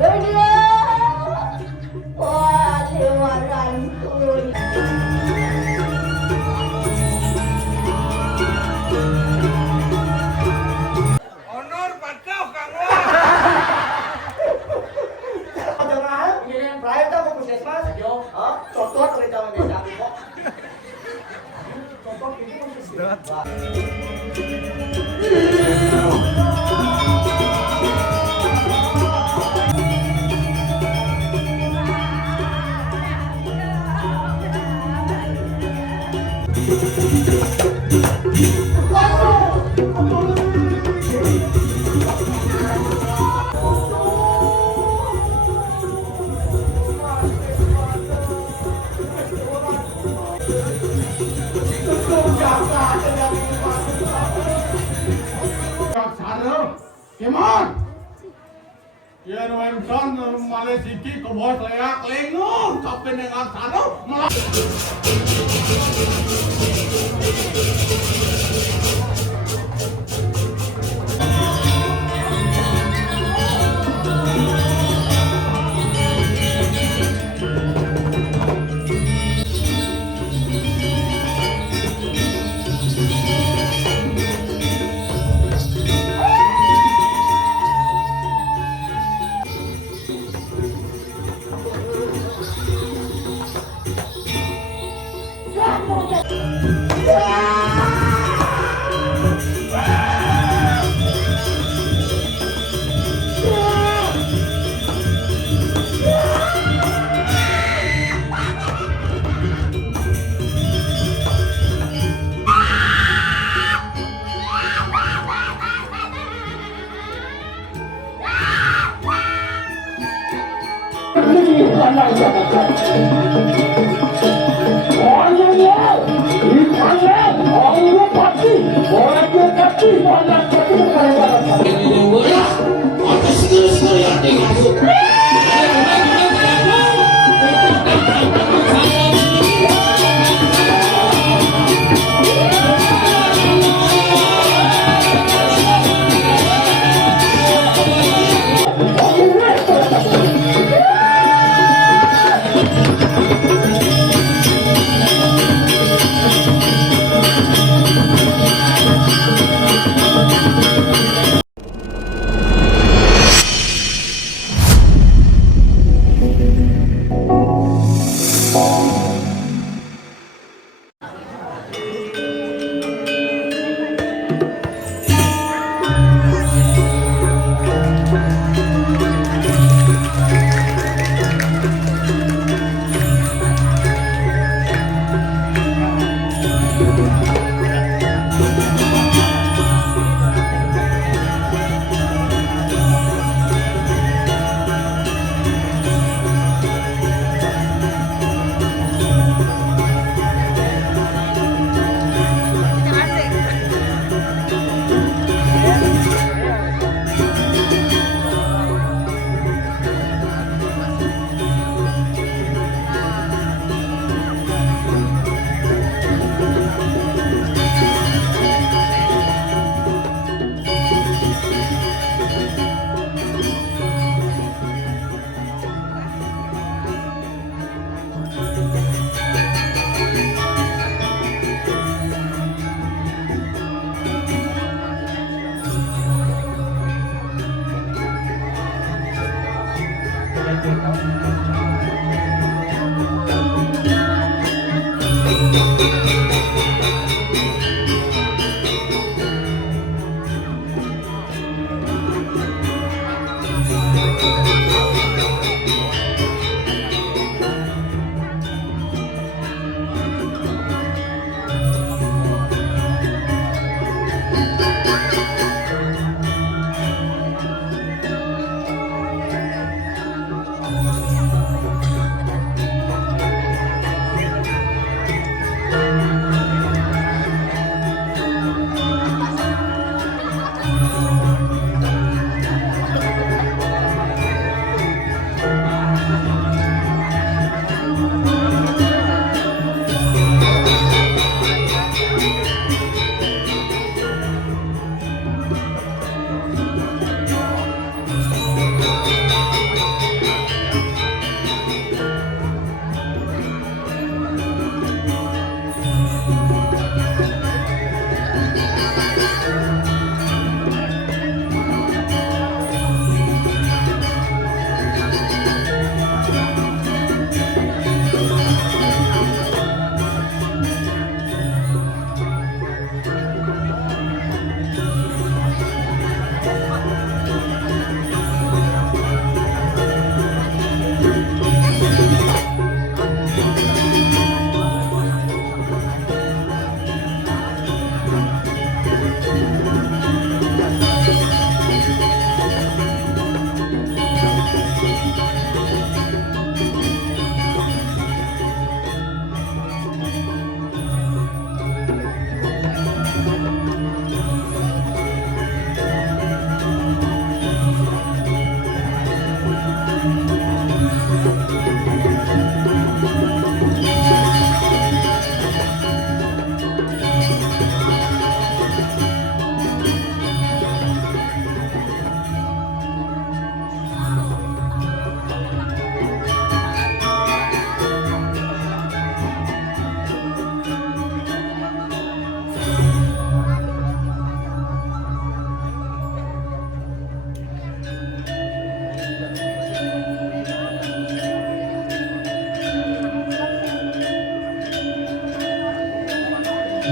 Wah, lewaranku. Honor pacau Kang. Jangan, terakhir tuh ke puskesmas, cocok oleh calon desa kok. Cocok ini puskesmas. Kemon. Ya Wemson Malaysia ko bos leak lengung sampai dengan sana.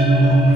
Hãy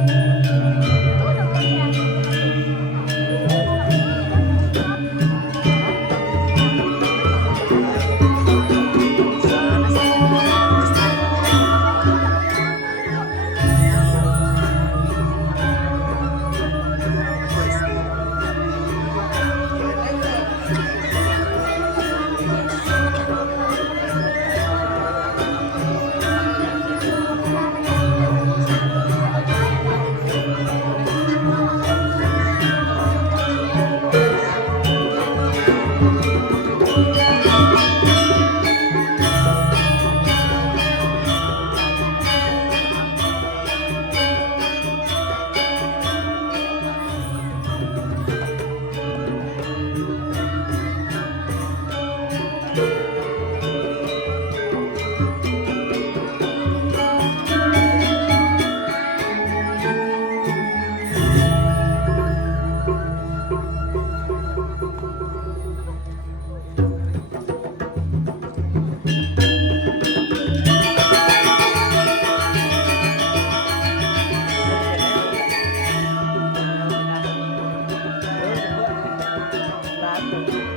subscribe cho kênh Ghiền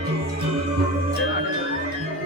Mì Gõ để không bỏ lỡ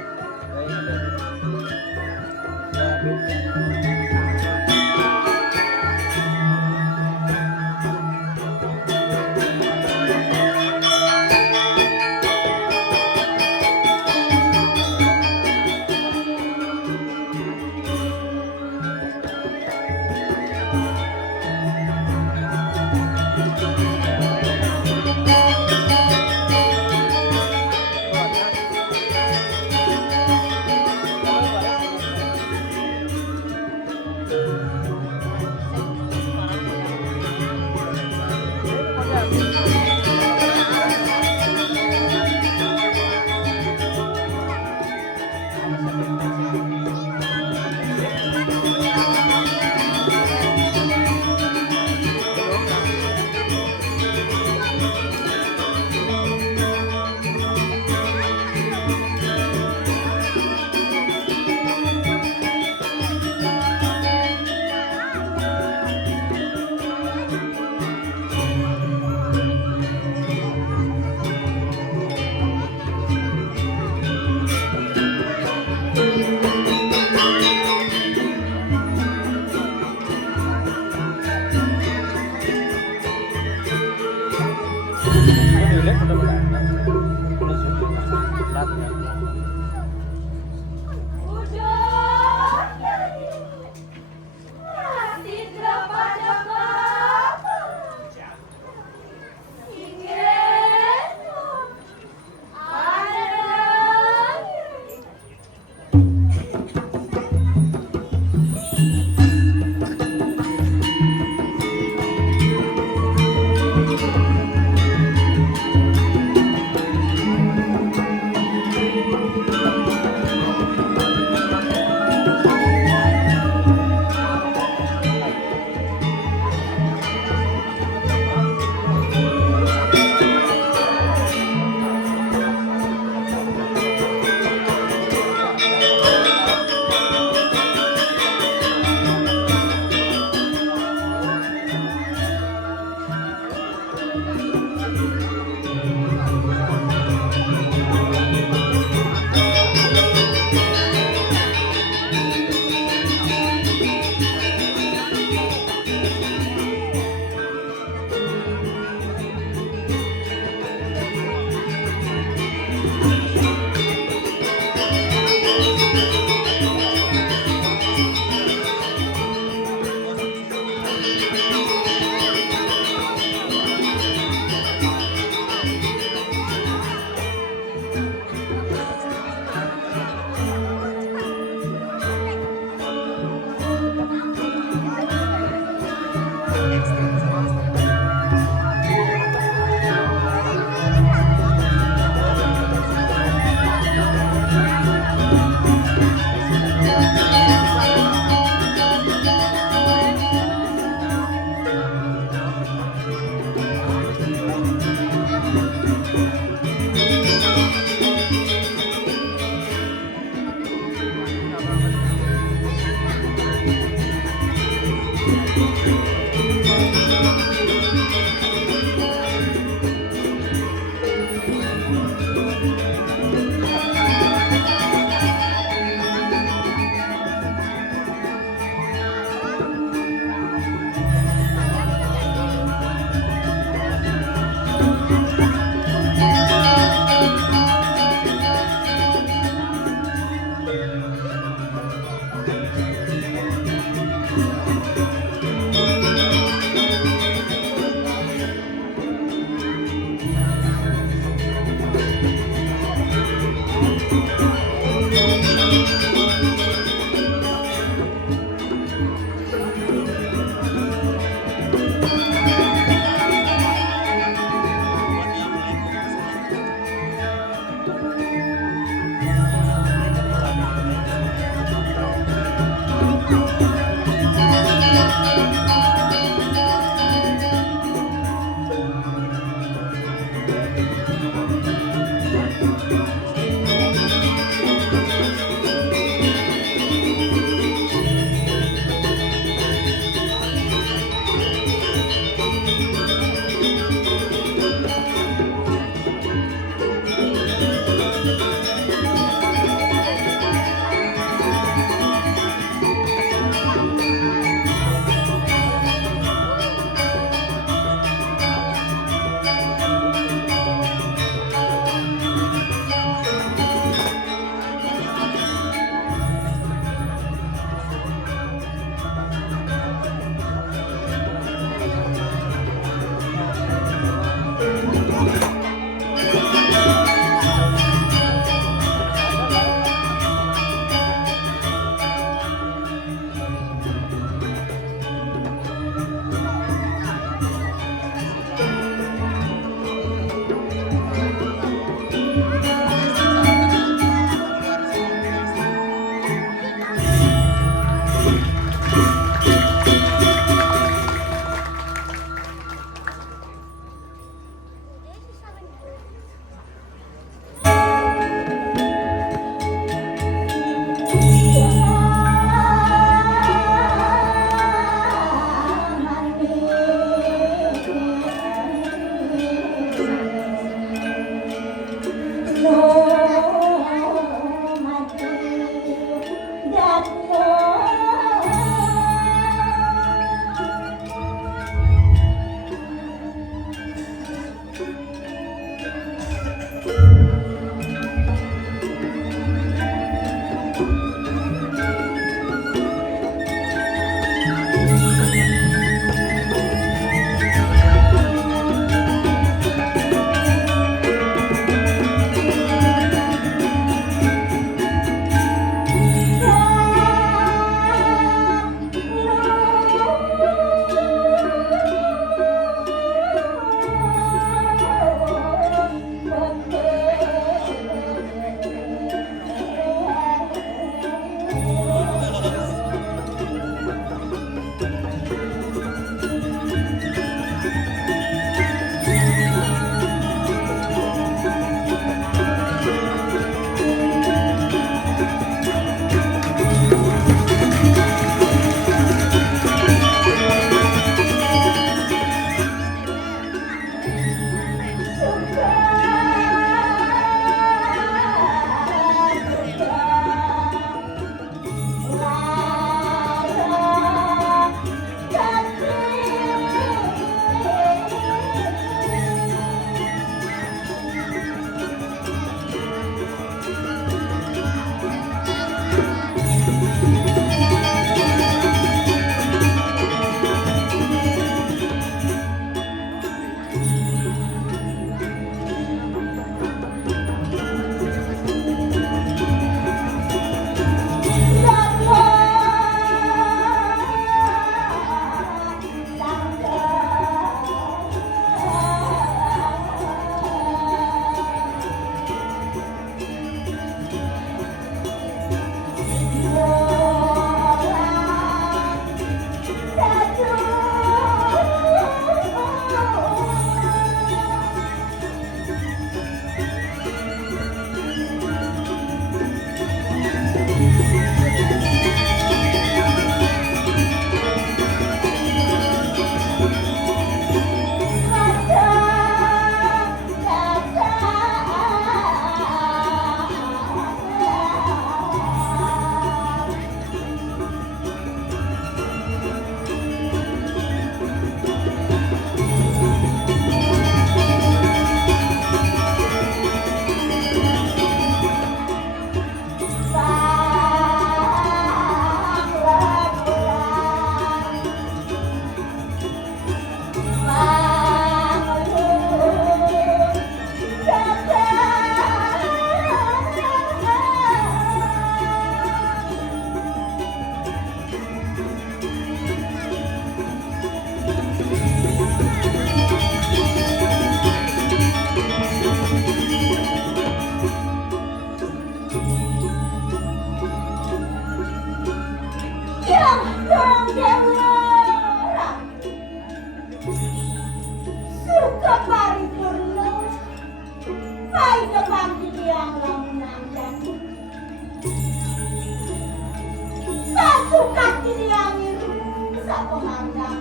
pemandang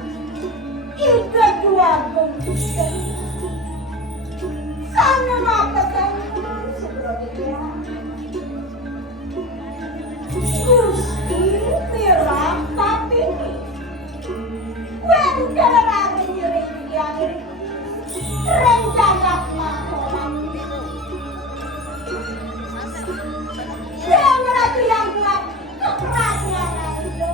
ide dua gembira sana matakan sebelumnya Gusti pirang tapi when darah diri yang rencana mahoran yang lagi yang buat keperhatian itu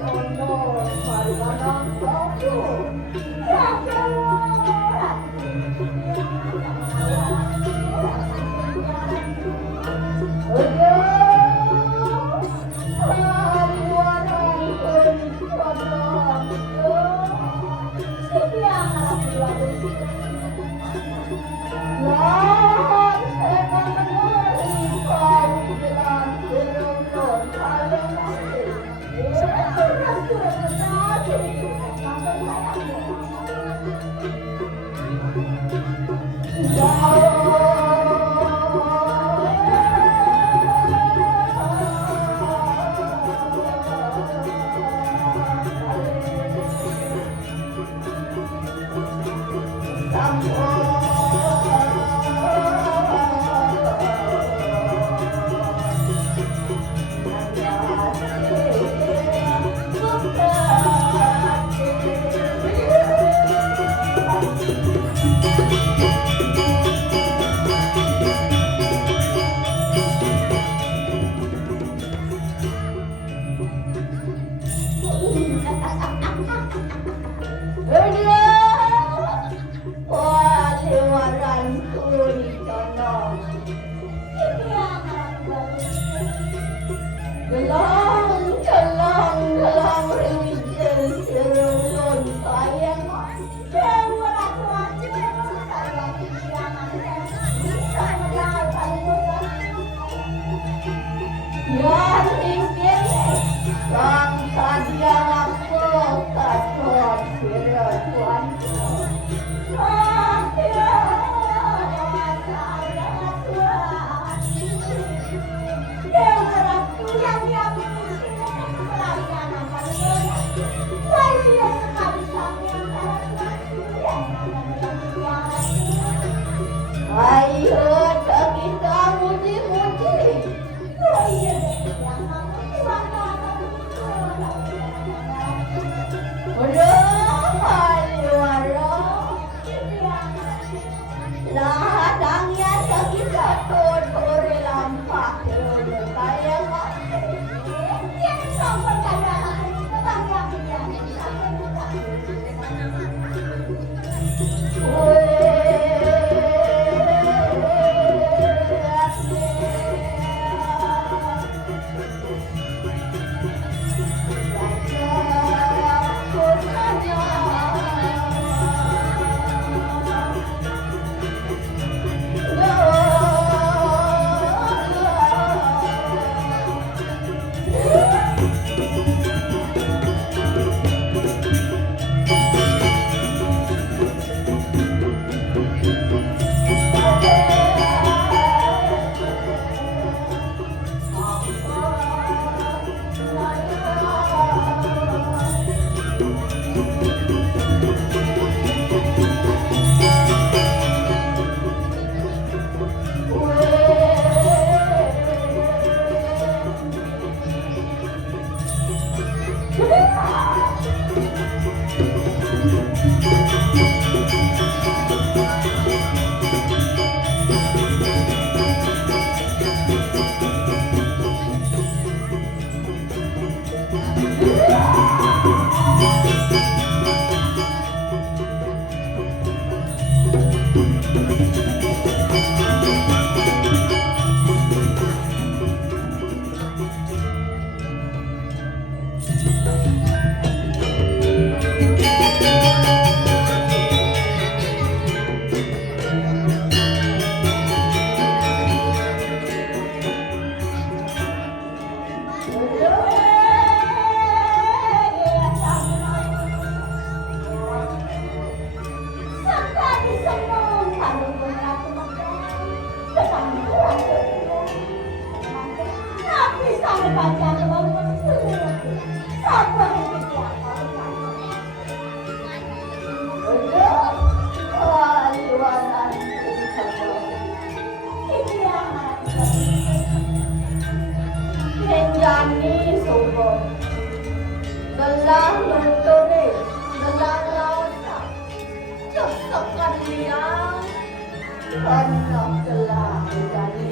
Macam-macam yang datang dari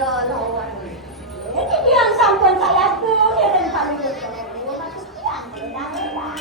lawan. Ini yang sampai saya kirim kami itu. Masuk yang benar-benar.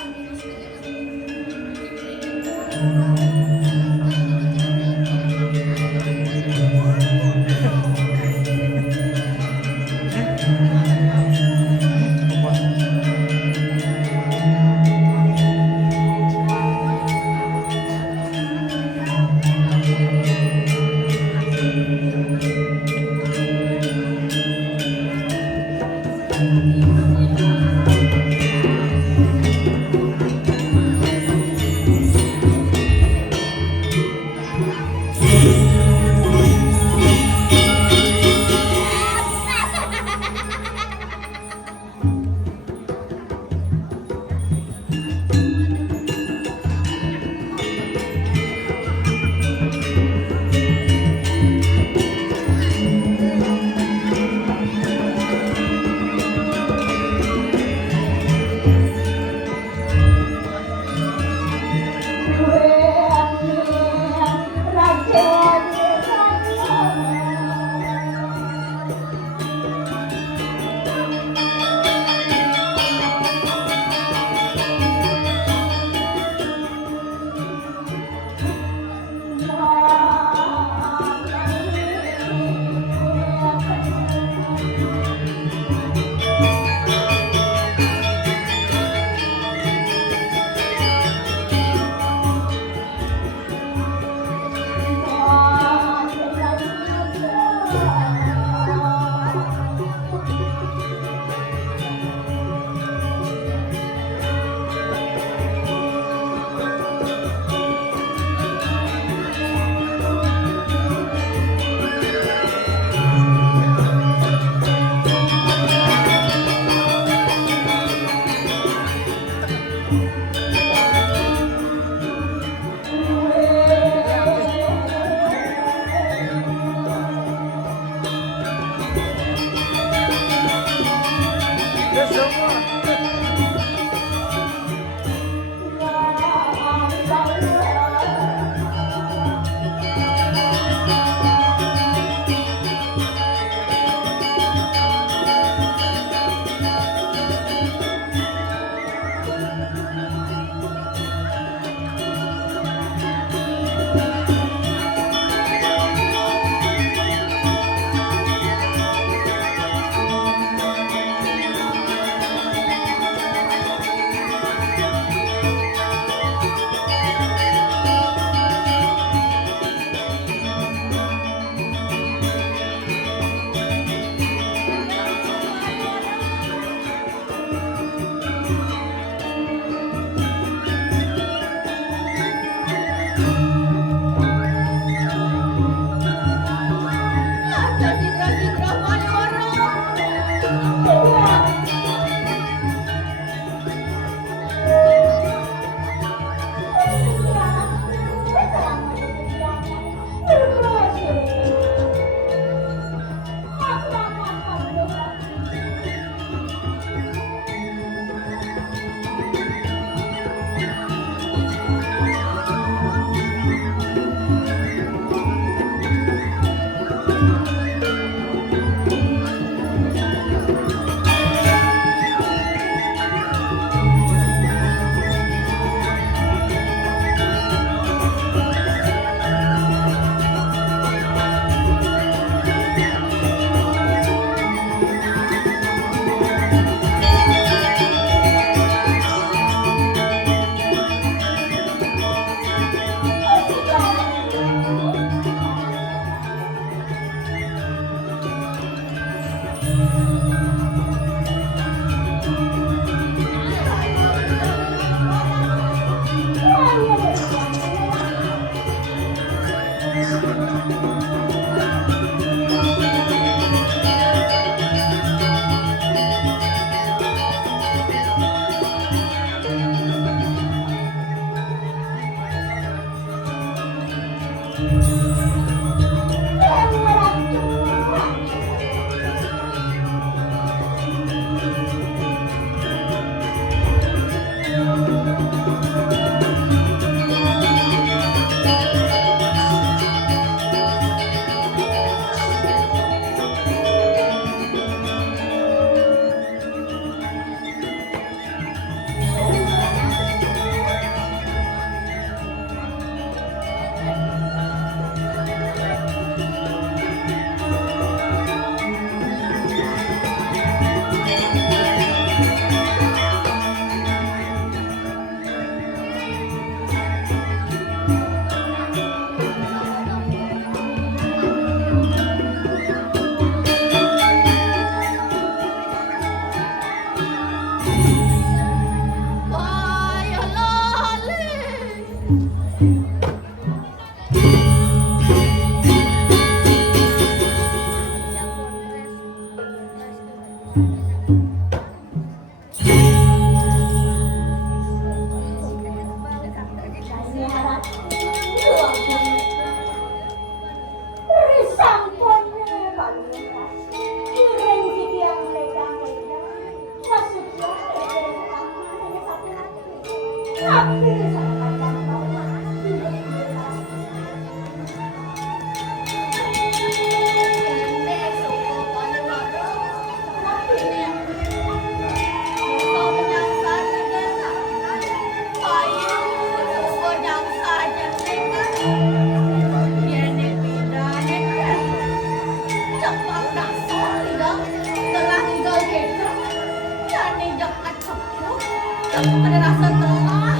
Ada rasa telah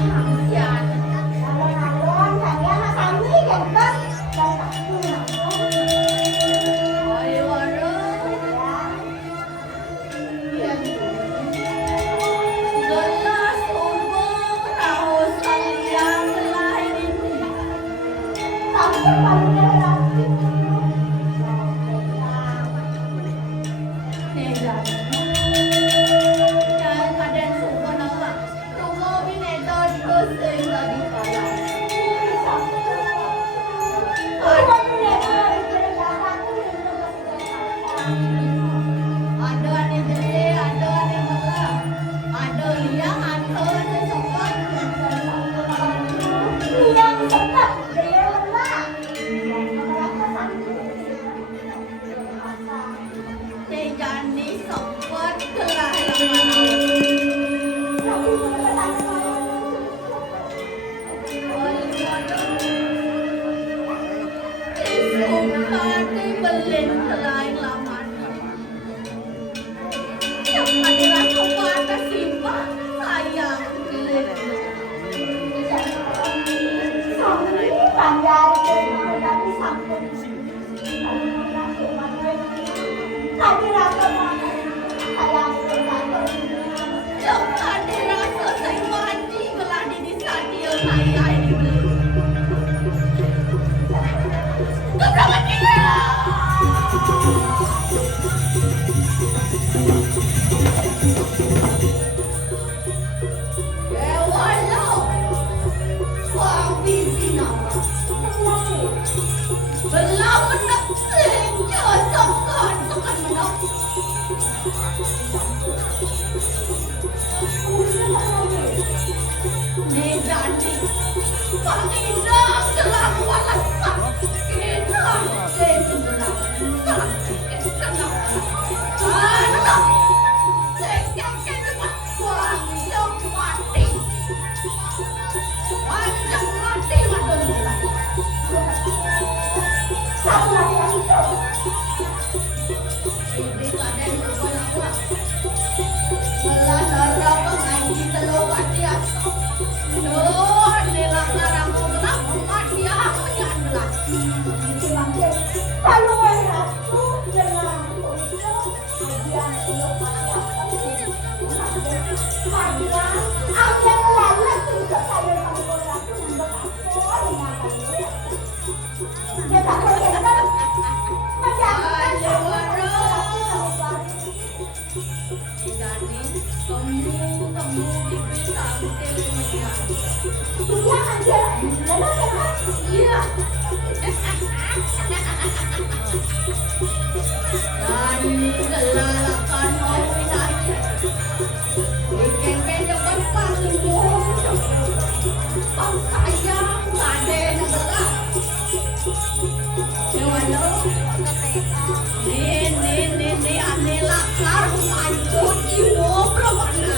ya. Ayo warung. Gelas umbuk raus kalian lain ini. Nejan. Dan kaden sungguh nama. Tunggu bineto dikoseng tadi kalah. Ada ane jele, ada ane malah, ada liang, ada ane sopan. Jani sopan belin selain laman. Yang hadiran kepada Simba sayang. Yang hadiran selesai mandi belah di sadio saya ini beli. Keberapa dia? Walau suami bina belah menak senja sangkan menak Nejani pangidang dalam walasan kita sebenarnya senang anak sejak kedepan panjang mati madulah ini kaden berbola belah darah pengaji telur dia Duh, nila karang mo belah mati aku yang belah Iya. Dan gelalakan ovinasi. Dikengkeng depan panggung. Pang sayang kaden belah. Dewana. Nih ane lakar mancut iwo perwana.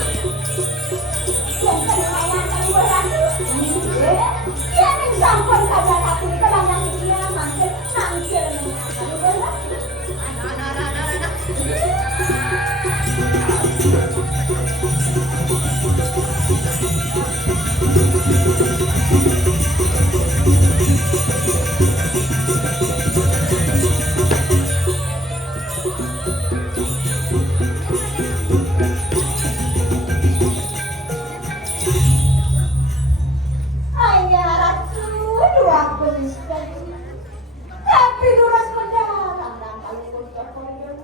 Tapi duras mendalam dan kalau pun terkondom,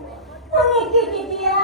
meniki dia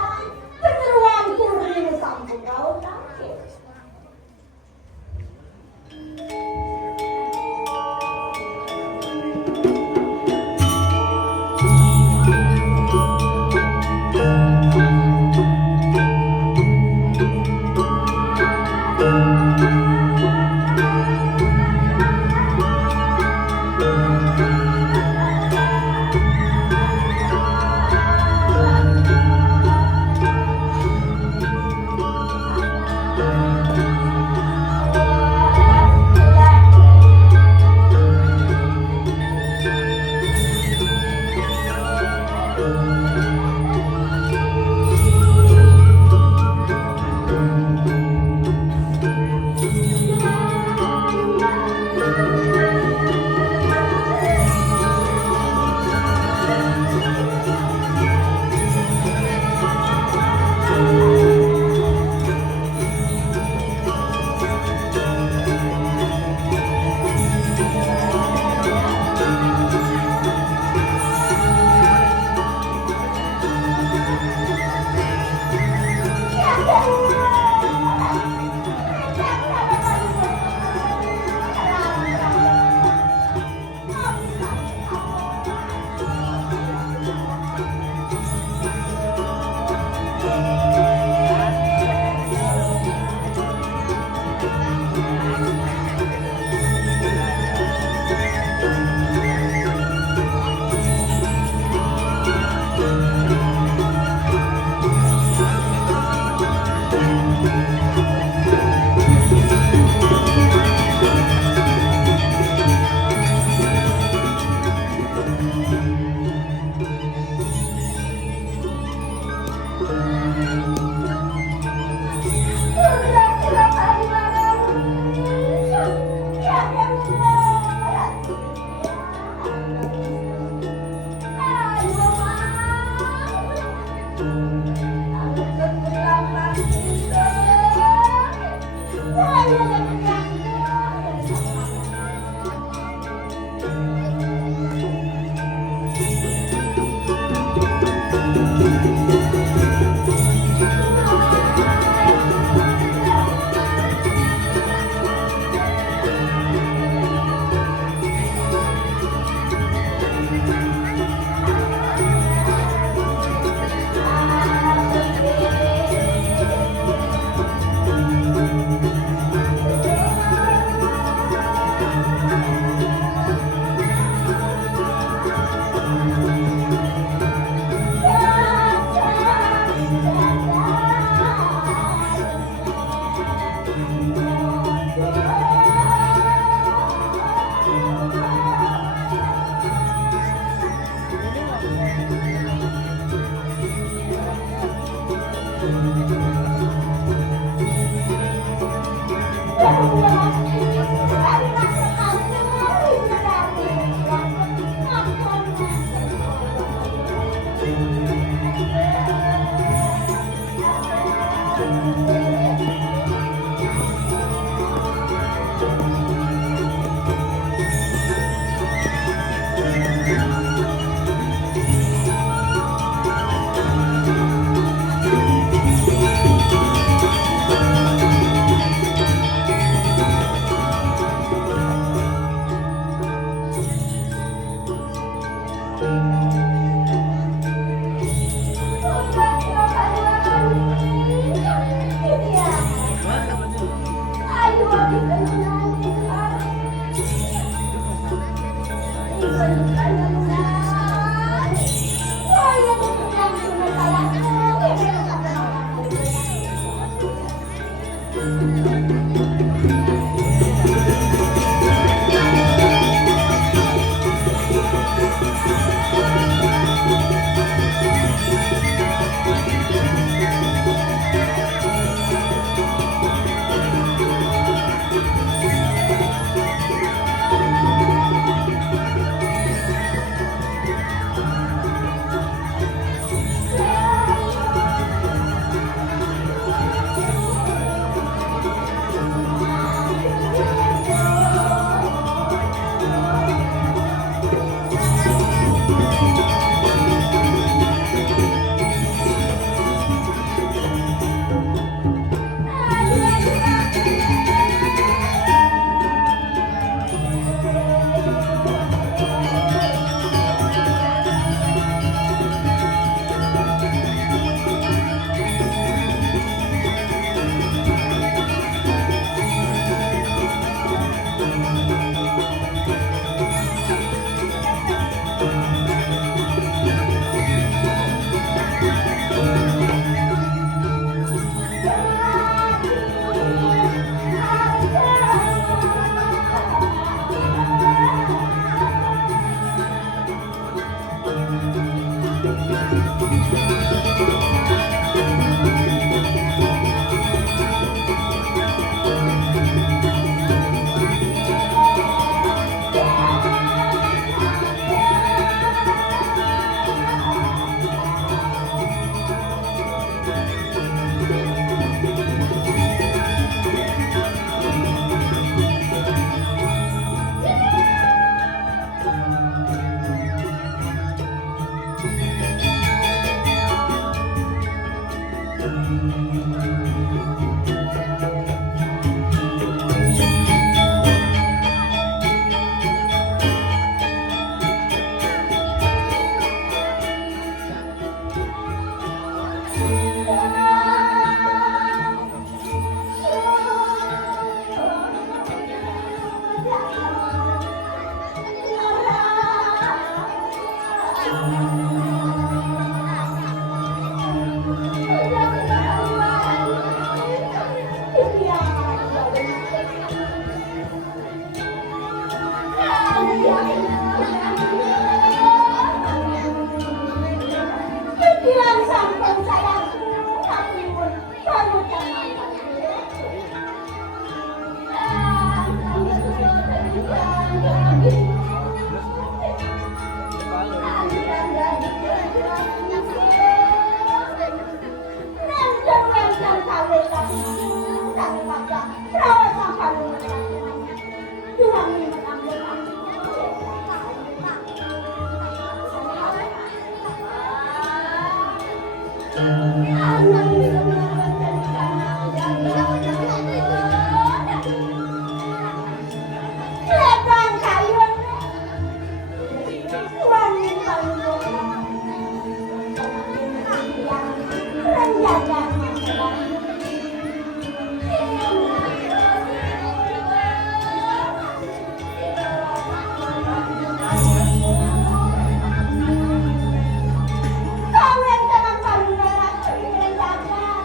Kawin ka ng kalungan at pagkirang dagat.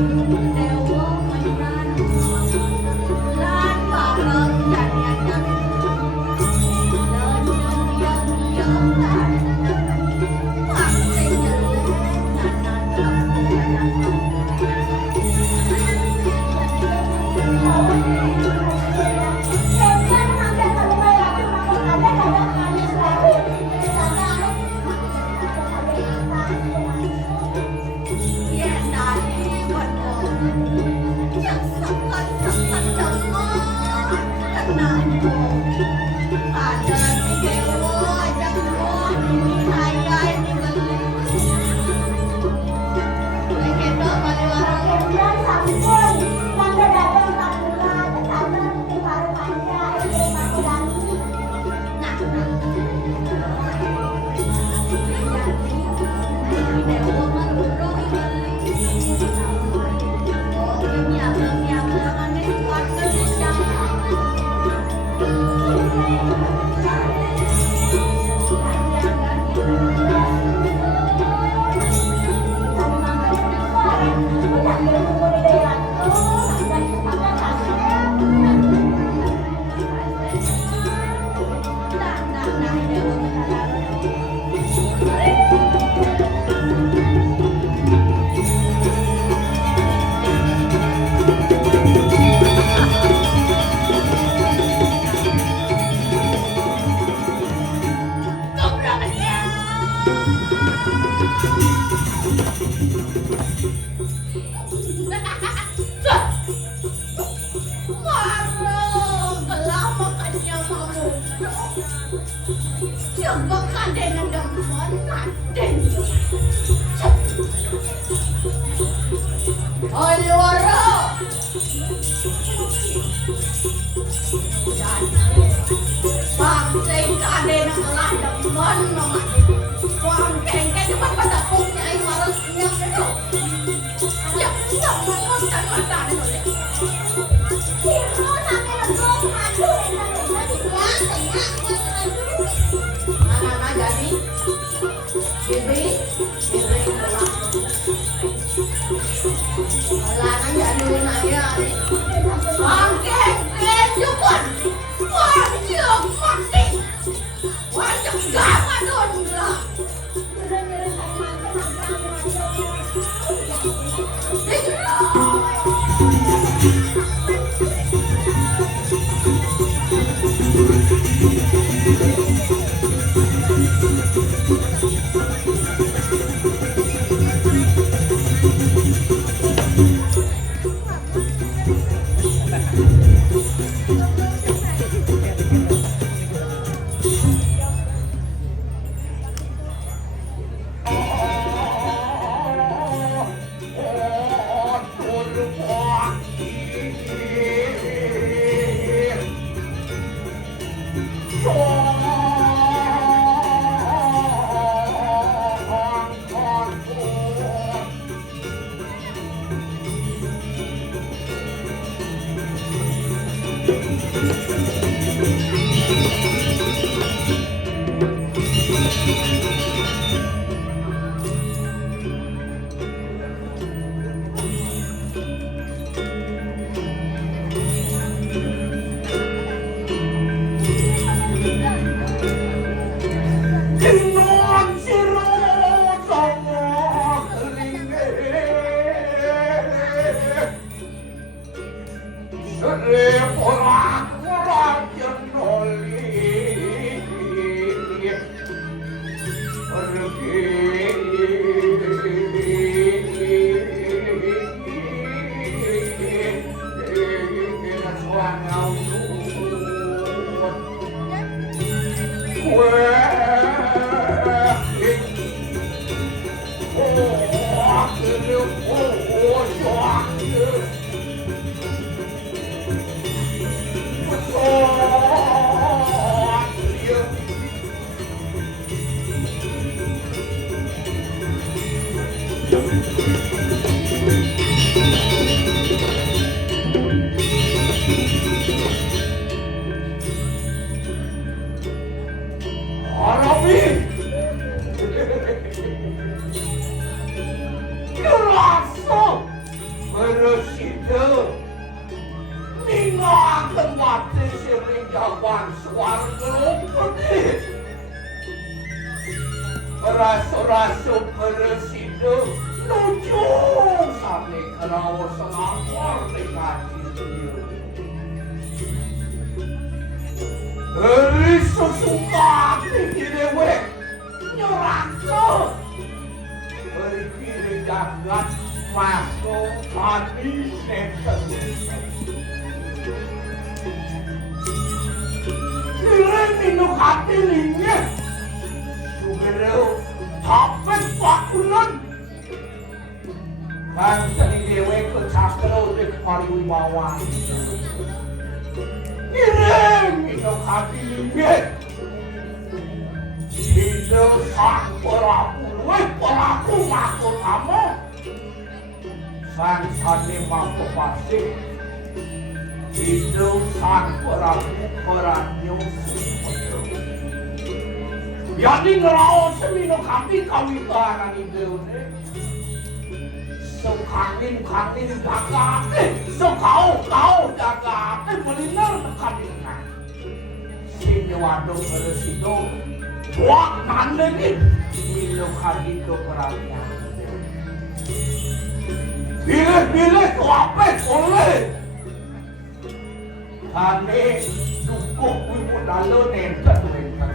Dewa mainan lan bareng jadian masuk hati neken. Nilai minum hati linya, sugero tapet wakulan. Kan seni dewe ke cakro dek pariwibawa. Nilai minum hati linya, hidup sang pelaku masuk kamu. Sang sani mampu pasti hidup sang peranyo sepenuh. Jadi ngerau semino kami kawibanan itu ne. Sekanin jaga, kau jaga, melinar kami nak. Sini waduk beresido, buat mandengin, milo kami ke perannya. Pilih apa boleh. Kami dukung ibu dalu nenta tulengan.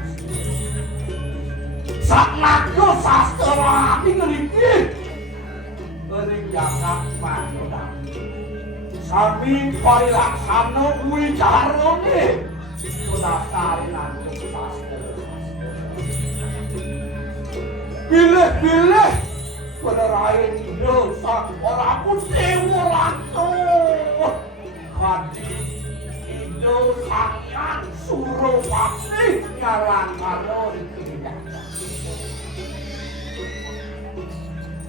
Saknakyo sastra tinggalin. Berjaga manoda. Sami parilaksana wicara ni. Sudah sarinan sastra. Pilih. Penerain hidup sang orang putih waranto. Hadi hidup sang yang suruh pasti nyalan kalau tidak.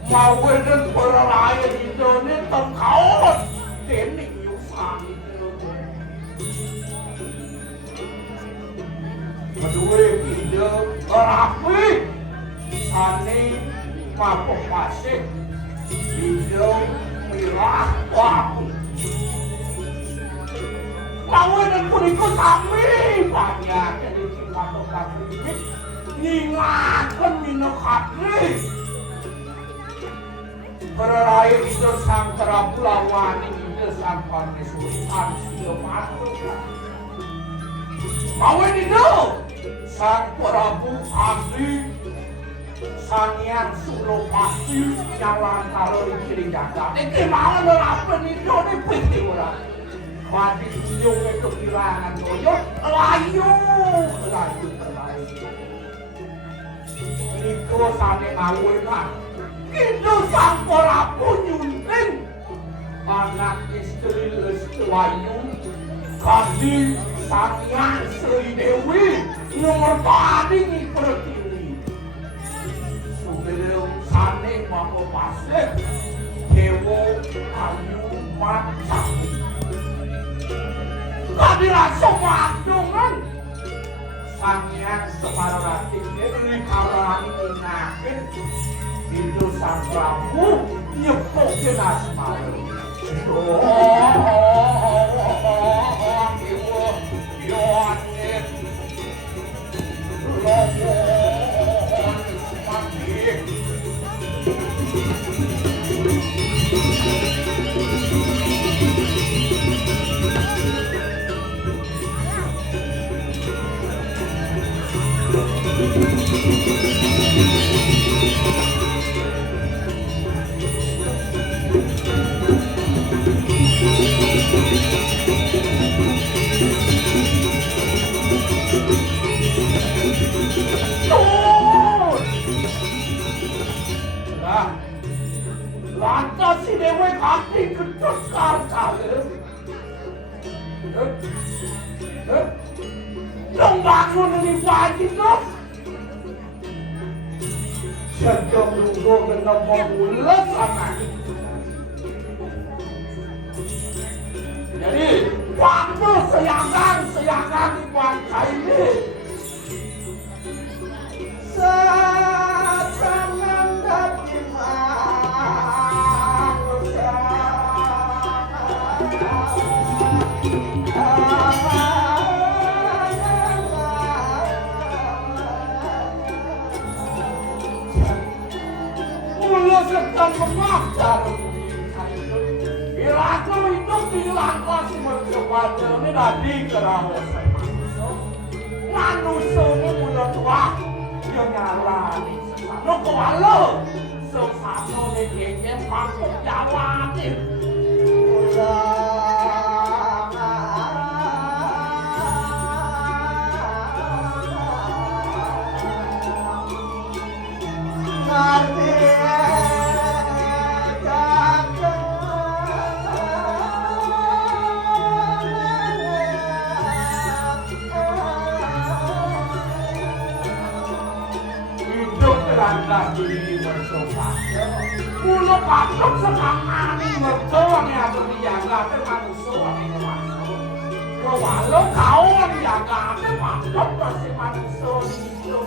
Mau dan penerain hidup ni tengkau teknik yusan hidup. Kedua hidup rapi sani mampu pasif hidup mirah waktu. Lawan dan purikut kami banyak jadi mampu pasif ningatkan minum hati. Berlain hidup sang Prabu lawan hidup sang Panesuhan hidup masuk. Lawan hidup sang Prabu asli Sangian sulo pasti jalan kalau di kiri jaga. Ini malah berapa nih do ni pasti orang. Mati tunjuk itu kehilangan doyo, layu. Ini kau sana ngawin lah. Itu sang pola punyunting. Anak istri lesti layu. Kasih Sangian Sri Dewi nomor tadi ni pergi. Belum sane mampu pasir, dewo ayu macam. Kadilah semua dengan sangian semarati dari kawan inakin itu sang Prabu nyepuk jelas malu. Lantas si dewe kaki ketut karkale. Dong bangun ni wajib dong. Sejak dulu kena mengulas anak. Jadi waktu seyangan di bangkai ini. Sasangan dati sedang mengajar bila aku hidup di langkah semuanya ini tadi kerawasan manusia ini mudah tua yang nyala lo kewalo sesama ini mampu jam Makhluk sekarang ini mertua yang berjaga dan manusia ini masuk. Kalau kau menjaga dan makhluk masih manusia itu.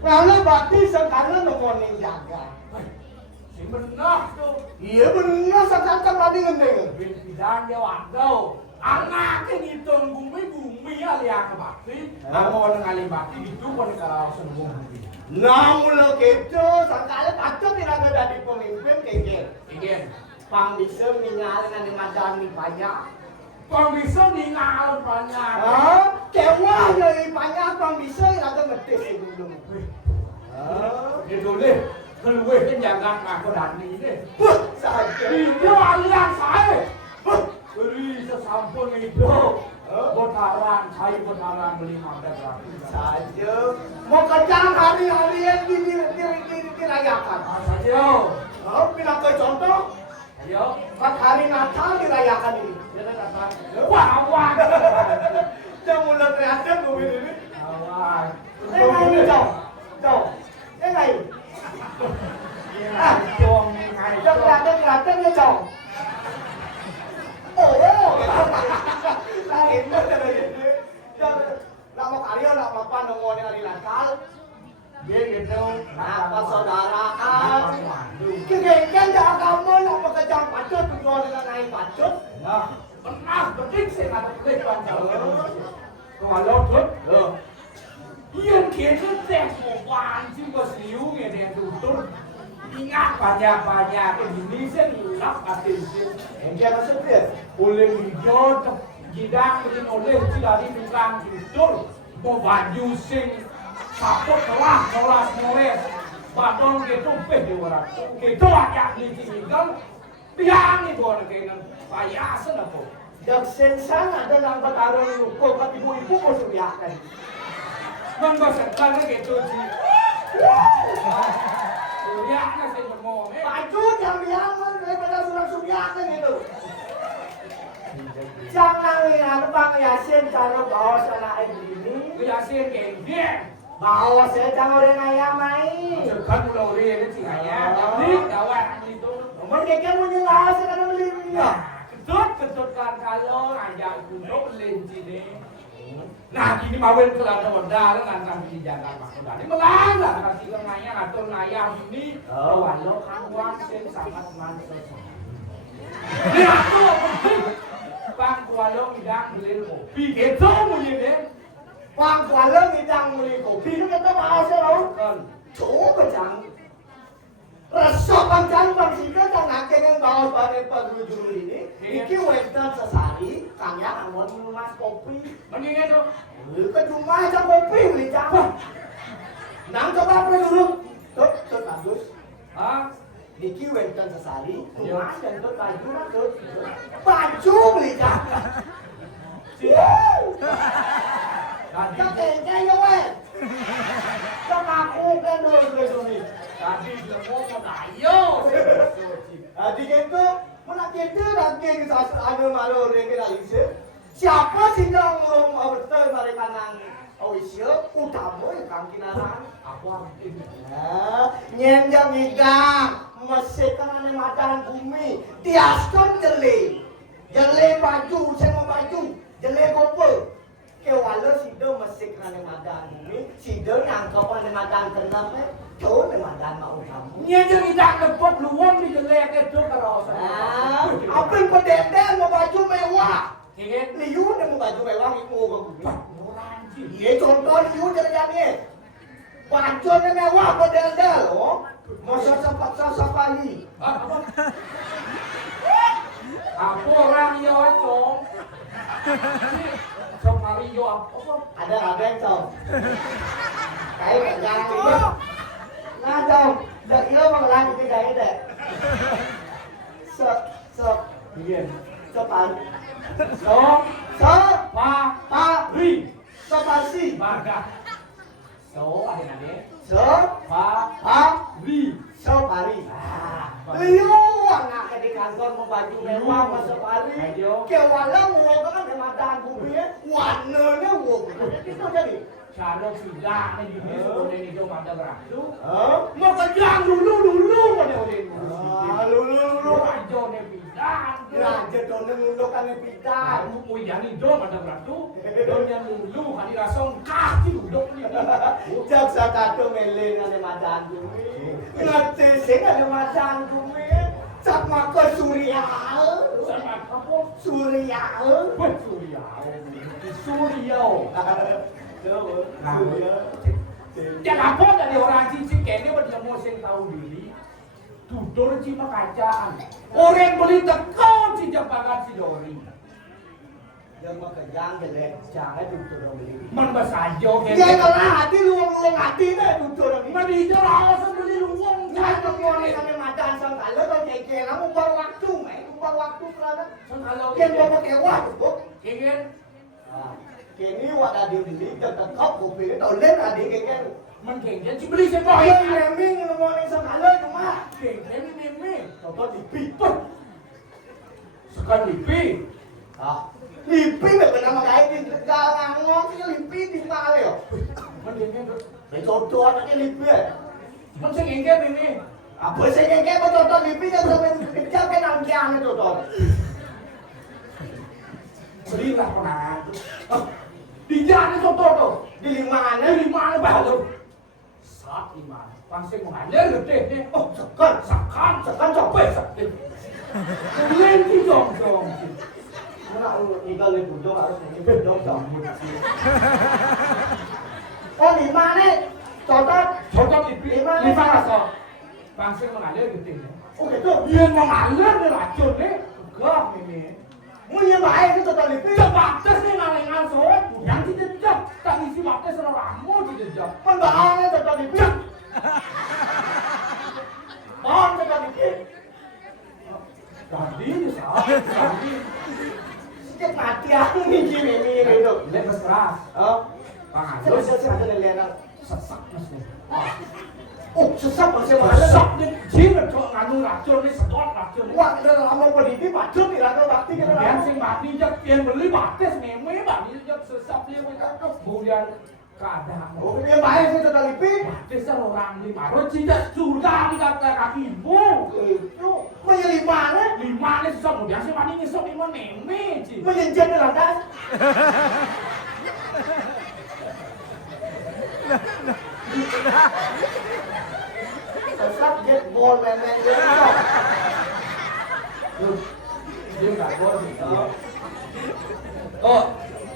Kalau bakti sekarang nemonin jaga. Benar tuh. Iya benar sekarang tadi ngendeng. Bidang dia waktu. Anak ngitung bumi aliang bakti, mau ngali bakti itu pun kalau seneng bumi. Namun lo gitu, sangkala patut tidak jadi pemimpin kengkel. Ingin, Pang bisa ningalin nanti madan ni banyak. kau bisa ningal banyak. Kewah dari banyak pang bisa yang ada ngetes sebelum. Itu deh, keluar kan jangan aku dani deh. Saja. Itu aliang saya. Beri sesampun itu. Botaran, saya botaran beli mandek lagi. Saja. Mau kejang hari-hari yang dirayakan. Saja. Pindah ke contoh. Ayo. Pas hari Natal dirayakan ini. Wah, wah. Jangan mulai kreatif gue ini. Wah. Ini jauh. Ini. Dong ngay Jangan kreatif ya jauh. Oh, lagi mana lagi? Nak mau karya, nak apa nongol hari Natal. dia gitu. Apa saudara kan? Kegengkan jangan kamu nak bekerja pacut, tujuan dengan naik pacut. Nah, pernah betik saya nggak betik pancau. Kalau tuh, yang kita tes moban sih bos liu yang tutur. Ingat banyak ini sih lap atin sih. Yang dia maksudnya? Oleh hijau, jidak begin oleh tidak di tukang tutur. Mau baju sing saput kelas mores. Badong gitu peh di orang. Gitu aja di sini kan. Biang nih boleh kena payasan apa. Jak sensan ada yang bertarung hukum ke ibu-ibu kau suriakan. Membasakan gitu sih. Suriaknya sih ngomong. Baju yang biangan daripada surang suriakan itu. Jangan lihat bang Yasin cara bawa sana air begini. Yasin kayak dia. Bawa saya jangan orang ayam main. Kan ulah orang itu sih ayah. Tapi kawan itu. Nomor keke mau nyelas karena beli minyak. Ketut kan kalau ajak duduk lenci deh. Nah ini mawin kelana modal kan sampai jaga maksudnya. Ini melang lah kasih ke ngayang atau ngayang ini. Walau kawan sen sangat mansel. Ini aku bang walau tidak beli kopi. Gitu mungkin deh. Bang kalau ngidang beli kopi itu kita bawa saya lalu. Coba jangan. Resok pancang bang sika jangan yang bawa pada pengunjung ini. Iki wenten sesari, kanya anggon minuman kopi. Mendingan tuh. Ke rumah aja kopi beli cakap. Nang coba apa dulu? Tuh bagus. Hah? Iki wenten sesari, rumah dan tuh baju lah tuh. Baju beli cakap. Kakeknya ya weh. Aku kan dulu nih. Tadi bilang mau ayo. Adik itu mana kita lagi ada malu orang kita siapa sih yang mau betul mereka nang awisya utama yang kang kinaran Aku ambil. nyemjam ikan mesekan ane madan bumi tiaskan jele baju saya mau baju jele gope kewala sido mesekan ane madan bumi sido nangkap ane madan kenapa Tuh, memang mau kamu. Nya jadi tak dapat luang di jelek itu kalau Ah, apa yang pedendel mau baju mewah? Kengin Liu dia mau baju mewah itu mau bumi. murah sih. Iya contoh liu jadi. Bajunya mewah pedendel, oh. Masa sempat safari. Apa? Aku orang yo cong. Safari yo apa? Ada yang cong. Kayak jangan. Nah cong, dak iya bang lang itu kayak deh. Sep. Iya. Cepat. So, Pa. ri, Sepasi. baga. So, ada nade. Pa. Ri. Safari. Ah, Liu anak di kantor mau baju mewah masuk hari. Kewala mau kan madan bumi warnanya wow. Itu jadi. Kalau sudah nih di sini ini do mata berasu. Mau Kerjaan dulu pada udah Lulu. aja nih pidan. Raja dona ngundukan pidan. Aku mau jadi do pada berasu. Don yang dulu hari rasong kaki duduk nih. Jaksa kado melen ada madan bumi. Ngerti sing ada madan bumi. sama ke Surya. Sama apa? Surya. Surya. Surya. Jangan apa dari orang cici kayaknya pada mau sing tahu diri. Duduk cima kacaan. Orang beli tekau si Jepangan si Dori. Yang mau kerjaan gelek, jangan duduk orang beli. Man basajo Dia kalau hati luang hati deh duduk orang beli. Man hijau langsung beli luang. Jangan kemana kami makan sang kalau kau keke, kamu baru waktu, baru waktu kerana. Kalau Kian bawa kewa tu, ingin kini wadah dia beli, jangan kau kopi, tahu len adik keke. mengkengken si beli siapa Yang ini? neming ngomongin sang kalau cuma. Kengken ini meme. Contoh lipi, Sekarang lipi. lipi benar makanya di galang ngomong lipi di mana yo? Mengkengken tu. Contoh anaknya lipi. Man sing kengken ini. Apa sih yang kayak contoh lipi yang sampai kecil kan angkian itu contoh. Belilah penangan tu. Di jalan contoh tu. Di mana? Di mana baru? Saat di mana? Pangsing mengalir gede ni. Oh, sekan sampai sakit. Kemudian di dong. Mana ikan di budok harus menyebut dong. Oh di mana? Contoh di mana rasa? Pangsing mengalir gede ni. Oh gitu. Dia mengalir ni racun ni. Gak ni. Punya baik itu contoh lipi. Batas ni ngalengan soal. Yang dijejak. Tak isi batas orang ramu dijejak. Pembahannya contoh lipi. Bang contoh lipi. Tadi ni sah. Tadi. Sikit mati aku mikir ini gitu. Lepas keras. Pangan. Terus ada lelenan. Sesak mesti. Oh sesat masih mana? Sesak ni. Jika kau ngandung racun ni sedot racun ni. Wah kita lama pendidik macet tidak ada bakti kita. Yang sing mati jak yang beli batas meme bani jak sesak dia mereka kemudian keadaan. Oh dia baik itu contoh lipi. Batas orang ni baru tidak surga di kaki ibu. Itu menjadi mana? Lima ni susah kemudian si mani ngisok lima meme ci. Menyenjat di lantai. Sesat get ball main-main dia. Dia tak boleh. Oh,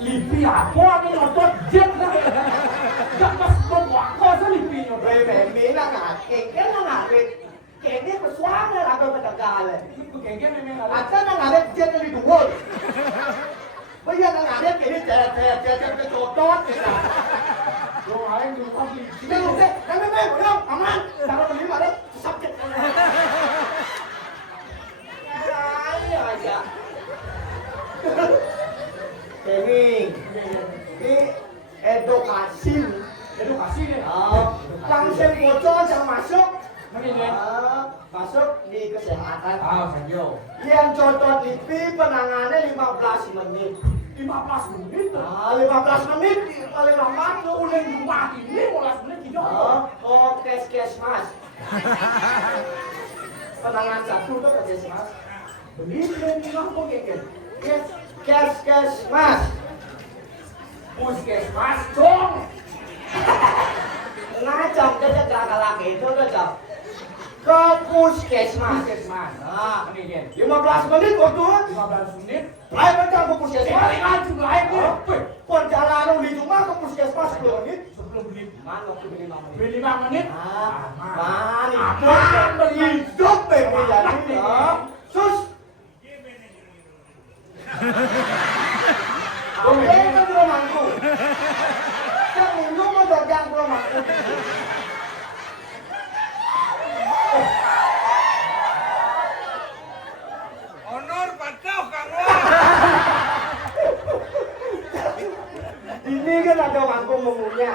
lipi apa ni nonton jet lah. Tak pas buat kau sah lipi nonton. Meme lah nggak, kengkel lah nggak, kengkel pesuang lah apa pedagang lah. Kengken memang ada. Ada nggak ada jet dari dua. Bây giờ nggak ada kini jet cocok kita. Lo aing dulu pagi. Kita udah, kami belum aman. Kalau beli mana sakit. Ya aja. Ini edukasi. Edukasi ni. Langsung bocor yang masuk. Mana ni? Masuk di kesehatan. Saja. Yang contoh lipi penanganannya 15 menit. 15 menit. 15 menit paling lama. Ulen rumah ini 15 menit tidak. Oh, kes-mas. Penanganan satu tu kes-mas. Beli ni apa kengken? Kes-mas. Puskesmas dong. Ngacam dia jaga lagi itu dah. Ke puskesmas. Puskesmas. Ini kan. 15 menit waktu. 15 menit. Lain macam ke puskesmas. Balik lagi lain ni. Perjalanan di rumah ke puskesmas 10 menit. 10 menit. Mana waktu beli 5 menit? Beli 5 menit. Hidup baby jadi. Sus. Oke, itu belum mampu. Yang minum atau yang belum mampu. Honor pacau Kang Ini kan ada mangkuk memunya.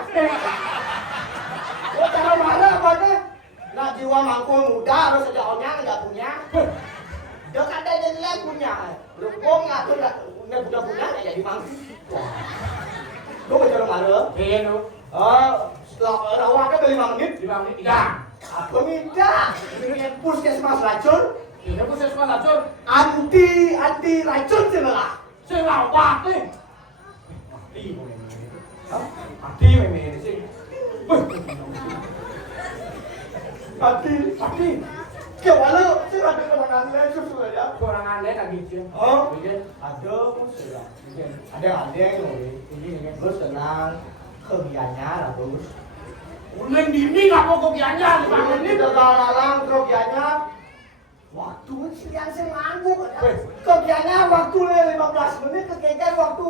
Oh, cara mana apa deh? Nah, jiwa mangkuk muda harus ada orang nggak punya. Dia kan ada yang punya. Lupong nggak tuh nggak punya nggak jadi mangkuk. Lu bicara mana? Iya tu. Rawatnya beli 5 menit. 5 menit. Tidak. Apa minta? Ini puskesmas racun. Ini puskesmas racun. Anti racun sih lah. Saya lawak ni. Mati boleh. Mati memang ni sih. Anti. Ke wala, saya ada kemenangan lain susu aja. Kemenangan lain lagi sih. Oh, Iya. ada sudah. Ada loh. Ini terus tenang. Kegiatannya lah bagus. Ulen dini apa kegiatannya? Ini lalang kegiatannya. Waktu siang saya manggung. Kegiatannya waktu 15 menit, kegiatan waktu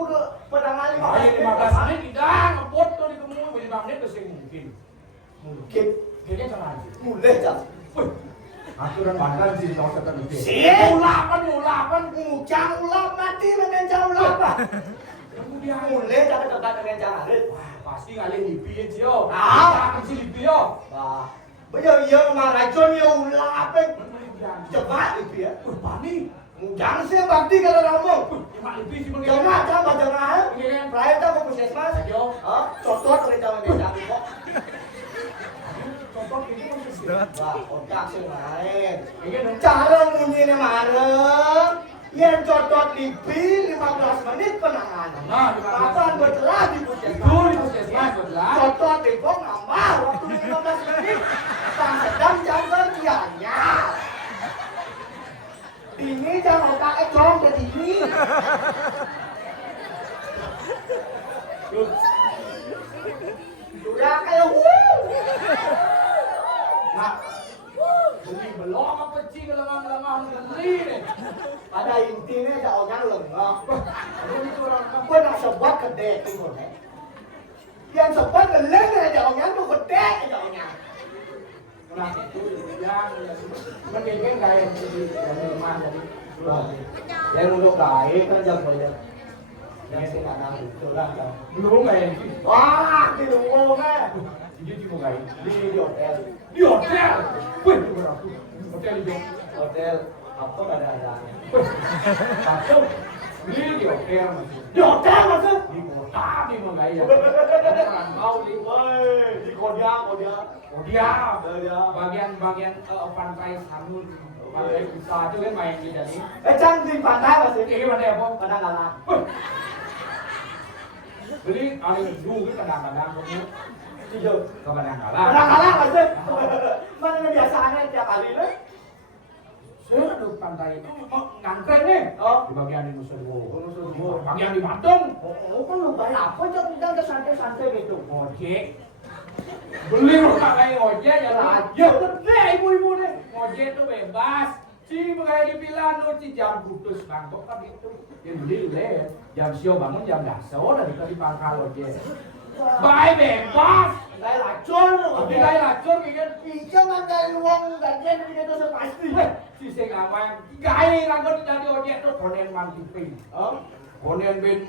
pedangan 15 menit. 15 menit tidak ngepot tuh di kemul 15 menit pasti mungkin. Mungkin. Kayaknya salah. Mulai jam. Aturan bandar sih tahu setan itu. Ulapan, ujang ulap mati dengan jam ulap. Kemudian Mulai jangan dekat dengan jangan. wah pasti kalian lipi yo. Ah, si lipi yo. Wah, bây giờ mà racun ya ulap. Cepat itu ya. Pani. Jangan saya bakti kalau kamu. Cuma lipi sih bang. Jangan sama jangan. Ini kan. Terakhir aku puskesmas. Yo. Contoh dari jangan jangan kok. Contoh ini kan Wah, otak sih main. Ini kan. Cara munyinya marem. Yang cocok lipi 15 menit penanganan. Nah, 15 Kapan bertelah di Itu puskesmas? di puskesmas betul. Cocok di kok nambah waktu 15 menit. Sang sedang jam kerjanya. Ini jam otak econg jadi ini. Sudah kayak Nah, beli belum apa sih kelemah-kelemah beli deh. pada intinya ada orang lengah. Belum itu orang Apa nak sebab kedek itu kan? Yang sebab keleng ada orang tu kedek ada orang. Nah itu yang mendingin kayak jadi rumah jadi Yang untuk baik kan jam boleh. Yang saya nak itu lah. belum kayak Wah, di rumah kan? ini cuma kayak Di hotel. di hotel. Wih, berapa? Hotel itu. Hotel apa ada. Satu beli di hotel masih. Di hotel maksud? Di kota di mana ya? Orang kau di Woi, di Kodia. oh dia bagian pantai Sanur pantai Kuta itu kan main di sini. Cang di pantai masih. Ini mana apa? Kadang-kadang. Beli ada dulu kadang-kadang kamu Tidur. ke kadang-kadang. Kadang-kadang maksud. Mana kebiasaannya tiap hari lah. Saya di pantai itu ngangkreng nih. Oh. Di bagian di Nusa Dua. Nusa Dua. Bagian di Bandung. Oh, kan lu bayar apa aja kita santai-santai gitu. Ojek. Beli rumah kayak ojek ya lah. Ya gede ibu-ibu nih. Ojek itu bebas. Si kayak di Pilano si jam putus bangkok kan itu. Ya beli le. Jam sio bangun jam daso dari tadi pangkal ojek. Baik bebas. Kayak racun lu. Tapi kayak racun kan. Iya man kayak uang gajian begitu pasti. Si sing awang gawe rangkut jadi ojek tuh konen mantiping. Konen ben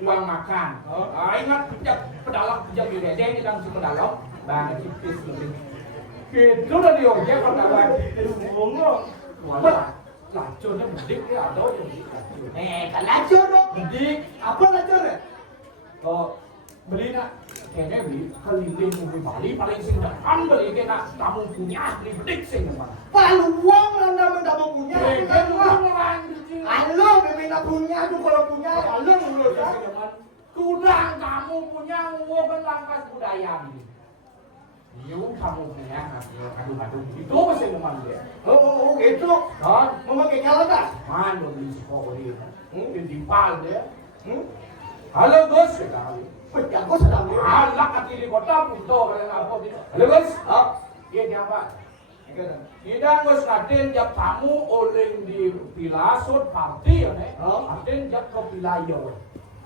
uang makan. Ingat pijak pedalak pijak di dedeng kita si pedalak banget tipis lebih. Gitu udah di ojek pedalak tipis ngomong. Wah, racunnya bedik ya ada yang Kan racun dong. bedik. Apa racun ya? Oh, beli nak kayaknya beli keliling di Bali paling sing depan beli kena kamu punya beli bedik sing depan. Palu uang lah nama kamu punya. Kan orang kecil. Halo, memang punya tuh kalau punya halo mulut kan. Kudang kamu punya uang berlangkas budaya ini. Yuk kamu punya aduh itu pasti memang dia. Oh, gitu. Kan Memakai kalau tak? man beli sekolah ini. Mungkin dipal dia. Halo bos sekali. Aku sedang Anak kecil di kota punto kalian apa gitu. Halo bos. Iya siapa? Kita bos ngatin jab tamu oleh di villa sud party ya nih. Ngatin jab ke villa yo.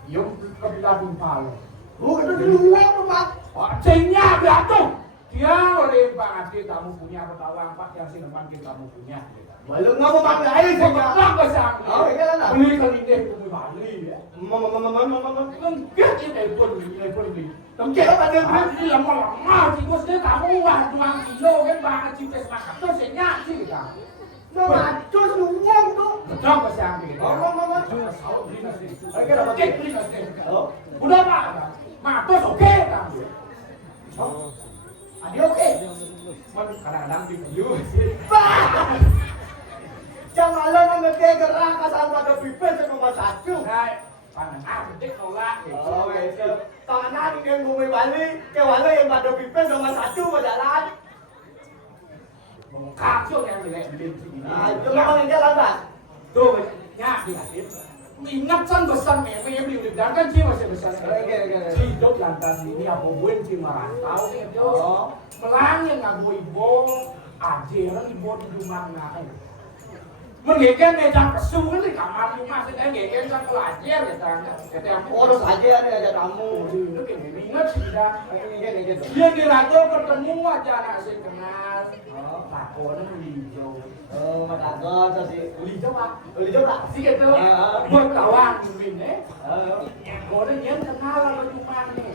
Yo ke villa Dumpal. Oh, itu di uang tuh, Pak. Cengnya beratung. Dia oleh Pak Adi tamu punya ketawa Pak yang sineman kita kamu punya. Belum ngapa panggil aja sih, Pak. Enggak besar. Oh, iya lah. Beli kelindeh bumi Bali ya. Mama. Enggak ini pun beli. Tengkek apa dia? Ini lama-lama sih bos dia kamu wah 2 kilo kan banget sih pes makan tuh senyap sih kita. Mama, terus uang tuh. Betul besar gitu. Mama. Beli nasi. Oke, dapat Oke, beli nasi. Oh. Udah Pak. Matos oke kan. Dia oke. Kadang-kadang di sih. Jangan lah nama dia gerak asal pada pipet nomor 1. Nah, panah gede nolak. Oh, itu. Tangan yang bumi Bali, ke Bali yang pada pipet nomor 1 berjalan. Kacau yang milih sini. Nah, itu memang dia lantas. Tuh, ya, ingat kan besar meme yang beli kan sih masih besar. Hidup lantas ini apa buin sih merantau itu. Melang yang ngaku ibu, ajaran ibu di rumah naik. Menggigit meja kesul di kamar rumah saya gigit kan pelajar ya tanya. Kata Urus aja nih aja kamu. Itu kayak ingat sih dah. Dia dirago bertemu aja anak saya kenal. Takonan hijau. Mas Agus sih. Hijau pak. Hijau lah. Sih gitu. Buat kawan mungkin Koran yang kenal sama cuma nih.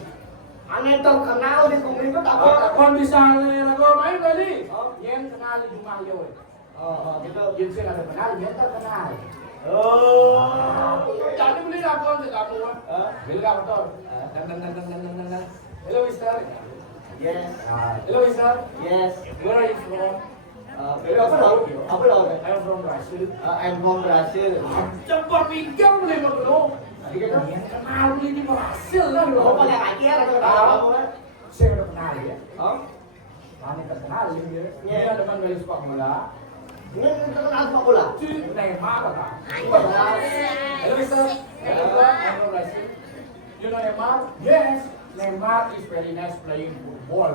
Aneh terkenal di bumi itu tak apa. Kon bisa lagu main tadi. Yang kenal di rumah yo. Gitu. Yang sih ada kenal, yang terkenal. Jadi beli apa sih kamu? Beli apa tuh? Hello Mister. Yes. Hello Mister. Yes. Where are you from? Apa lo? I'm from Brazil. I'm from Brazil. Cepat pikir beli apa dulu? Yang kenal beli di Brazil lah dulu. Oh, pakai kaki ya kamu kan? Saya udah kenal ya. Mana terkenal ya? Dia depan dari sepak bola. Ini terkenal sepak bola. Neymar kata. Hello Mister. Hello I'm from Brazil. You know Neymar? Yes. Neymar is very nice playing football.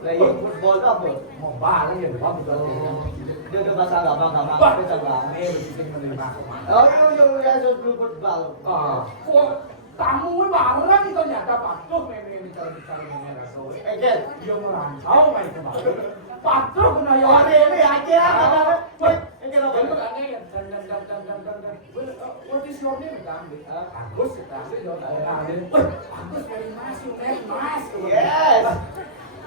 Playing football itu apa? Mobile ya, betul. Dia udah bahasa gampang. Oh iya, sudah football. Kok tamu bareng ternyata patuh memang bicara rasul. Ejel, Dia merantau main kembali. Patuh kena ya. ini aja. Ejel apa? What is your name? Agus, Agus very nice, you very nice. Yes.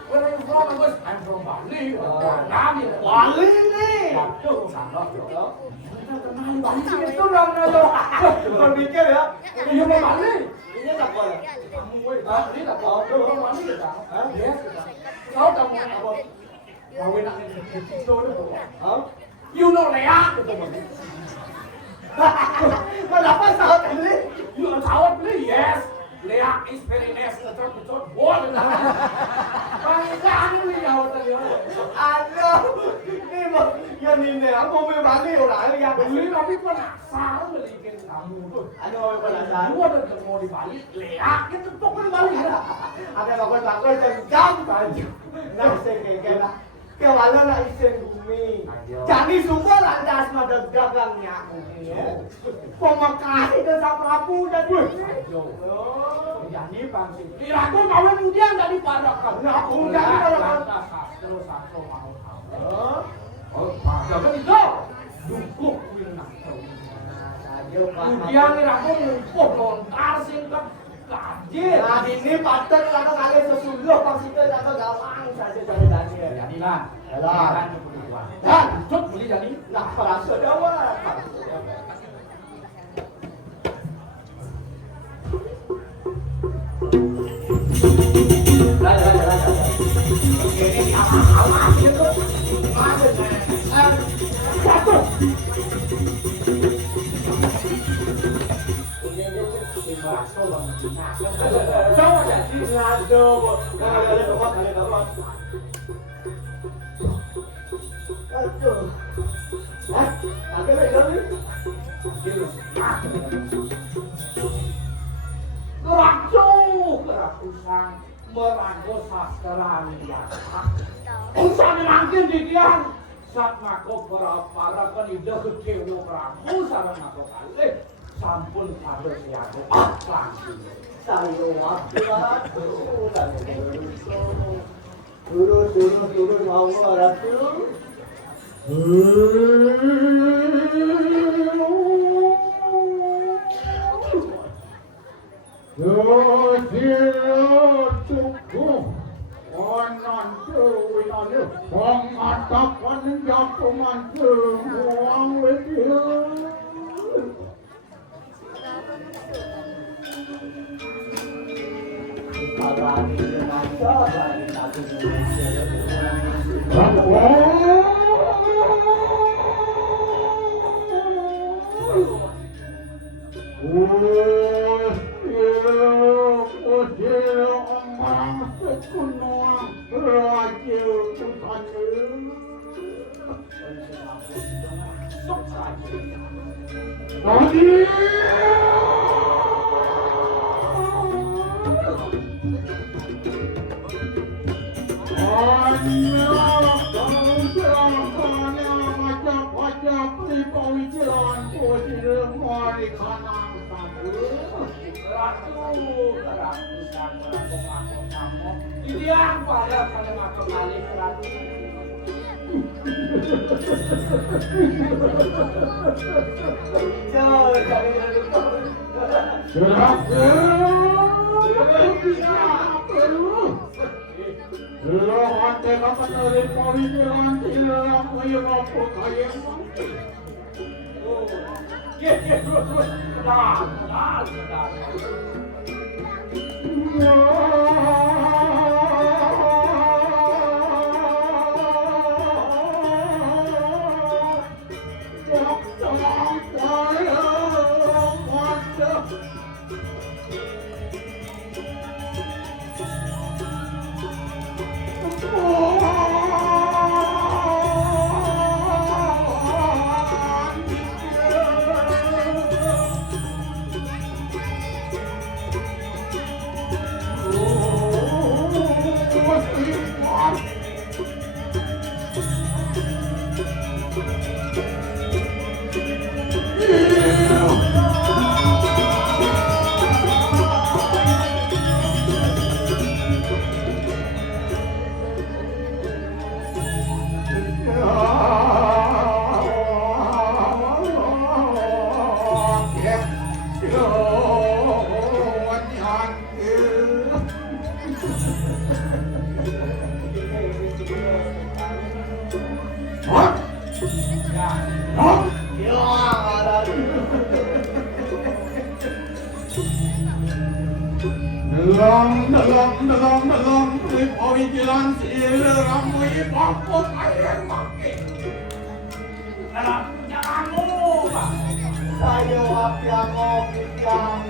Where are you from, Agus? I'm from Bali. Bali nih. Patuh sama loh. Kita kenal Bali itu orang lo. Berpikir ya. Iya mau Bali. Ini tak boleh. Kamu Bali tak tahu. Orang Bali tak tahu. Yes. Tahu kamu apa? Kawin nak itu tu. You know Lea itu mana? Kenapa sahabat ini? You know tahu beli? Yes. Lea is very nice. Betul. Boleh lah. Bangsa ni Lea betul. Aduh, ini mah yang ini aku mau Bali orang yang Beli tapi penasaran beli kan kamu tu. Aduh, penasaran. Lu ada ketemu di Bali? Lea itu pokoknya Bali. Ada bakul jam saja. Nah, saya lah. Kewala lah isen bumi. Jadi semua lantas pada dagangnya. Pemekah itu sang Prabu jadi. Jadi bangsi. Kiraku mau kemudian jadi parakan. Nah, aku jadi parakan. Terus aku mau tahu. Jangan itu. Dukuk minat. Kemudian kiraku ngumpul lontar singkat. Kajir. Nah, ini paten atau kali sesuluh maksudnya atau gampang saja jadi. Jadilah. Jalan. Dan cut beli jadi. Nah, perasa dawa. Keratusan meragu sastra biasa. Usah makin dikian. Saat makok para penida kecewa Prabu sareng makok kali. Sampun kados siaga langsung. Sayo waktu turun mau ratu. Ini yang pada mata kali ratu. Dalam pemikiran sila ramai papuk air makin. Dalam kamu, Pak. Saya wapiang ngopiang.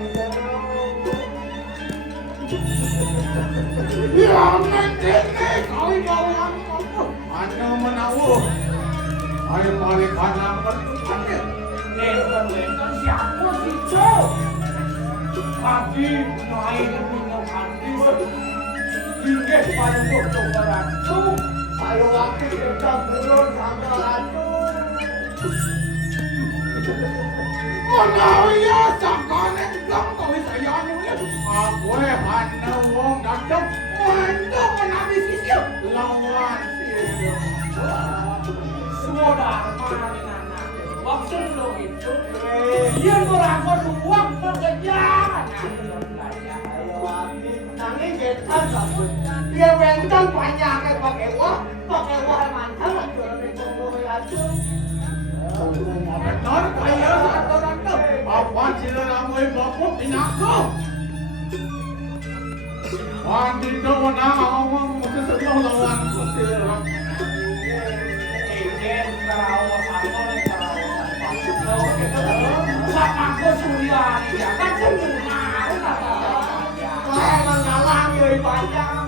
Yang menjadi kawan mana menawu. Air balik kanan bertukannya. Lempar siapa sih cok? Pagi main minum hati hingga pada dokter ratu. Saya wakil tetap turun sama ratu. Kalau ya sakane lang kau saya ni. Aku hanya wong datang untuk mengambil sisir lawan sisir. Sudah mana waktu lo itu dia merangkul uang pekerjaan. Ayo wakil nangis getan kabut. Dia bentang banyak pakai wah mantap lagi orang ngomong ratu. Benar kaya rata-rata. Apa sila ramai bapuk pinakku? Wanti tu menang awang mesti sedang lawan sila. Ejen terawat apa nih terawat. Sama aku Suryani ya kan cemar kata. Saya mengalang dari banyak.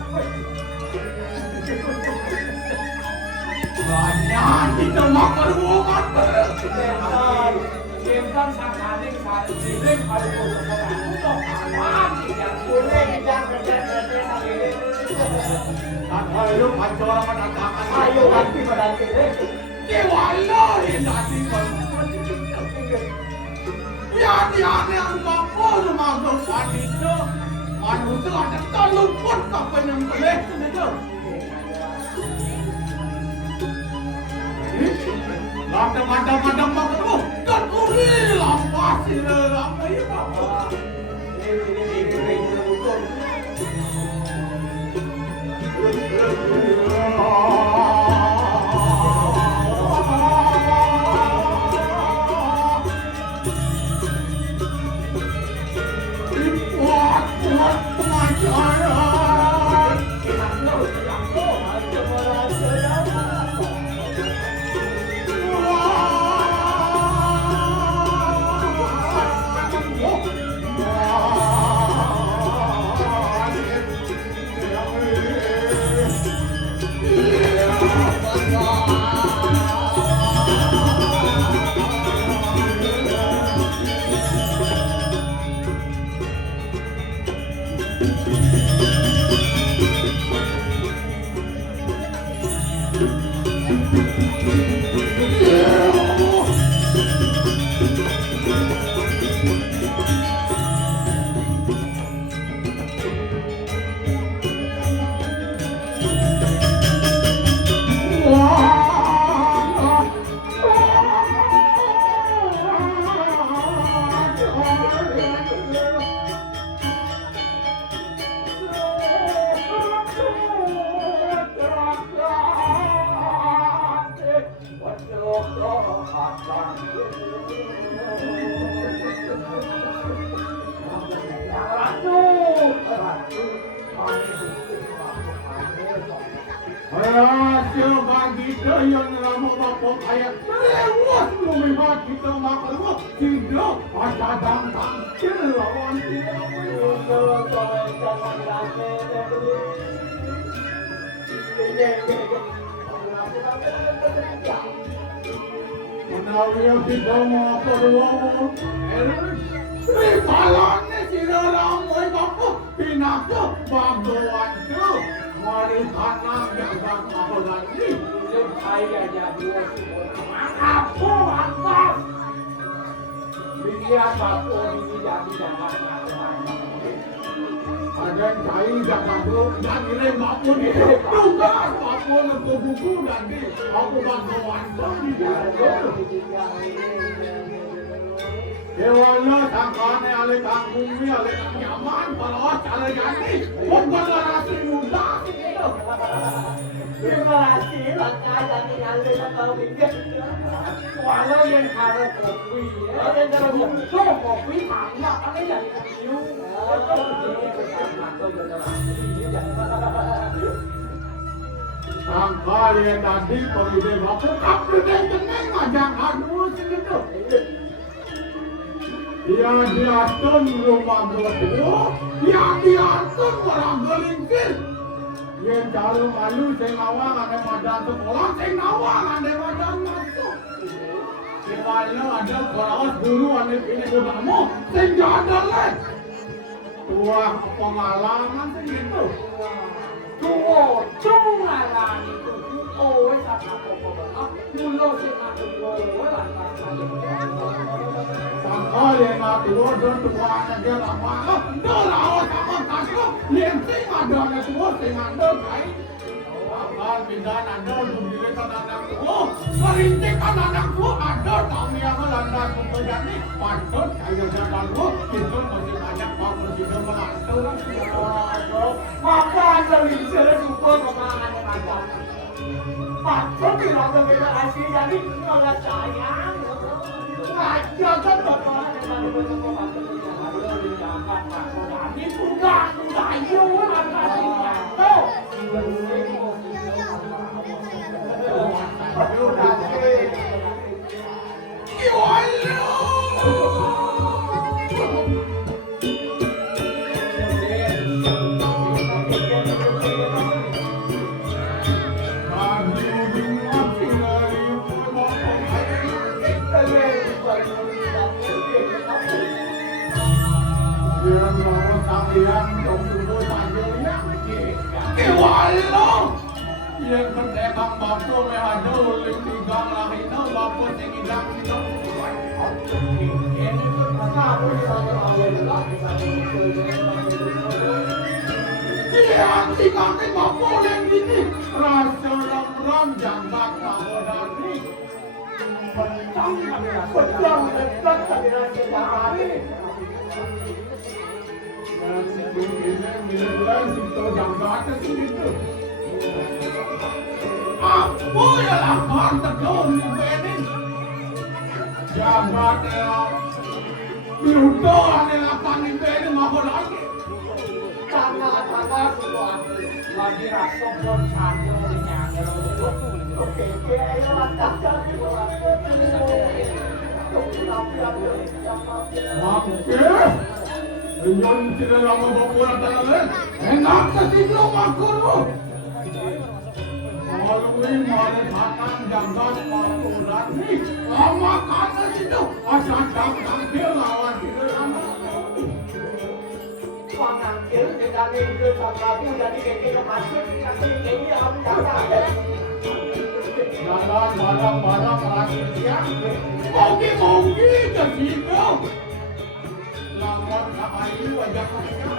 Banyak kita makan uang Jentan sakane kali cilik kali foto-foto untuk aman tidak Boleh kita kerja-kerja hari ini. Ayo pancora menatakan. Ayo hati berarti. Kewala hindati ya yang bapur masuk wanita. Manusia ada terlumpur kapan yang boleh itu. Madam makro dan uri lampas sila ramai bapa. Hasil bagi yang lama bapak kayak lewat lumimah kita makan tidak ada dangkang lawan Menawi kita mau kedua Ribalannya sila ramai bapak pinaka bagoan tu Mari tanah yang tak mahu lagi Saya jadi aku mantap. Biar bapak ini jadi jangan ada yang cari jangan bro dan ini mampu ni tugas mampu untuk buku nanti aku bagoan tu Dewana tangkane ale kangkumi ale nyaman kalau cara jadi bukan narasi muda Terima kasih, langkah dan nyale kalau pikir. Walau yang harus kopi, yang kalau butuh kopi hanya pakai dari kayu. Tangkal yang tadi pemide bapak kapten tenang majang anu segitu. Dia diatur rumah berdua, dia diatur orang gelincir. Yang jalan malu saya ngawang ada madan sekolah, saya ngawang ada madan masuk. Kalau ada perawat guru ada pilih kamu, saya jalan lah. Tua pengalaman segitu. Tungalan itu, oh, apa mulut sih Sangkal yang nak tua dan tua saja lama. Dolar sama kasut, yang sing ada nak tua sing ada kai. Sangkal pindah ada dulu kan anak tua, merintik kan anak tua ada kami yang landas untuk jadi patut saya jalan tua kita masih banyak waktu kita melantur. Maka dari serupa pemahaman macam. Patut dilakukan kita asli jadi kalau sayang. Aja kan bakalan ada itu enggak ayo Yang berdekang bapak mehada oleh tigang lahina bapak yang hidang hidang yang tigang ni bapak yang gini rasa ram jangka kau dari pedang kami rasa hari. Apa yang akan terjadi ini? Jangan diutuh yang akan ini mahu lagi. Karena kata semua lagi rasa bersama oke, ayo langkah kami Dengan tidak lama bawa dalam enak ketika makro. Kalau ini mana makan jangan makan ni, makan itu ada jangan dia lawan dia lama. Panggil dengan itu kamu jadi keke masuk kasih keke kamu dengan barang-barang rahasia. Mogi-mogi ke situ. Lawan kali wajah saya.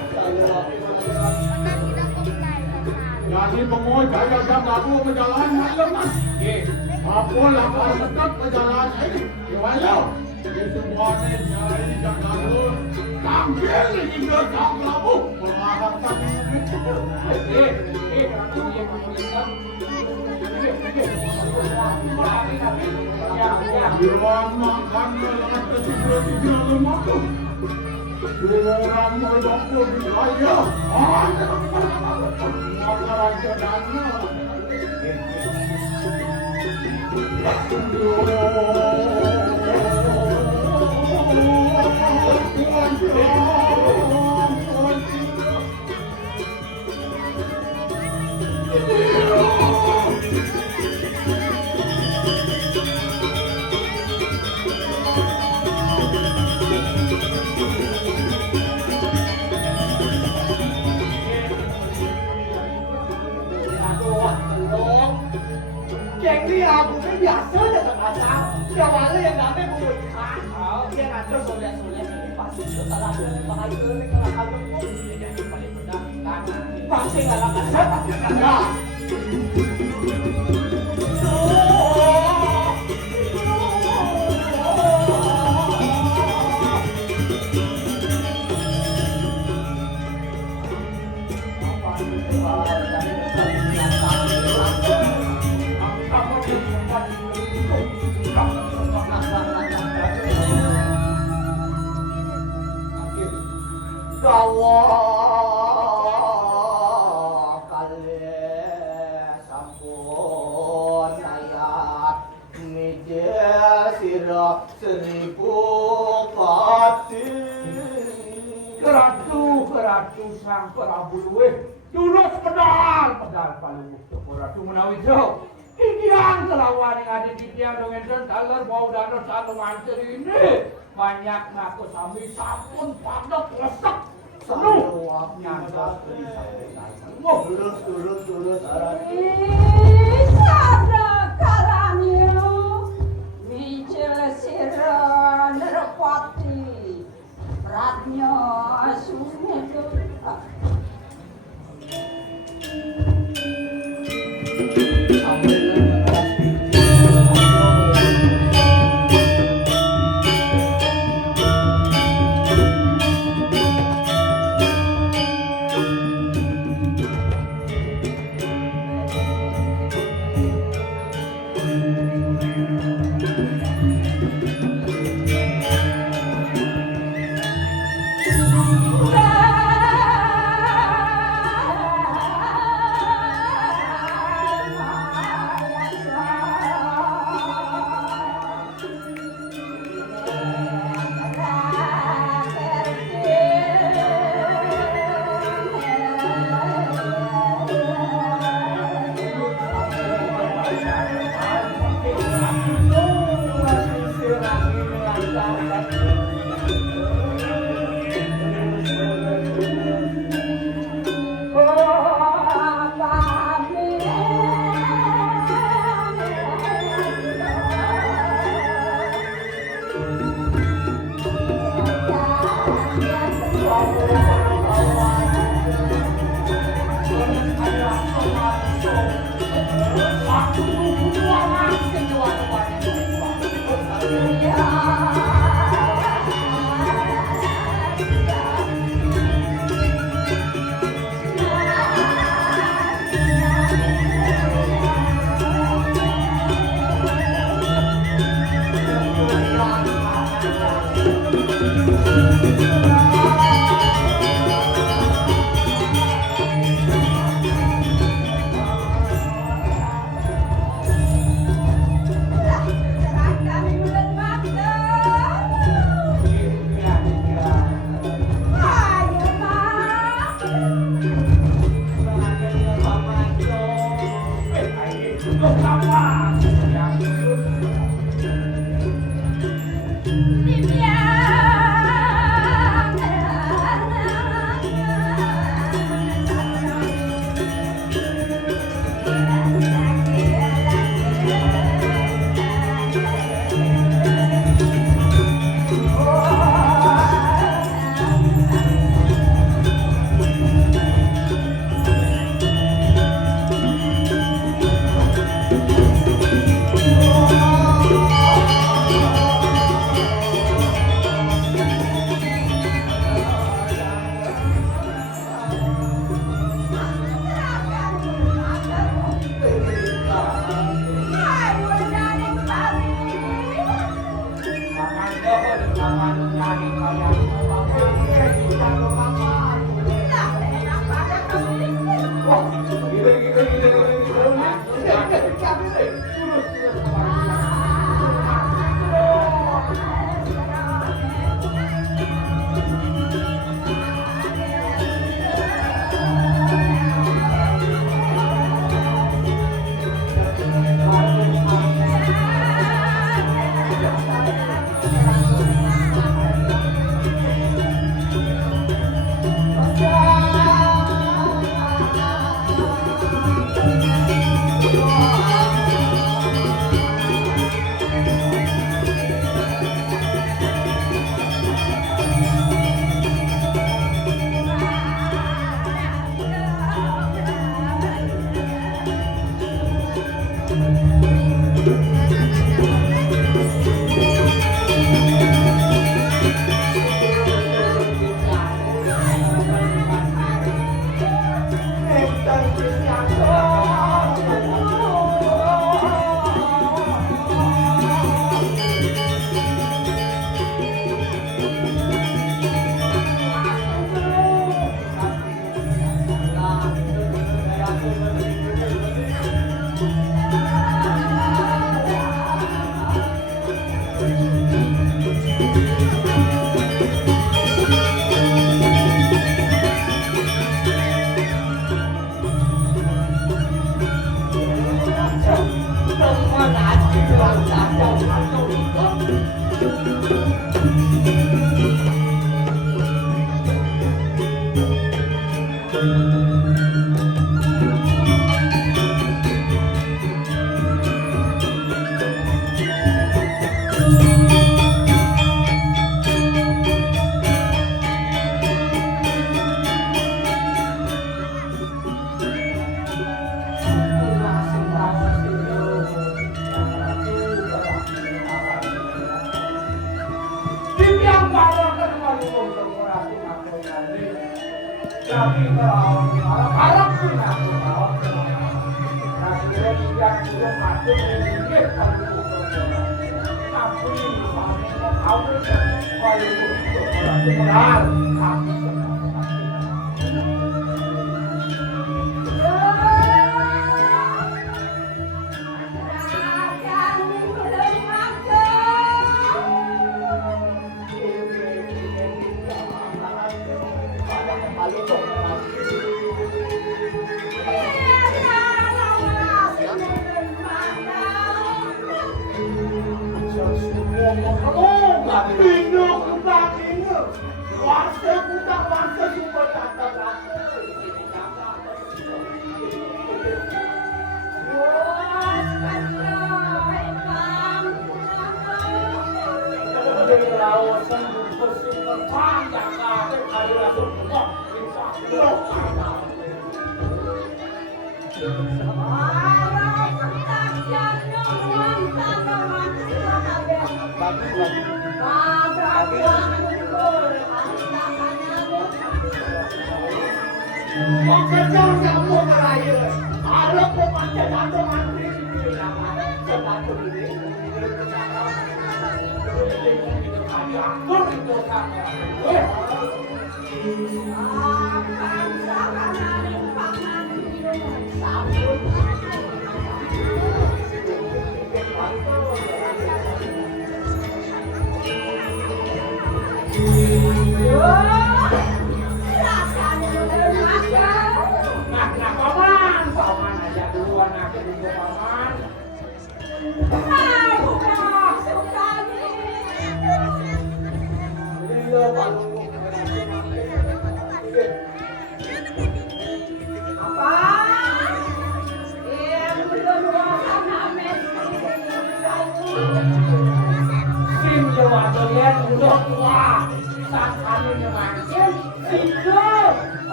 Jadi pengoy saya jam aku berjalan malam mas. Apa lah kalau tetap berjalan ini? Gimana? Di semua ni jadi jangan lu. Tampil hingga tak labu. Mengharapkan Diwan makan dengan ketiga lemah tu. Orang merdeka saya. Makaran kedana. Geng dia aku kan biasa aja terasa. Awalnya yang namanya mau ikan. Dia nanti soleh-soleh ini pasti sudah ada pakai ke kalau pun jadi paling benar. Pasti nggak akan pasti enggak. Kawah kali sampun ayat meja sirah 1000 pati. Keratu sang Prabu luweh tulus pedal paling bukti Ratu menawi jauh. Ikian kelawan yang ada di tiang dengan sentaler bau danau satu mancer ini banyak ngaku sami sampun pada lesak seluruh nyata Turun arah. Sada karanyo Wijaya sira nerpati Ratnya sumedo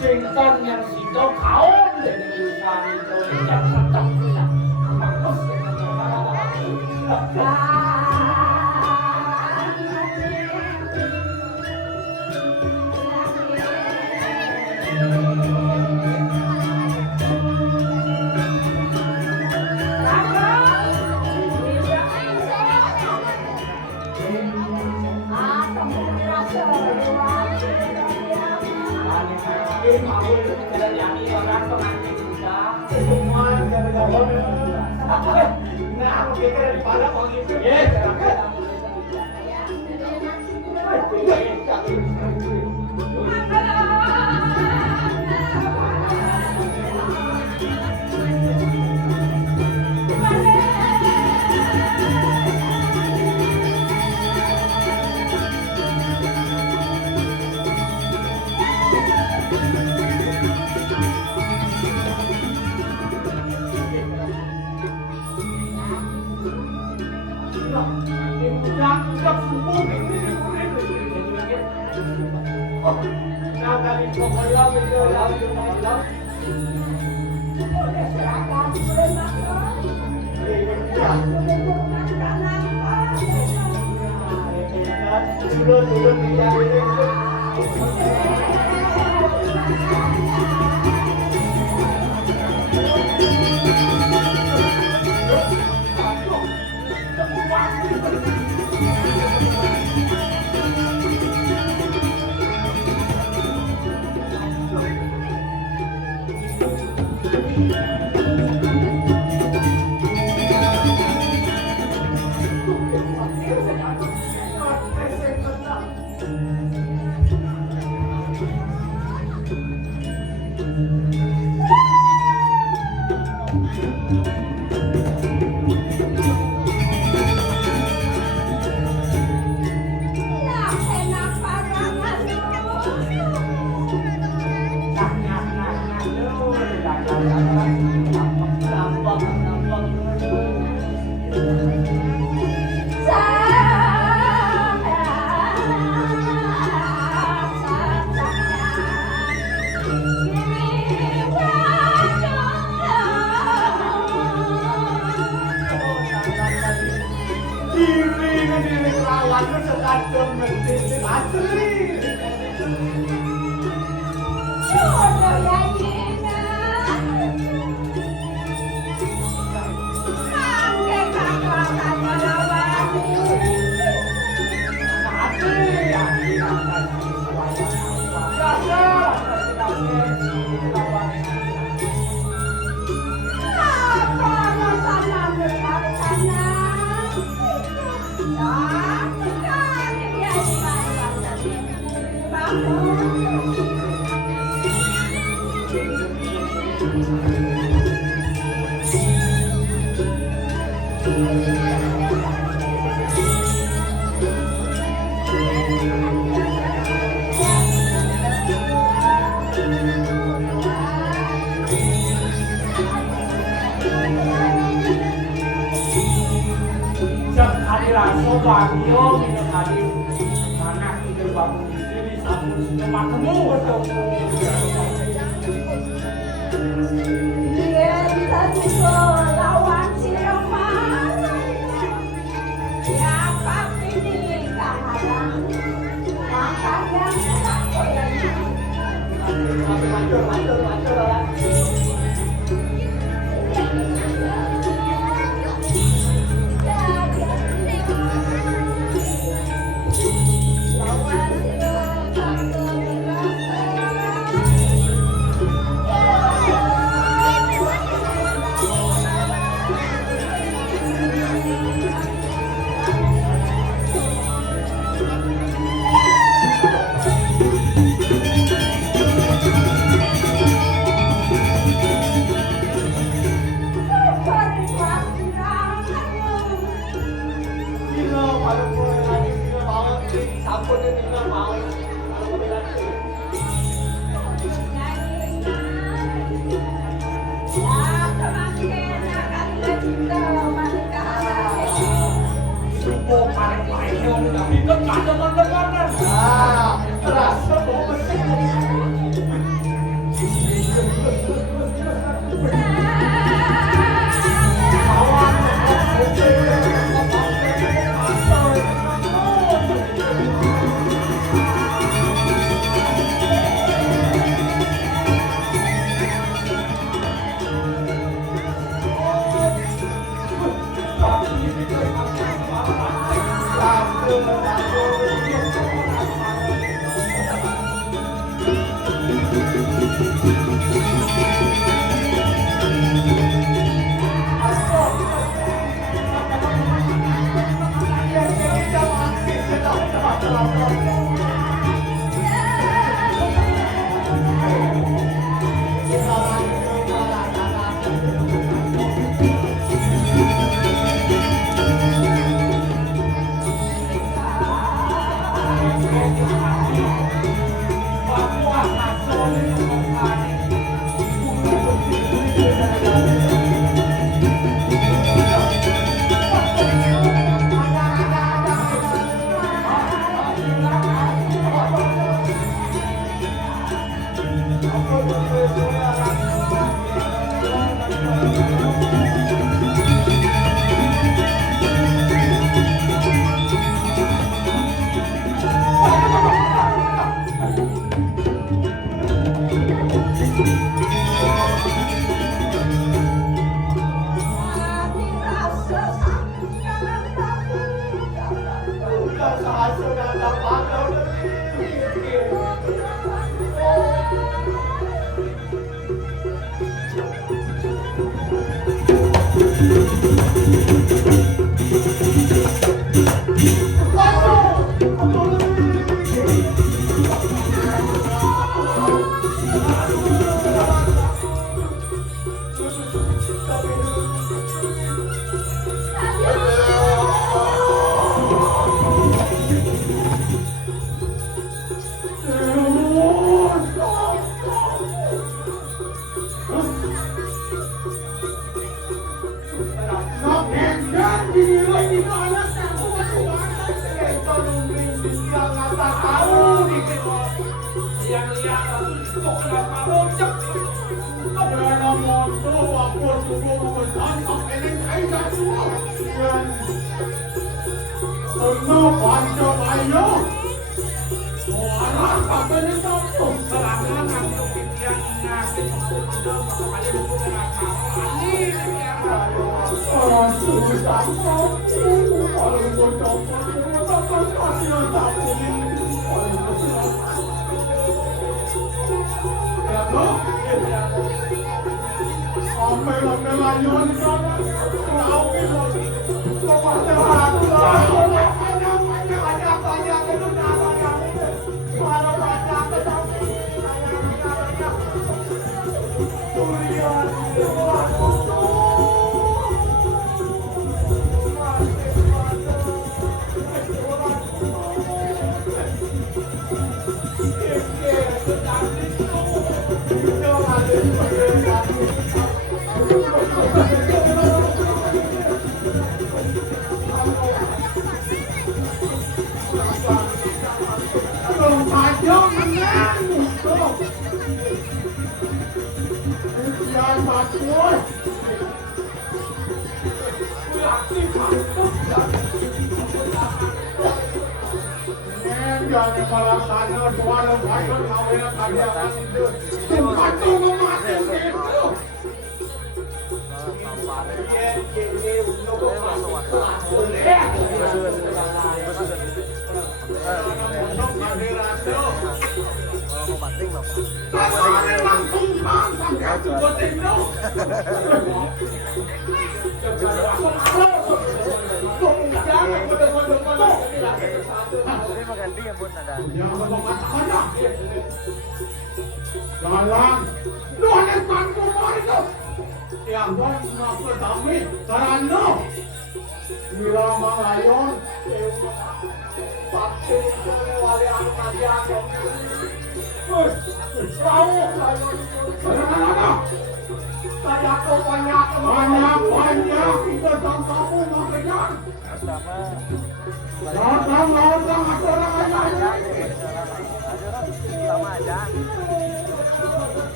Singkan yang sito kaon dari urusan itu yang tetap kita bagus.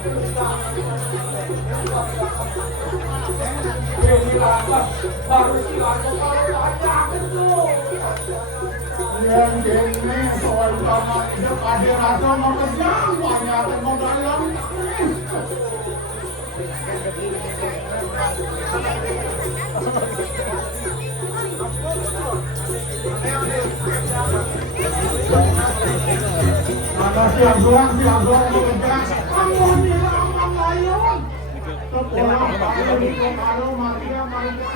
Yang ini soal lama dia ada rasa mau kenyang banyak mau dalam. Ada siap doang mau kenyang. Kamu bilang ngayon. Sekolah kalau Maria Maria.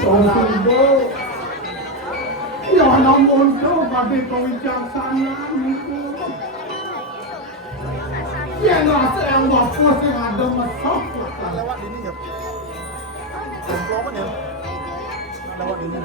Tunggu, ya namun tu bagi kebijaksanaan itu. Yang rasa yang bagus yang ada masuk. Lewat ini ya. Lewat ini. Lewat ini.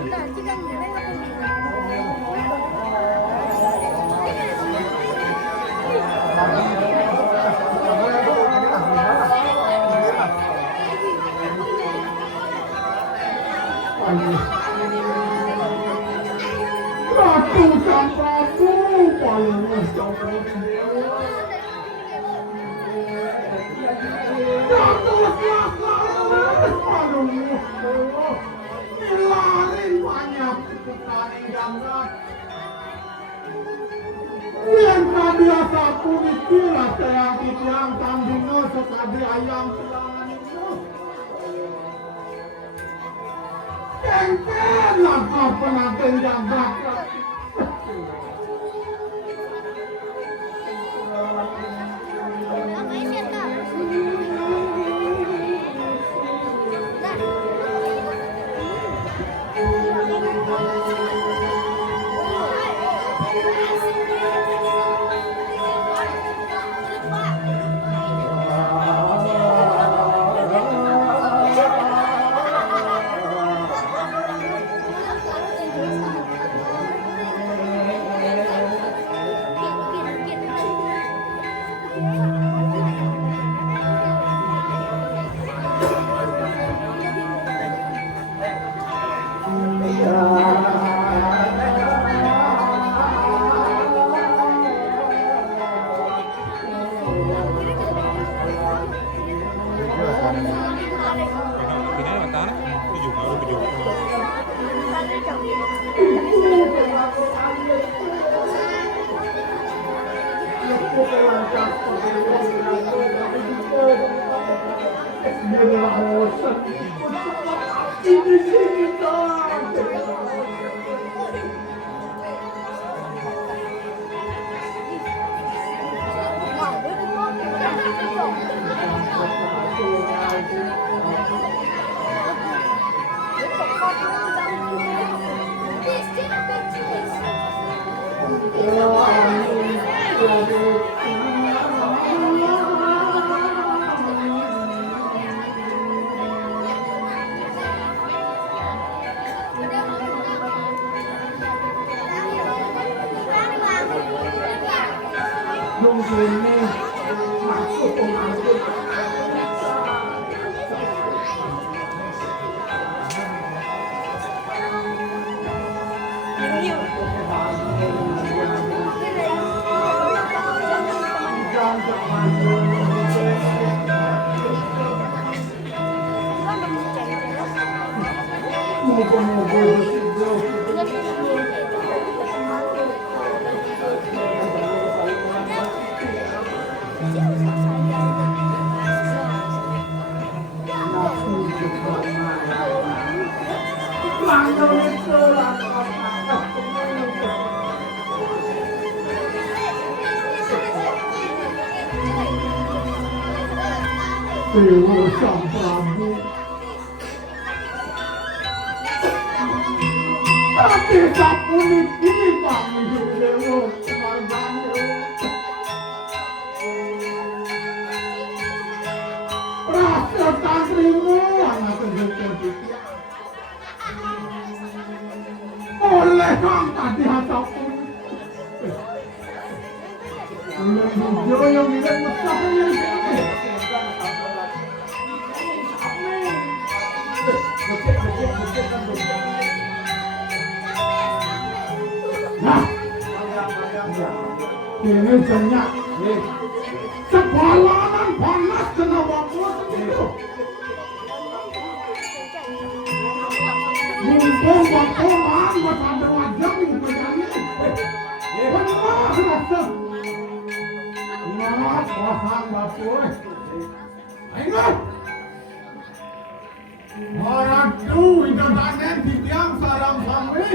Ratu sang Prabu paling menjauh dewa. Ratu siapa? Aduh, dilarin banyak petani janggat. Yang biasa pun dikira saya yang tandingnya sekali ayam pelan itu. Kengken lah pengantin janggat. Dewa Sang Prabu, tapi sapunik ini panggil Dewa Marganya. Rasa tantrimu anak kejepit oleh kang tadi hatapun. Oleh yang bilang mustahil yang Nah, ini senyak. Sebalanan panas kena waktu segitu. Mumpung waktu man bersama wajah ini berjani. Benar rasa. Ingat kuasaan bapak. Ingat. Maratu itu danen tiang sarang sampai.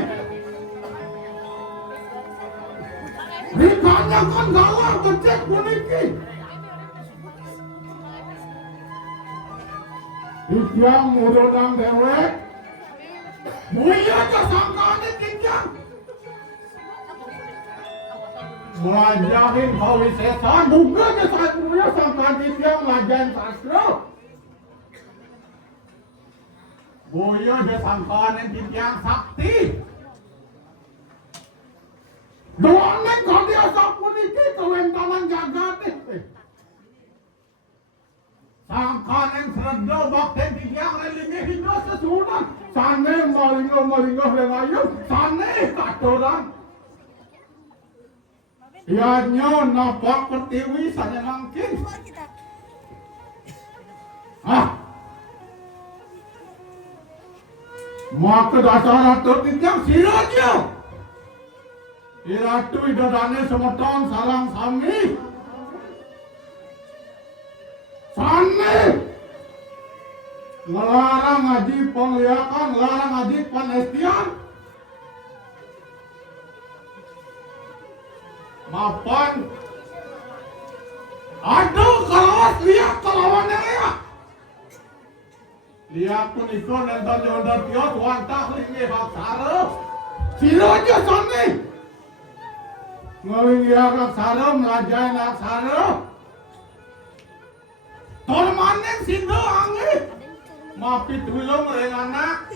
Rikanya kan galah becek puniki. Tiang mudodang dewek. Buaya aja sangkanya tiang. Melajahin kawi setan. Bukannya saat buaya sangkanya tiang lajahin sastra. Buaya aja sangkanya tiang sakti. Doanya kau dia sapun ini kewentanan jagat nih. Sangkan yang sereda bakten tiang relingnya hidup sesudah. Sana malingah lengayun, sana katoran. Ianya napak pertiwi sana mungkin. Maka dasar atur tiang sirajnya. Iratu idodane semeton salang sami. Sana melarang ngaji pengliakan, melarang ngaji penestian. Mapan aduh kalawas lihat kelawannya lihat. Lihat pun ikon nonton yonder tios wantah lingi hak sarap. Siro aja sana. Ngelingi hak sarap, melajain hak sarap. Tolmanen sindo angin. Mapi tulung reng anak.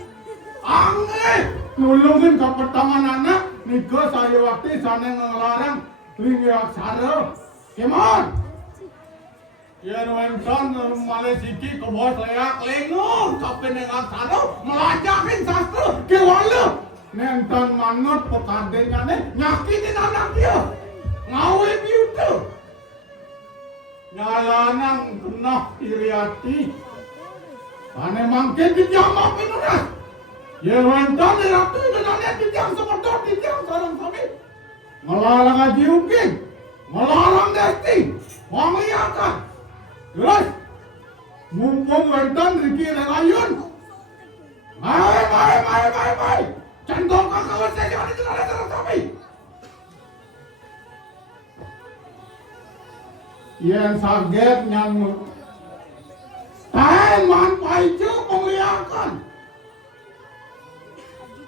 Angin. Nulungin ke pertangan anak. Nika saya waktu sana ngelarang. Lingi hak sarap. Kemon. Ya nuenton Malaysia ke bos leak lengung. Tapi nengak sarap. Melajahin sastra. Kewala. Nenton manut pekadennya nih. Nyakitin anak dia. Ngawe biutu. Nyalanang kena iriati. Ane mangkin dijamah pinuras. Ya wentan iratu idodane dijam semetot dijam sarang sami. Melarang aji ungking. Melarang desti. Wangliakan. Terus. Mumpung wentan riki lengayun. Mai. Centong kakak saya jangan dikenal sarang sami. Yang saget nyamuk. Tahan man paicu pengliakan.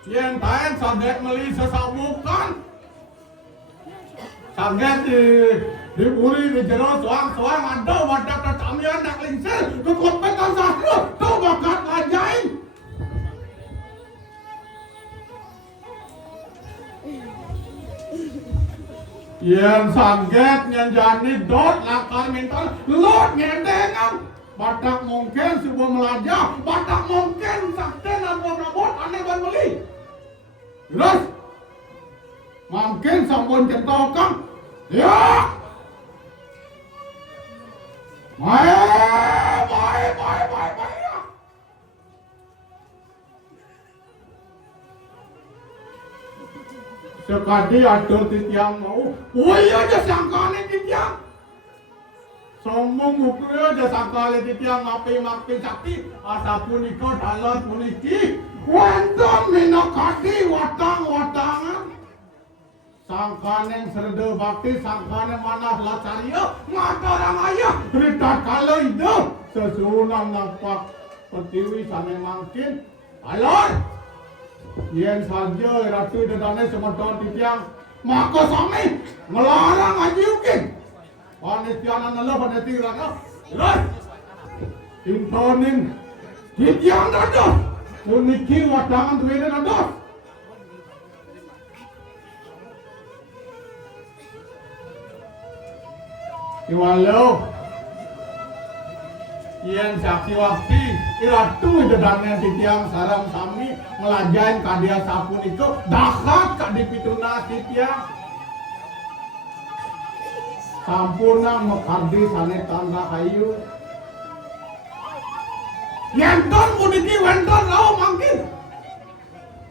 Yang tahan saget meli sesabukan. Saget di puri di jero suang ada wadah tercamian dak lingsir kekompetan sastra tuh bakat lajain. Yang saget nyanjani dot lakar mental lot ngendengan. Batak mungkin sebuah melajah, batak mungkin sakti dan rabot aneh ban beli. Terus, mungkin sampun centokang, ya. Baik. Sekali atur titiang mau, woi aja sangkane titiang. Sombong ukur aja sangkane titiang ngapi sakti, asapun iko dalat puniki. Wanton minakati watang-watangan. Sangkane serda bakti, sangkane manah lacaria, ngatarang ayah, rita kala hidup. Sesunang nampak pertiwi sana mangkin, alor. Yen saja ratu dedane semeton titiang, maka sami melarang aji ukin. Panitianan nela panitiran, terus intonin titiang dados, puniki wadangan tuwene dados. Iwalau yen saksi wakti iratu dedane titiang sarang sami melajain kadia sapun itu dahat kak dipituna titiang titiang sampurna mekardi sane tanda kayu yenton puniki wenton lau mangkin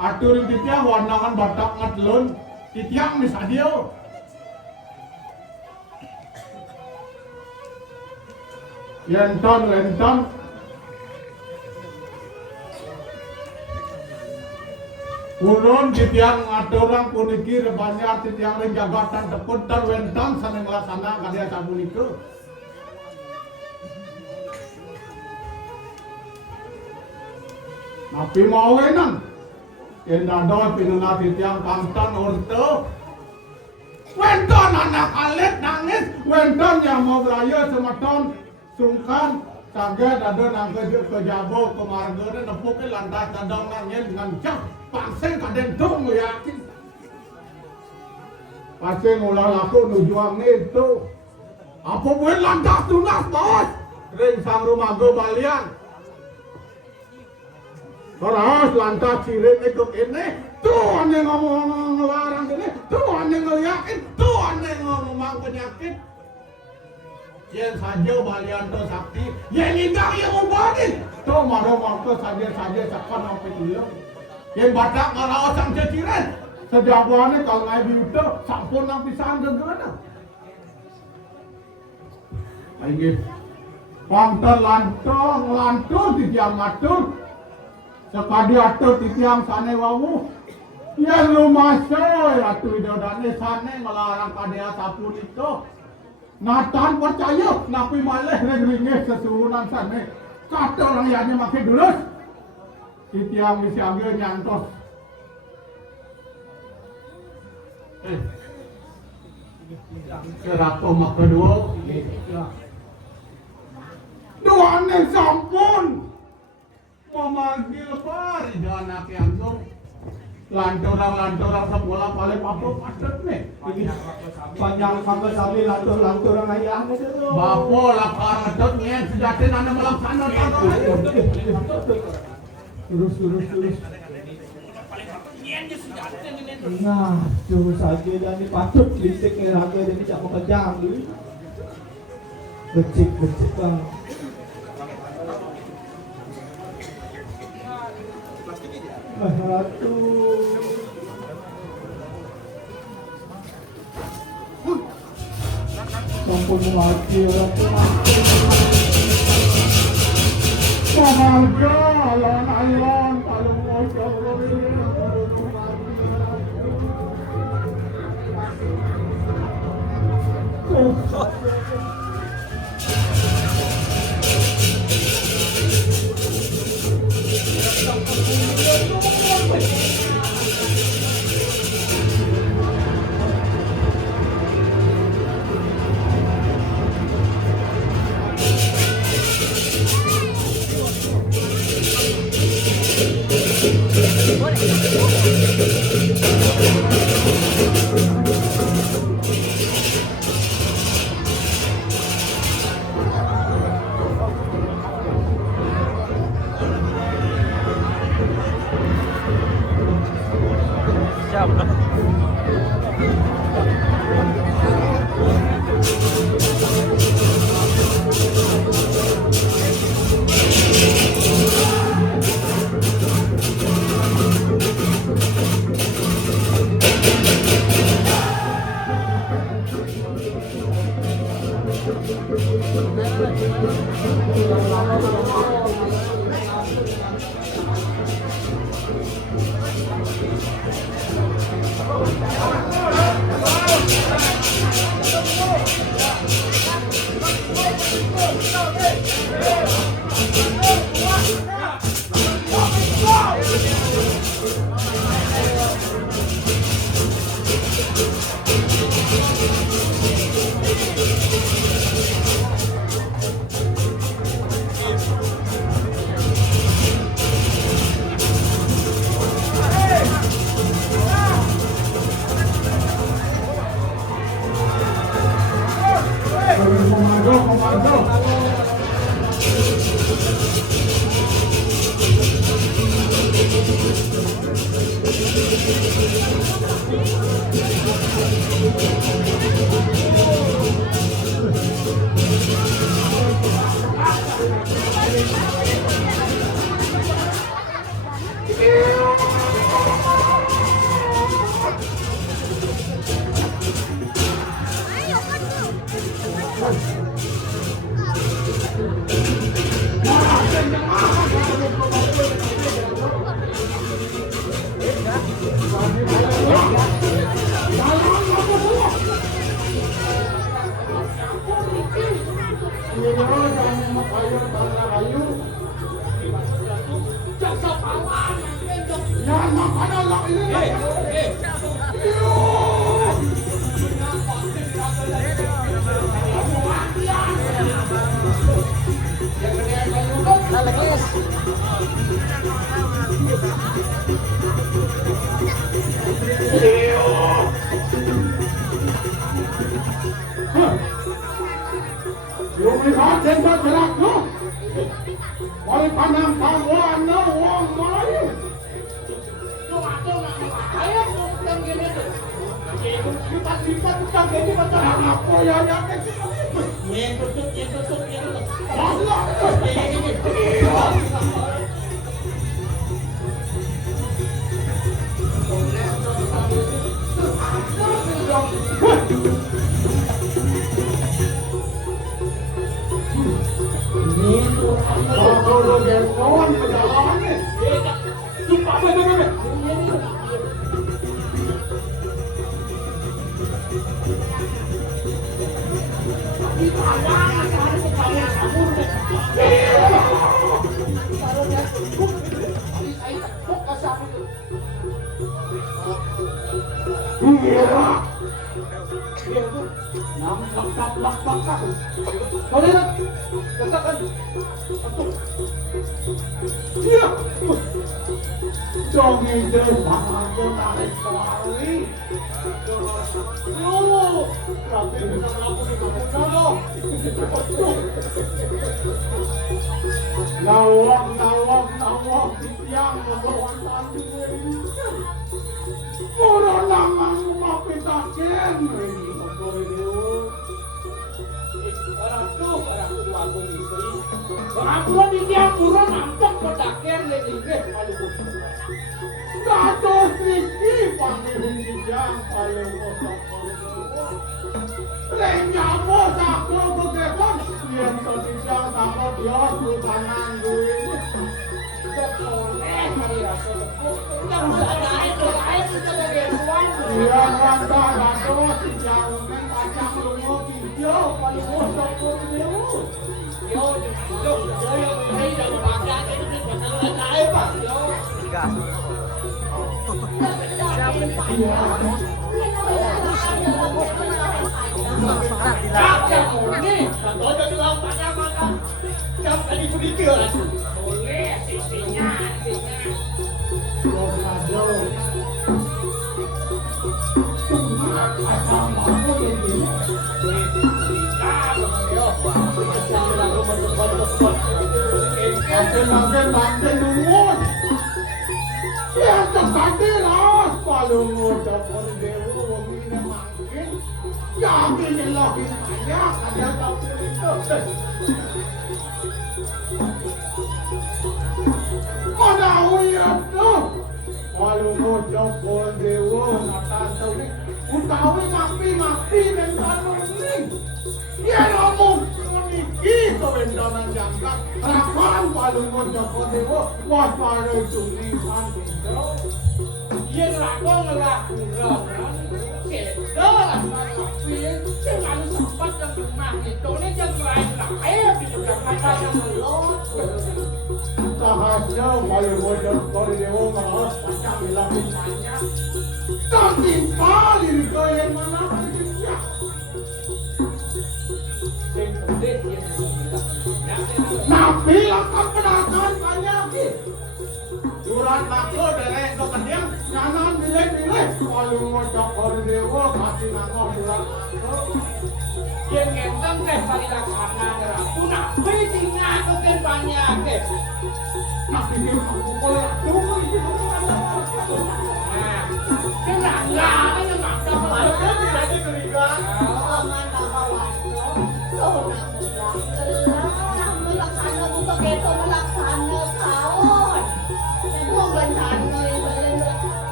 aturin titiang wandangan batak ngadlun titiang misadio yenton Ulun titiang aturang puniki rebanyar titiang jagatan tepunten wentan sane nglaksana karya sapunika. Napi mawenan yen dadol pinuna titiang kamtan urte. Wentan anak alit nangis, wentan yang mau beraya semeton sungkan saged ada nang kejabo kemargane nepuke lantas kadang nangis ngancak paseng kaden dong yakin paseng ulah laku nujuang itu apa boleh lantas tunas bos ring sang rumah go balian terus lantas sirin ikut ini tuh ane ngomong ngelarang ini tuh ane ngeliakin tuh ane ngomong penyakit yen saja balian to sakti yen indang yang ubadin tuh maro-maro saja sekan sampai dulu yang badak ngaraos sang ceciren sejagoane kalau ngai biuta sampun nang pisan gegana ayo pangter lantur titiang ngatur sekadi atur titiang sane wawu yen lumasoy atuh idodane sane ngelarang kadea sapunika natan percaya napi malih ring-ringe sesurunan sane kata orang yane make dulus titiang misi angge nyantos serako mak kedua duane sampun memanggil bari anak yang dong lanturang sekolah paling apa padet nih panjang sampai sambil lanturang ayah bapo lah karet nyen sejatin anda melaksana terus nah terus saja dan patut listrik raga dan tidak mengejar becik bang Ratu sampun mati Ratu Maharga lan ayon palung ojo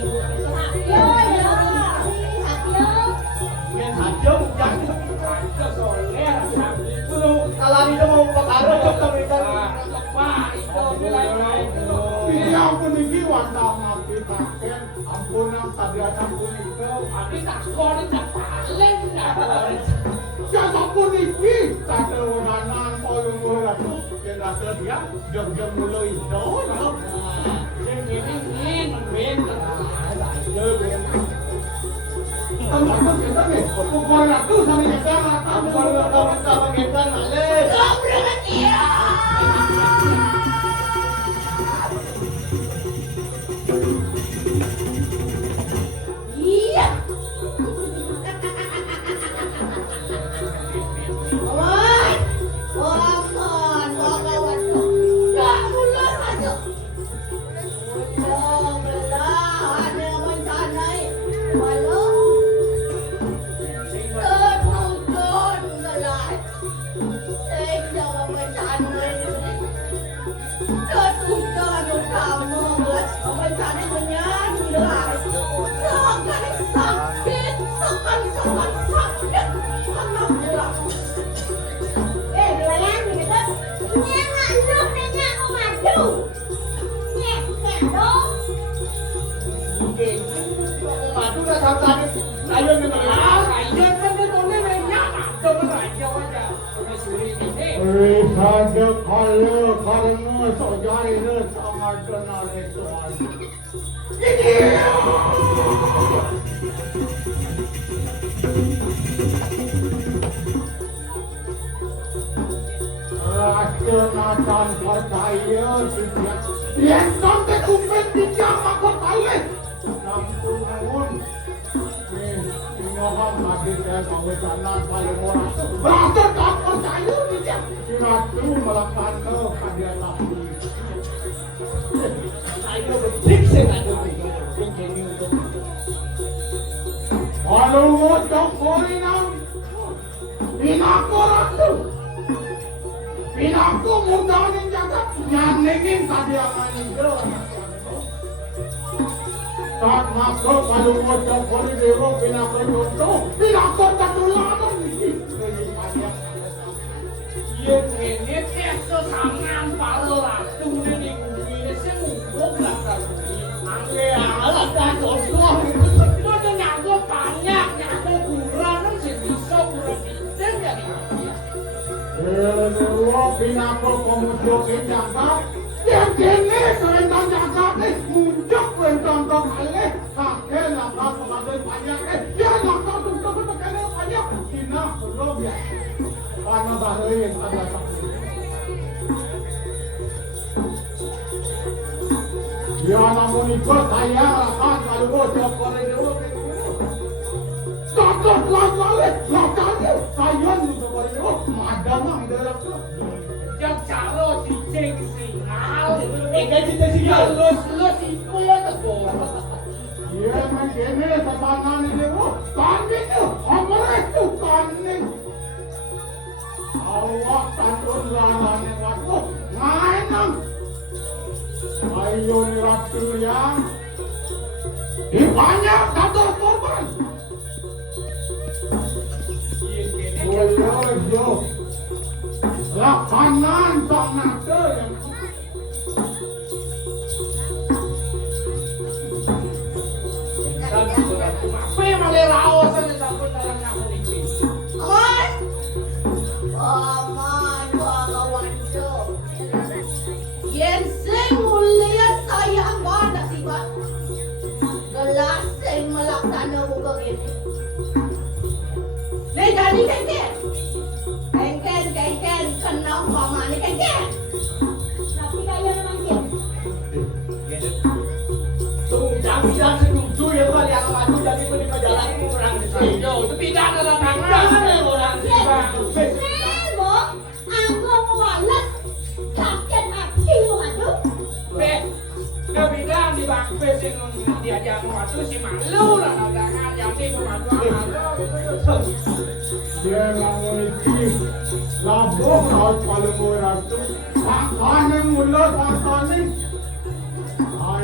Yo yo, Satyo. Yang saja bukan Ada soleh sampai itu. kalau itu mau perkara dokter itu. Wah, itu nilai itu. Dia pun ini wandang nanti pakai ampun yang tadi ampun itu. Tapi tak sekolah tak paling nggak. Jangan pun ini kata orang orang itu yang rasa dia jam mulai itu. Kamu kita nih, bukan aku sama kita, kamu Kamu kita nale. Iya. Kawan, kawan, kawan, tak boleh masuk. Udah belah, ada mencanai, walau tertutup belah. Saya jangan mencanai ini. Tertutup utama belah, mencanai menyanyi lah. Sangat sakit, sangat sakit, sangat belah. Doyan gitu. Nghe ngạn nước này nha không mà đủ. Nghe dong. Maju dah sampai ayo ni malah. Kayaknya kan dia boleh banyak. Coba aja aja. Kami suri ini. Sada kalau karena sojai itu sangat kenal itu. Rasionatan percaya tidak. Yang sampai kumpul tidak aku tahu. Nampun namun. Inoham mati saya kamu jalan paling orang. Berasa tak percaya tidak. Ratu melakukan hadiah lagi. Ayo berpikir ada begini. Kalau mau korinam, pinaku ratu. Pinaku mudah jaga, nyanengin kadiangan itu. Tak masuk kalau mau korin dewa pinaku contoh, pinaku ketularan ini. Ini esok tangan palu ratu ini bumi semua belakang bumi. Alah dah contoh. Itu tuh nyago banyak, nyago kurang kan sebisa kurang bintang jadi. Dewa pinaku pemujuk jaga, yang kini kerendang jaga ni muncul kerendang kau kali, kakek langkah pengambil banyak dia langkah untuk kena banyak, Cina belum ya. Karena bahaya ada sakit. Dia namun ikut saya akan kalau bocor pada dulu. Takut lalu, saya untuk pada dulu. Madam ang dalam tu. Yang cara cicing singal, Ingat kita siapa? lulus itu ya tegur. Dia menjadi sepanjang ini dulu. Kanding tu, amal itu kanding. Awak tandun lawan yang waktu ngainam. Ayo ni waktu yang dibanyak kata korban. Yo, lapangan tak ada yang Apa yang malah rawas saja sampai dalam kamu ini. Aman. Aman, kawan tu. Yang sing mulia sayang banget sih, Pak. Gelas sing melaksana buka ini. Ni jadi kengken. Kengken, kena mama ni kengken. Tapi kayo naman din. Jangan setuju ya Pak yang maju jadi menikah jalan ini orang di sini. Yo, tapi dah ada tangan orang Mo, ako walat. Sakit hati mo maju. Be, kebilang di bangku sing diajak waktu si malu lah dagangan yang ni pemadu malu. dia memiliki lambung laut paling murah itu. Makanan mulut makanan.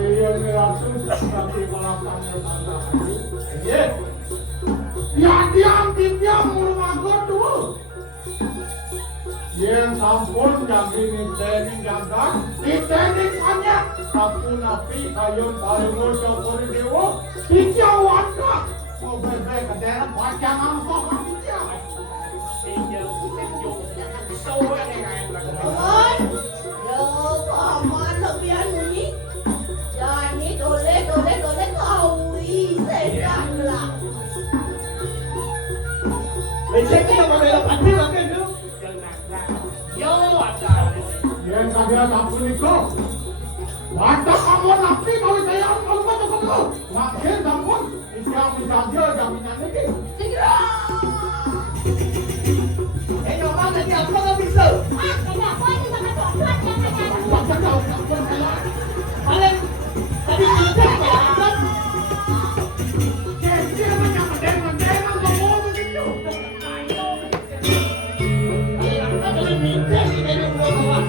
yang aku seperti balapannya tanda. Ya diam rumah gua dulu. Yang sampun jadi training jangan, training banyak. Aku napi kayu paling syukur dewa. Hijau warna. Mau baik ke daerah pacang angkok dia. Ôi, đâu có mà nó biến đi. Rồi ní đồ lên cầu ý xảy ra là. Mày xem cái nào mà mày là bản thân là cái nữa. Yang saya sampun itu. Wanda kamu napi kalau saya kalau kamu. Makin sampun. Yang bisa dia jaminan ini. Segera. Nhỏ ba là nhà không có bị sợ. Cái nhà quay thì mà nó thoát ra cái nhà. Bắt đầu phải nói. Mà lên. Tại vì mình thích cái nhà lắm. Dia macam mendeng kamu begitu. Nó có lên mình thích thì đây là mua của bạn.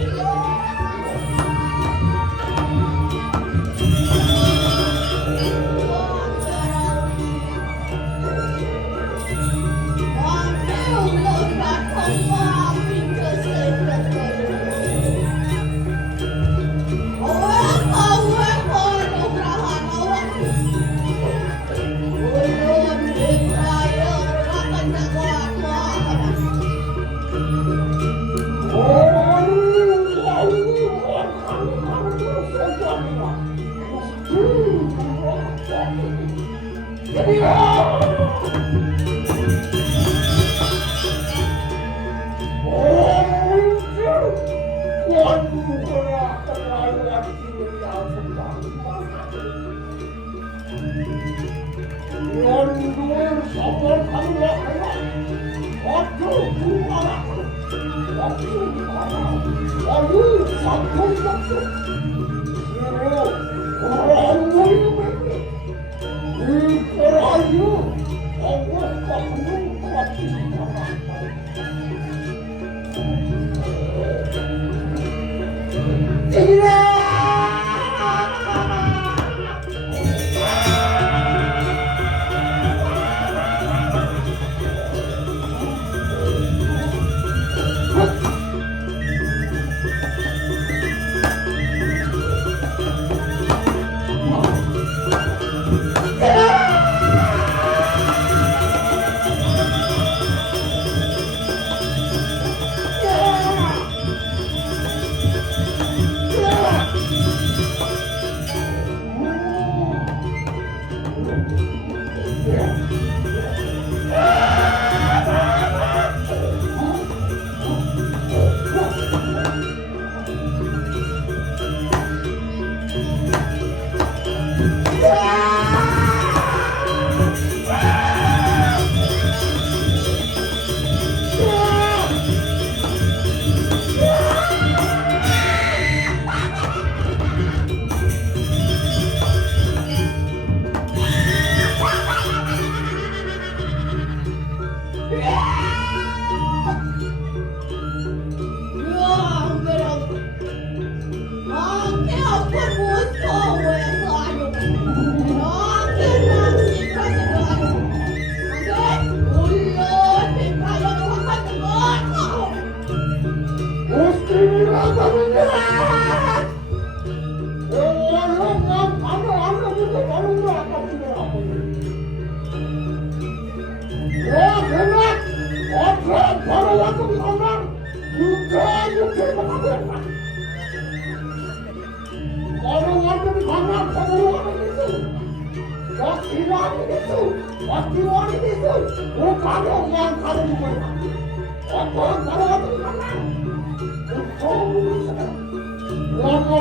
Aku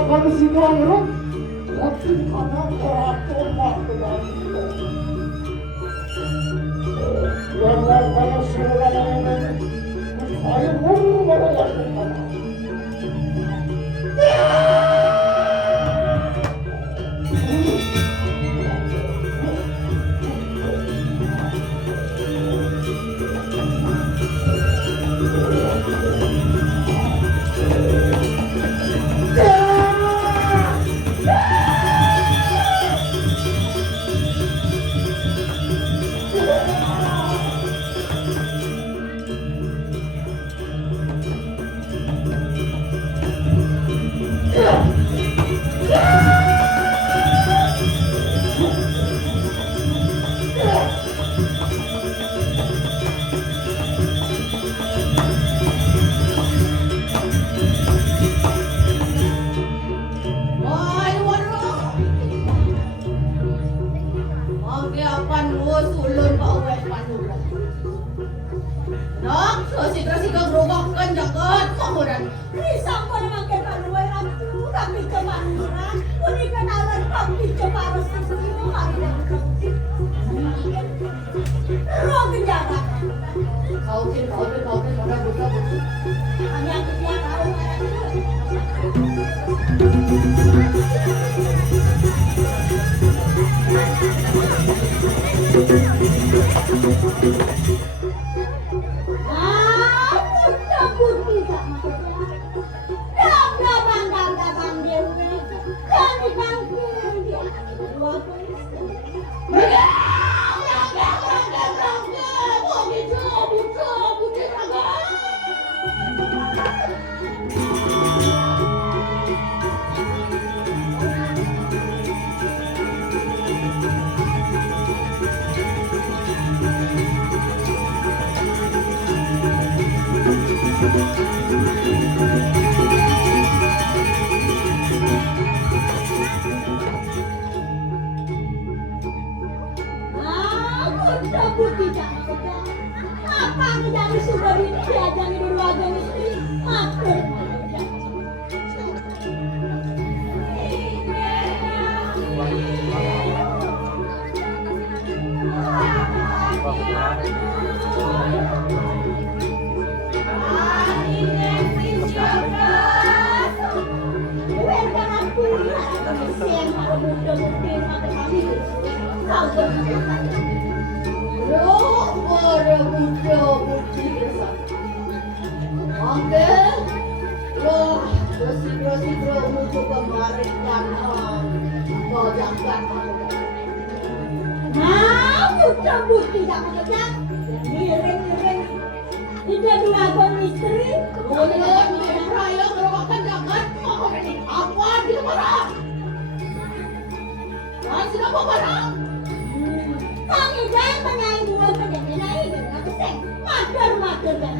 tak bisa, Aku tidak kerja. Apa menjadi sudah ini diajangi di luar istri? Matur. Cabut tidak mengejar, miring-miring. Tidak dua istri, kemudian meraya merupakan jangan apa tidak marah. Dan sudah marah. Kang Ijan menyaing dua penjajah ini, aku seng mager dan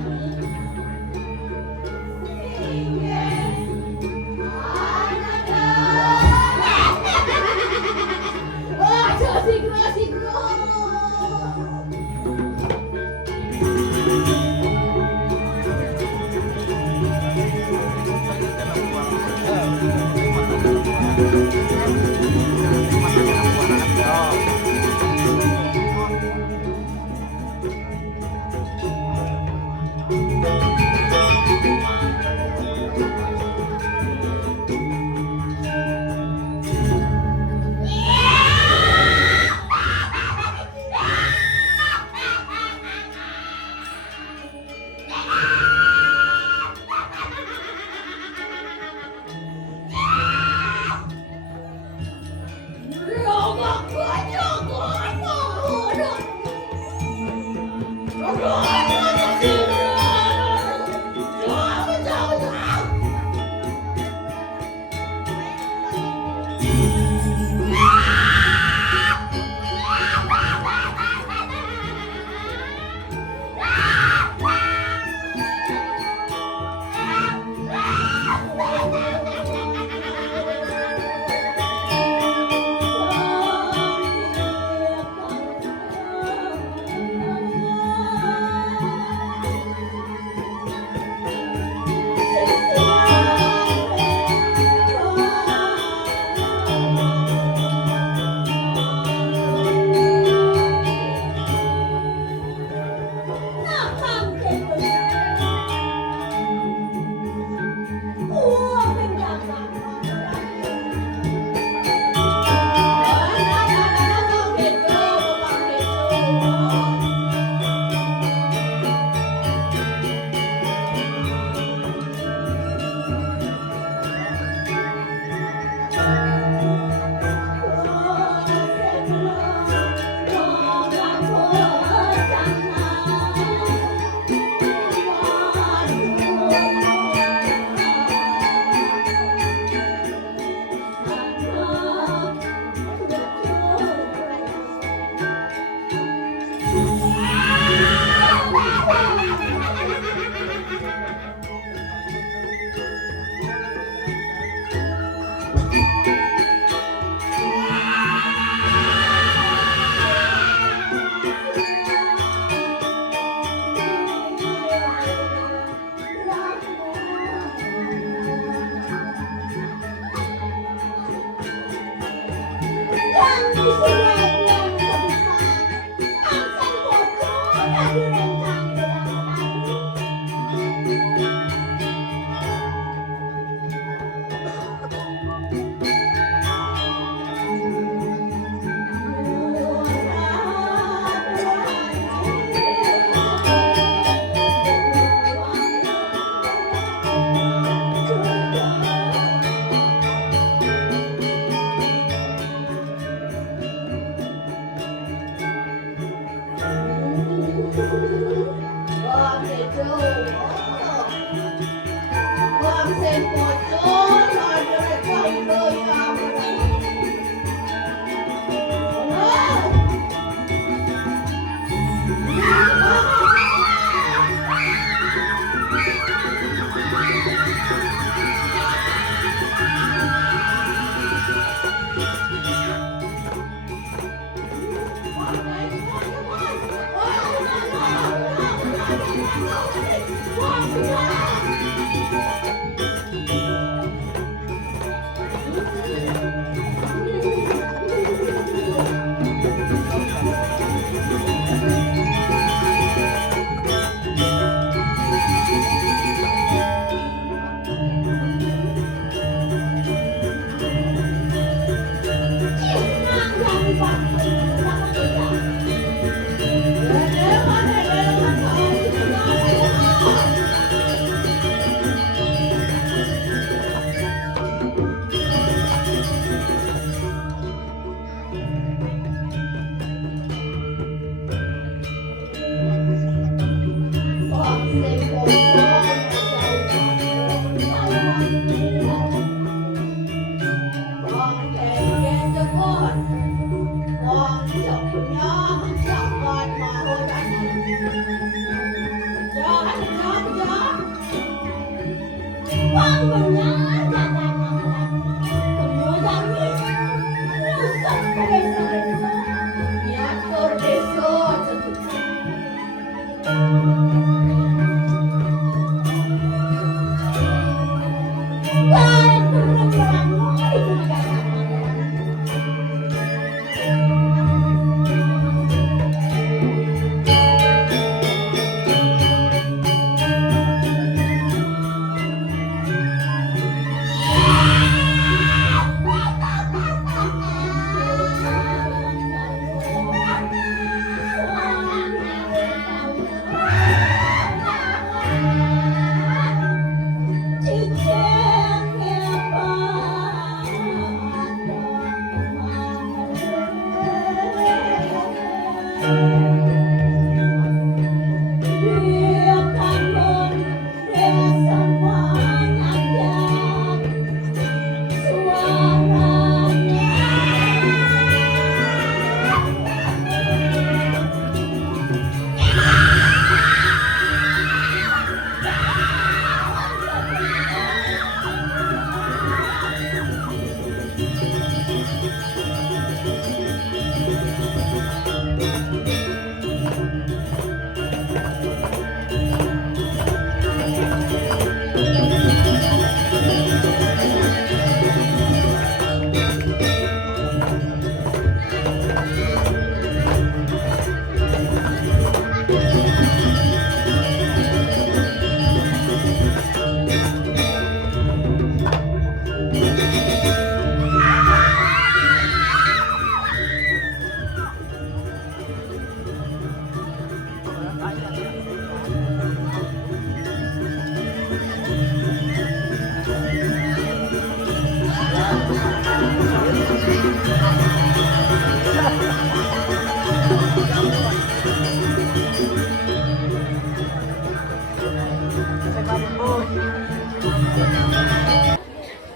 Kain terang-terang itu dikatakan.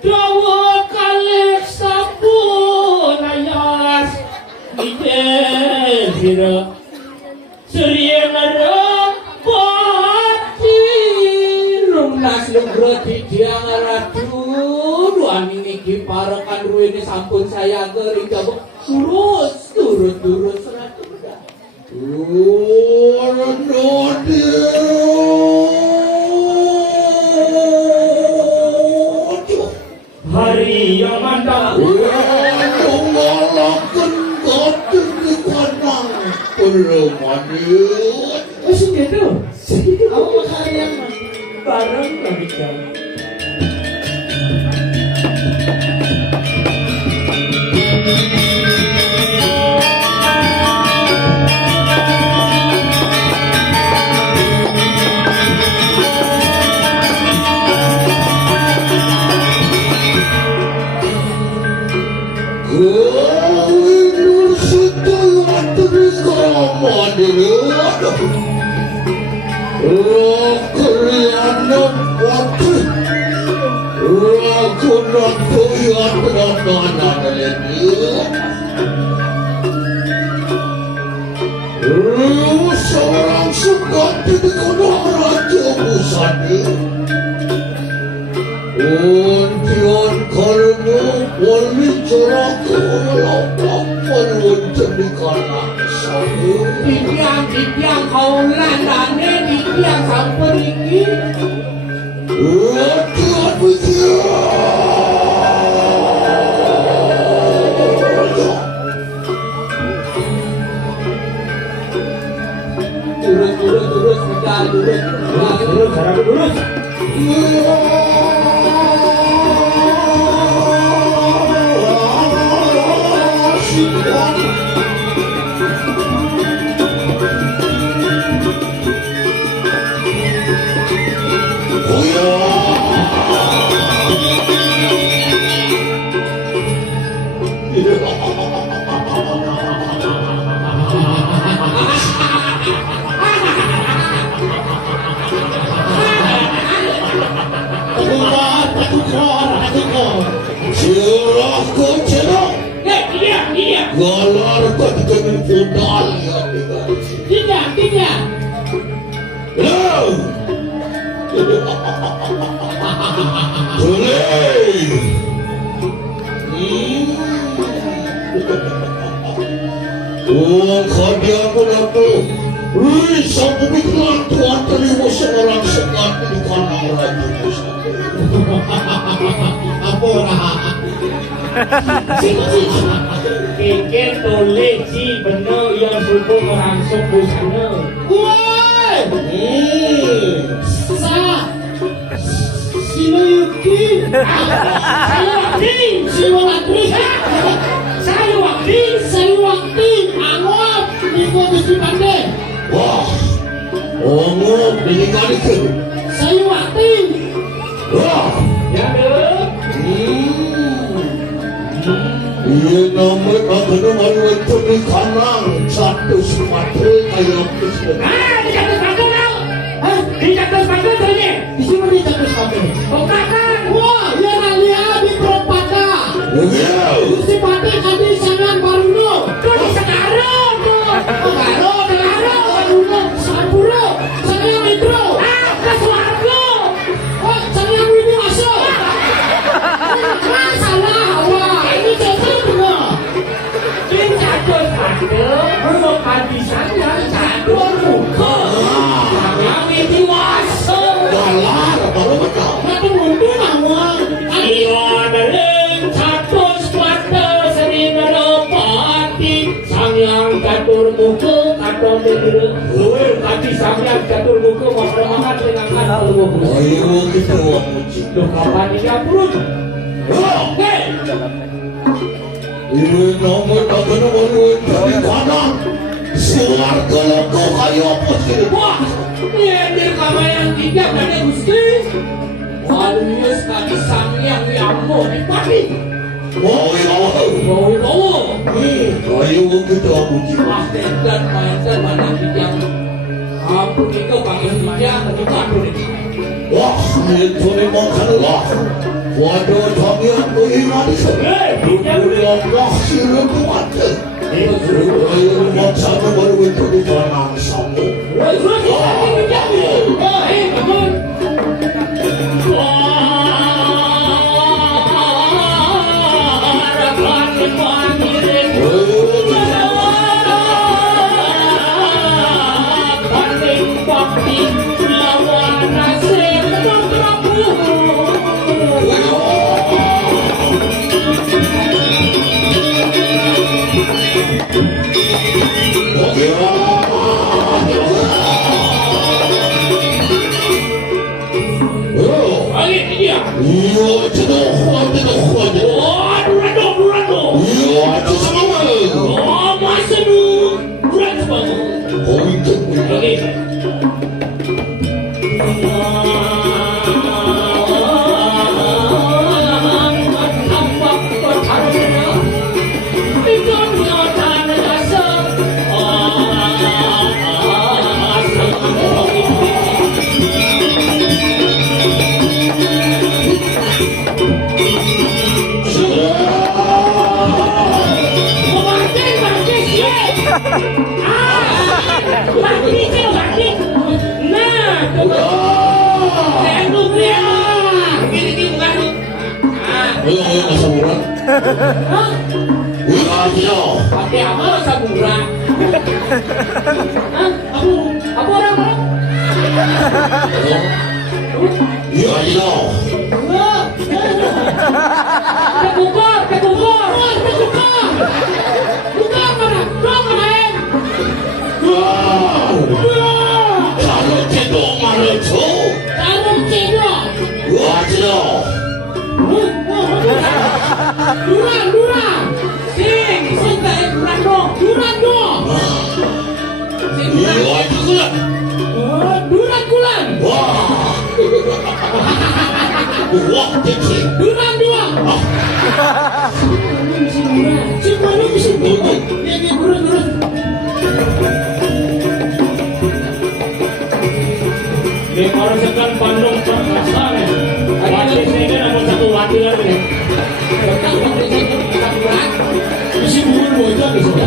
Dawa kalih sampun ayas Ida Surya Marapati Rumnas Lugro Tidiang Radu Duani niki parakan ruwini sampun saya geri jabuk turut serat hari yang mantap ngalakan kotin di kanang perempuan segitu kamu hari yang bareng lagi kamu seorang sukat di kono raja busana untian karmu wali ceraka lapak penuntun di kanan sana Dipiang kau landane dipiang sampun iki Tuhan lurus Galar kau final ya tidak Kadian menapa? Sang pemikiran Tuhan terima seorang sekat di kanan raja. Apa ora? Keke toleh ci bener yang subuh merangsung busana. Woi! Sa Sinuyuki. Saya waktu angop di Gusti Pande. Wah, ngomong ini kali ke. Saya waktu. Wah, Ya deh. iya nama kata nama itu di kanan satu semata kayak kesini. Dijatuh sepatu kau. Dijatuh sepatu tanya. Di sini dia jatuh sepatu. Bukakan. Wah, ya nalia di Propaka. Iya. Gusti Pande kadi sangan baruno. Tuh di sekarang tuh. Karo baruno Sapuro. Saya Metro. Ke suarga. Oh, saya Widi masuk. Salah. Wah, ini cecer bener. Dijatuh sepatu. Bukan bisa jatuh muka. Yang itu masuk. Dalar baru betul. Tapi mungkin awal. Iyo bereng satu sepatu sering berpati. Sangyang catur muka atau berdua. Tapi sangyang catur muka makan dengan anak lugu. Ayo kita muji. Tuh kapan dia pun? Wah, Hei, ini nama kata nama itu di kanan suarga logo kayak kesini. wah, ini kamar yang tiga pada gusti. Walius kami sangyang yang mau dipati. Mau Bawa. ayo kita muji. Dan mainkan mana yang ampun itu panggil dia ketika ini. Wah, itu memang kalah. Waduh, kami yang mengingat itu. Allah siapa mati. Ayo macam baru itu di kanan samu. Iya, tidak kuat. Iya, itu sama. Oh, itu. Ayo saburan. Ayo. Pakai apa saburan? Apa orang apa? Ayo. Kebuka. Kalau cedok mana tu? Duran. Sing tak duran dong. Iya, itu kan. Duran kulan. Wah, kecil. Duran dua. Si mana bisa buat? Ini duran. Di orang sekan Bandung perasaan. Ada di sini ada satu wakil lagi. Isi bukan bocor di sini.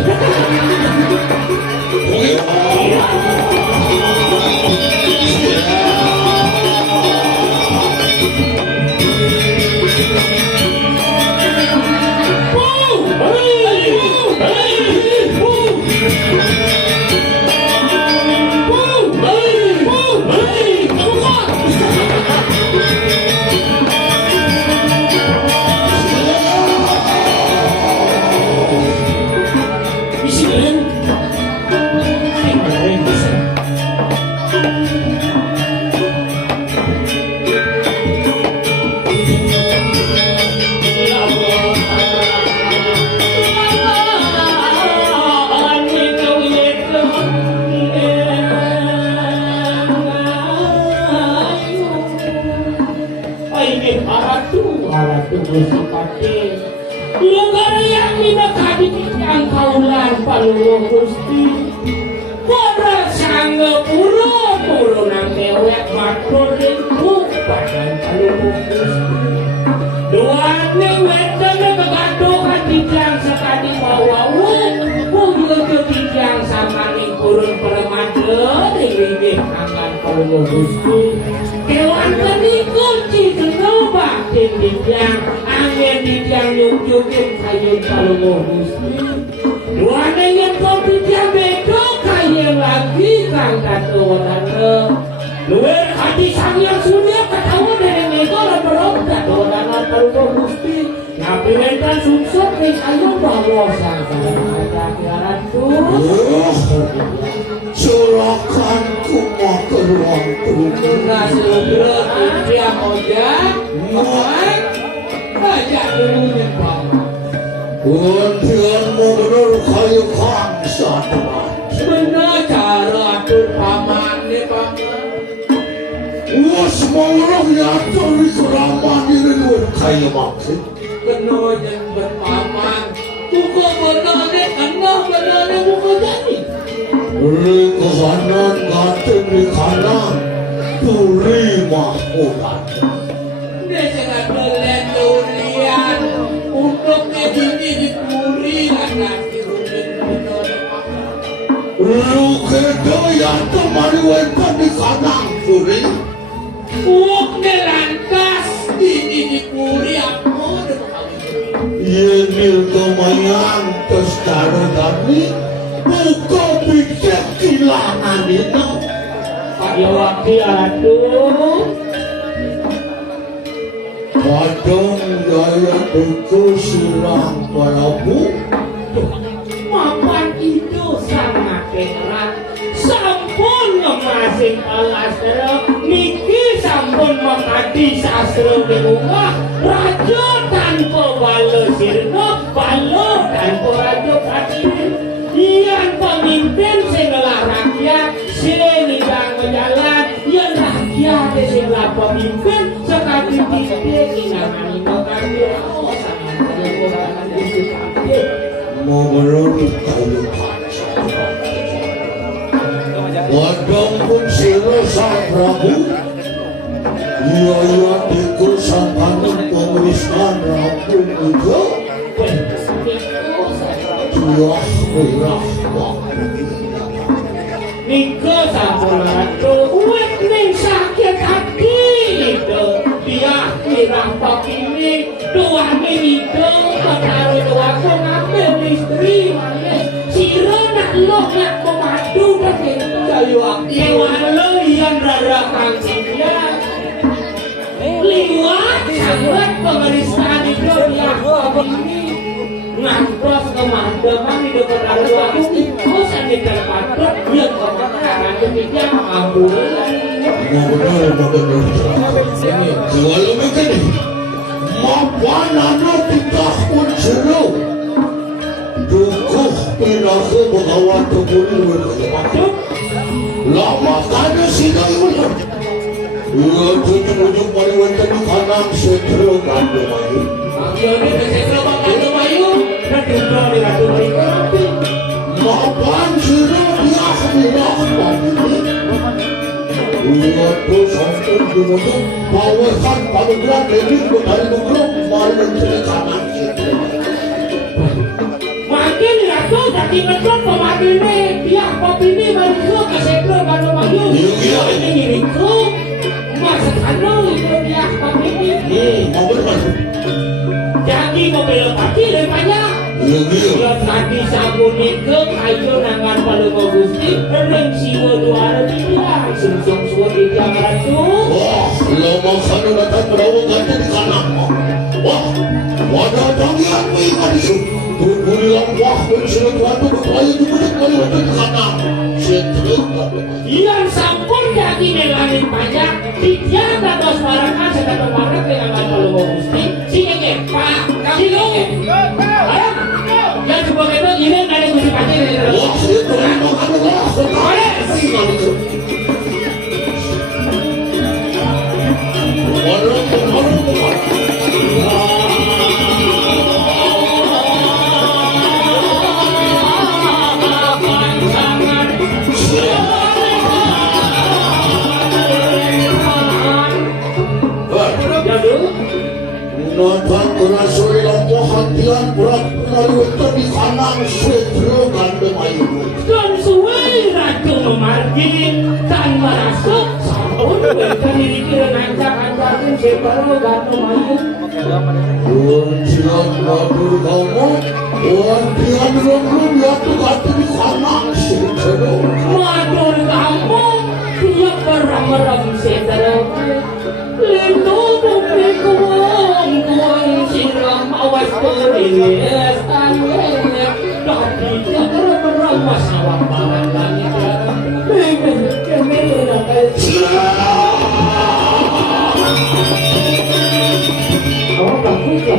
Ing aratu Gusti Pati. Lugara yang minakadi yang kaulan palungo Gusti. Para sangga puro nang dewek matur ringkuk badan palungo Gusti. Duane wetan kegaduhan dijang sekali bawawu. Punggung dijang sama ning kurun permata ringwih kangen palungo Gusti. Kewan kunci kenobak dijang angin dijang nyuk-nyukin kayu palungo Gusti. Duane yang kau dijang bedo kayu lagi kang katowana. Luwer hati sang yang surya katawa dari negara berontak doana palungo Gusti. Ngapi wentan suksot ning ayo bawa sang kadakiaran Silakan kuma ke ruang tunggu. Nasubro dia moja, muai, baca dulu nih Pak. Undianmu bener kayu kangsa teman. Bener cara atur paman nih Pak. Wes mau orang nyatur di keraman ini luar kayu maksud. Bener yang berpaman. Buku bener deh, enggak bener deh buku jadi. Beri ke kanan, ngatin di kanan. Turi mahmudan. Dia sangat melihat durian. Untuknya ini dipuri anak dirunding bener Pak. Lu keda yang temani wentan di kanan, Turi. Uok nelantas ini dipuri aku deh Yenil kemayang tes karo tani. Buka bijak kilangan itu. ya waktu aduh Kadang daya itu sirang Prabu. mapan itu sama kerat sampun ngemasing palastra niki sampun makadi sastra di rumah raja tanpa balo sirno balo tanpa raja patir iyan pemimpin sing ngelah rakyat sing nidang menjalan iyan rakyat sing ngelah pemimpin sekali titik inangan inokani oh sama orang itu kabeh Menurut kayu kaca Wadang pun sira sang Prabu. Iya diku sang kanung pemeriksaan rampung juga. Tuah merah waktu Niko sampun ratu uwek ning sakit hati itu dia kirang pakini tuane itu karo tuaku ngambil istri manis siro nak lo nak memadu begitu kayu akti walau yang rada kangsinya liwat sangat pemeriksaan itu dia pakini ngantros kemandeman di depan aku terus ada terpatrot dia kemakaran ketika ambulan benar Kalau begini Mapanano kita pun seru Dukuh pinaku mengawan temuli masuk Lama kada sila yun Iya tujuh-tujuh mariwatan di kanan setro kandu mayu Jadi besetro bakal mayu dan duduk di ratu mayu rapi Mapan seru biak biak pangili Iya tu sampai dimutuk Bawasan panggilan lebih bekali mengeruk Mari mencari kanan setro makin ratu jadi ngetrot pemadu ini biar kopi ini mayu ke setro kandu mayu Iya ini ngiriku masa kandu itu biar kopi ini Mau bermasuk jadi mobil pagi lebih banyak Iya ya tadi sabun itu ayo nangan paling gusti ring siwa dua dia sungsung suwa di jangan tu Wah, lama sana datang berawal ganti di kanan Wah, wadah dangian ikan isu Tubulilang wah, bersila tuatu berkaya juga kali waktu di kanan Setrik yang sampun jadi nelangin pajak dijaga dos barangan sedang barang dengan paling gusti si ngeke pak si ngeke ayo yang coba itu ini ada gusti pajak Wah, itu memang ada lah Sekali ikan isu Wadah Nonton kurasuri lampu hatian berat pengaruh di kanan setro gandeng ayu. Dan suwe ratu memargi tan merasuk sahun berkali kira nancak-nancakin separuh gandeng ayu. Wantian matur kamu, wantian rum yaitu gatu di kanan setro. Matur kamu, tiap merem-merem setro. Lindu bukti kuang siram awas berilis aneh. Tapi jangan berapa sawah barang langit. Awak takut ya?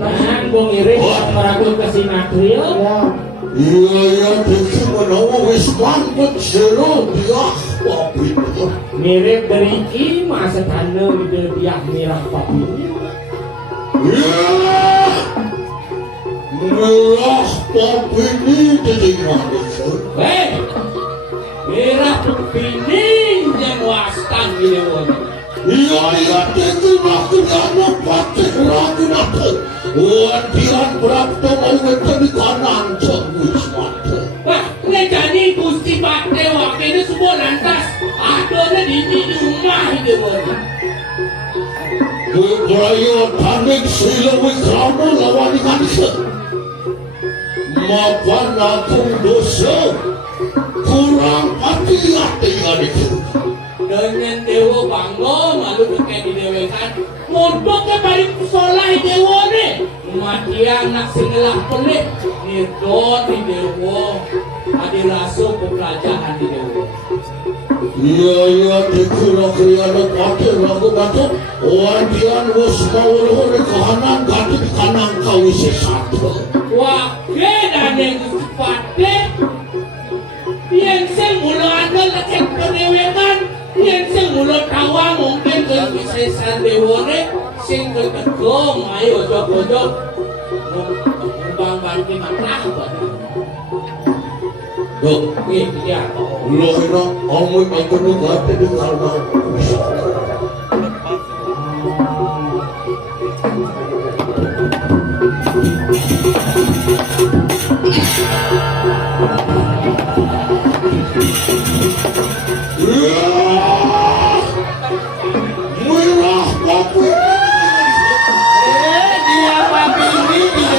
Tahan gua ngirim meragut ke Sinatrio. Iya tentu menawa wis mantep jero dia papi. Mirip beriki masa tanam di dia merah papi. Merah papi ini jadi manis. Merah papi ini yang wastan gini wong. Iya tentu nak anak pati ragu nak. Wantian berapa malu di kanan cewis mati. Wah, jadi Gusti Bakte waktu itu semua lantas. Adanya di rumah itu wong. Beraya tanik silawi kamu lawan kansa. Maafkan aku dosa. Kurang hati-hati itu. Dengan dewa bangga malu pakai didewekan. Mondoknya balik sholah dewa nih. Matian nak singelah pelik. Nidon di dewa. Adi rasu kerajaan di dewa. Iya dikira-kira ada pakai ragu batu. Wantian was mawuluh di kanan gati di kanan kau isi satu. Wah, dan yang sepate. Yang semula ada leket penewekan. Yang semula tawa mungkin kebiasaan dewa nih. Sing ketegong ayo jok-jok. Bang banti matah buat. Dok, Iya. lo ina kamu aku nu gati di kanan. Merah papi. Dia papi ini dia.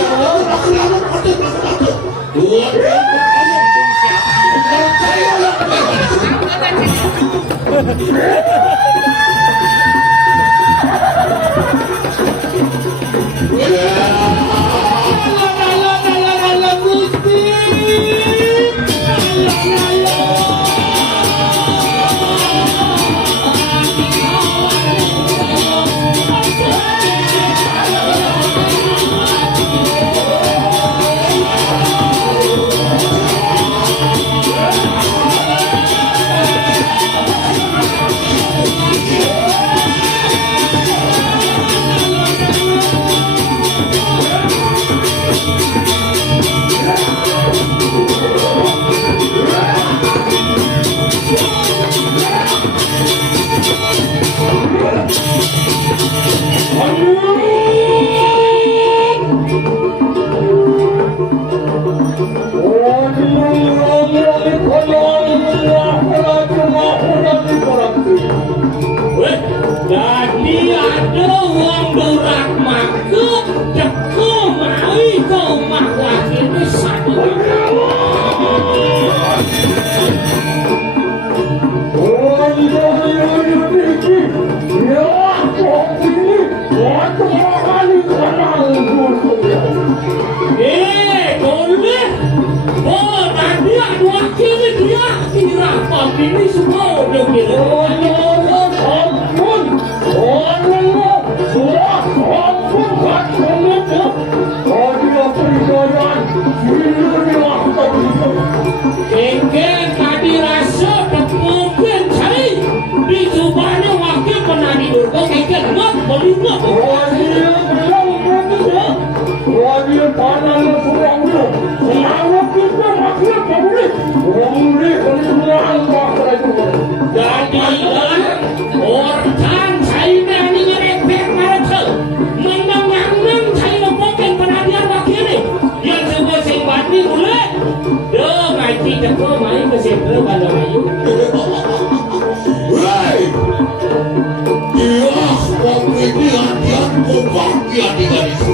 Jadi ada uang berat makhluk jeko mai kau makhluk ini satu. Ini semua udah kira. Engken tadi rasa mungkin cari di subahnya wakil pernah tidur. Kau engken nggak boleh nggak? Wajib panas kurang dulu. Selama kita makhluk tak boleh. Boleh semua angka jadi orang saya ini ngerepek macam. Biar tinggal itu.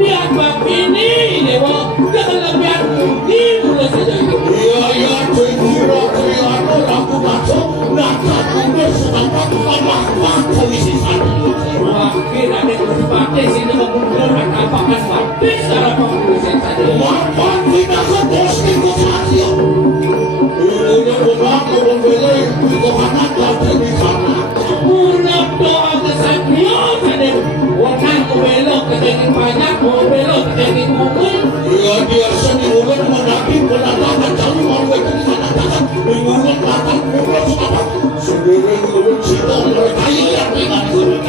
Biar begini dewa, jangan biar ini mulai saja itu. Iya, kira anu aku masuk, nakat udah setempat apa komisi satu. Makin ada kesempatan sini membunuh apakah sampai secara pengurus saja. Mapan kita ke bos itu saja. Ini bukan membeli kehadiran dari di sana. Urap doa kesatria saja. Wanang belok ke daging banyak, mau belok ke daging mungkin. Iya, dia seni ulang menagi penantangan cari mau itu di sana tangan. Mengulang batang ulang apa? Sendiri ulang situ mereka yang ingat ulang.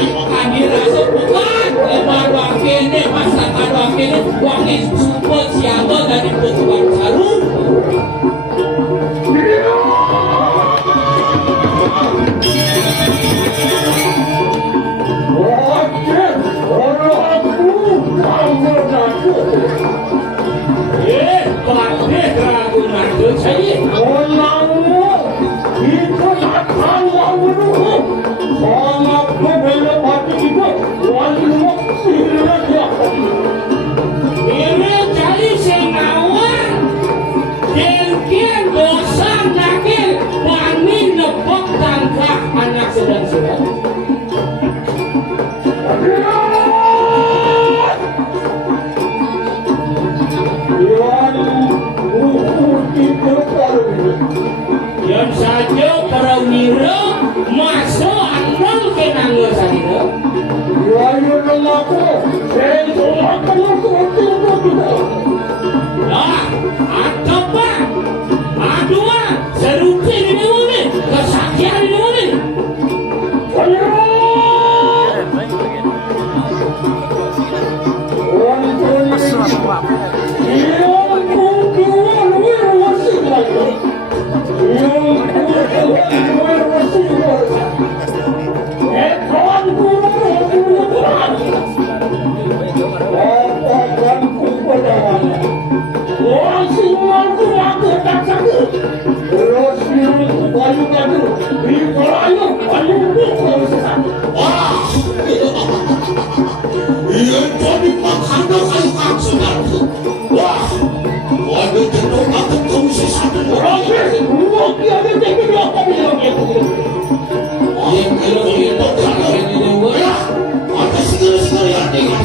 Kira sebulan lebar wakilnya masakan wakilnya wakil support siapa dari petugas baru. Pakai keraguan saya. Orangmu itu tak tahu awalnya. Sama belok hati kita, walimu sihirnya dia. Ini cari sengawan, kian bosan nakil, wani nepok tangkah anak sedang-sedang. Yang saja para wira masuk andal ke nangga saja. Ya ya namaku, saya akan lakukan itu. Nah, apa? Adua, serupi di mana? Kesakian di mana? Iya, jadi makanan kayu kaksunan itu. Wah, waduh tentu aku komisi satu. Yang bilang itu kalau ya, ada segala-segala yang tinggal.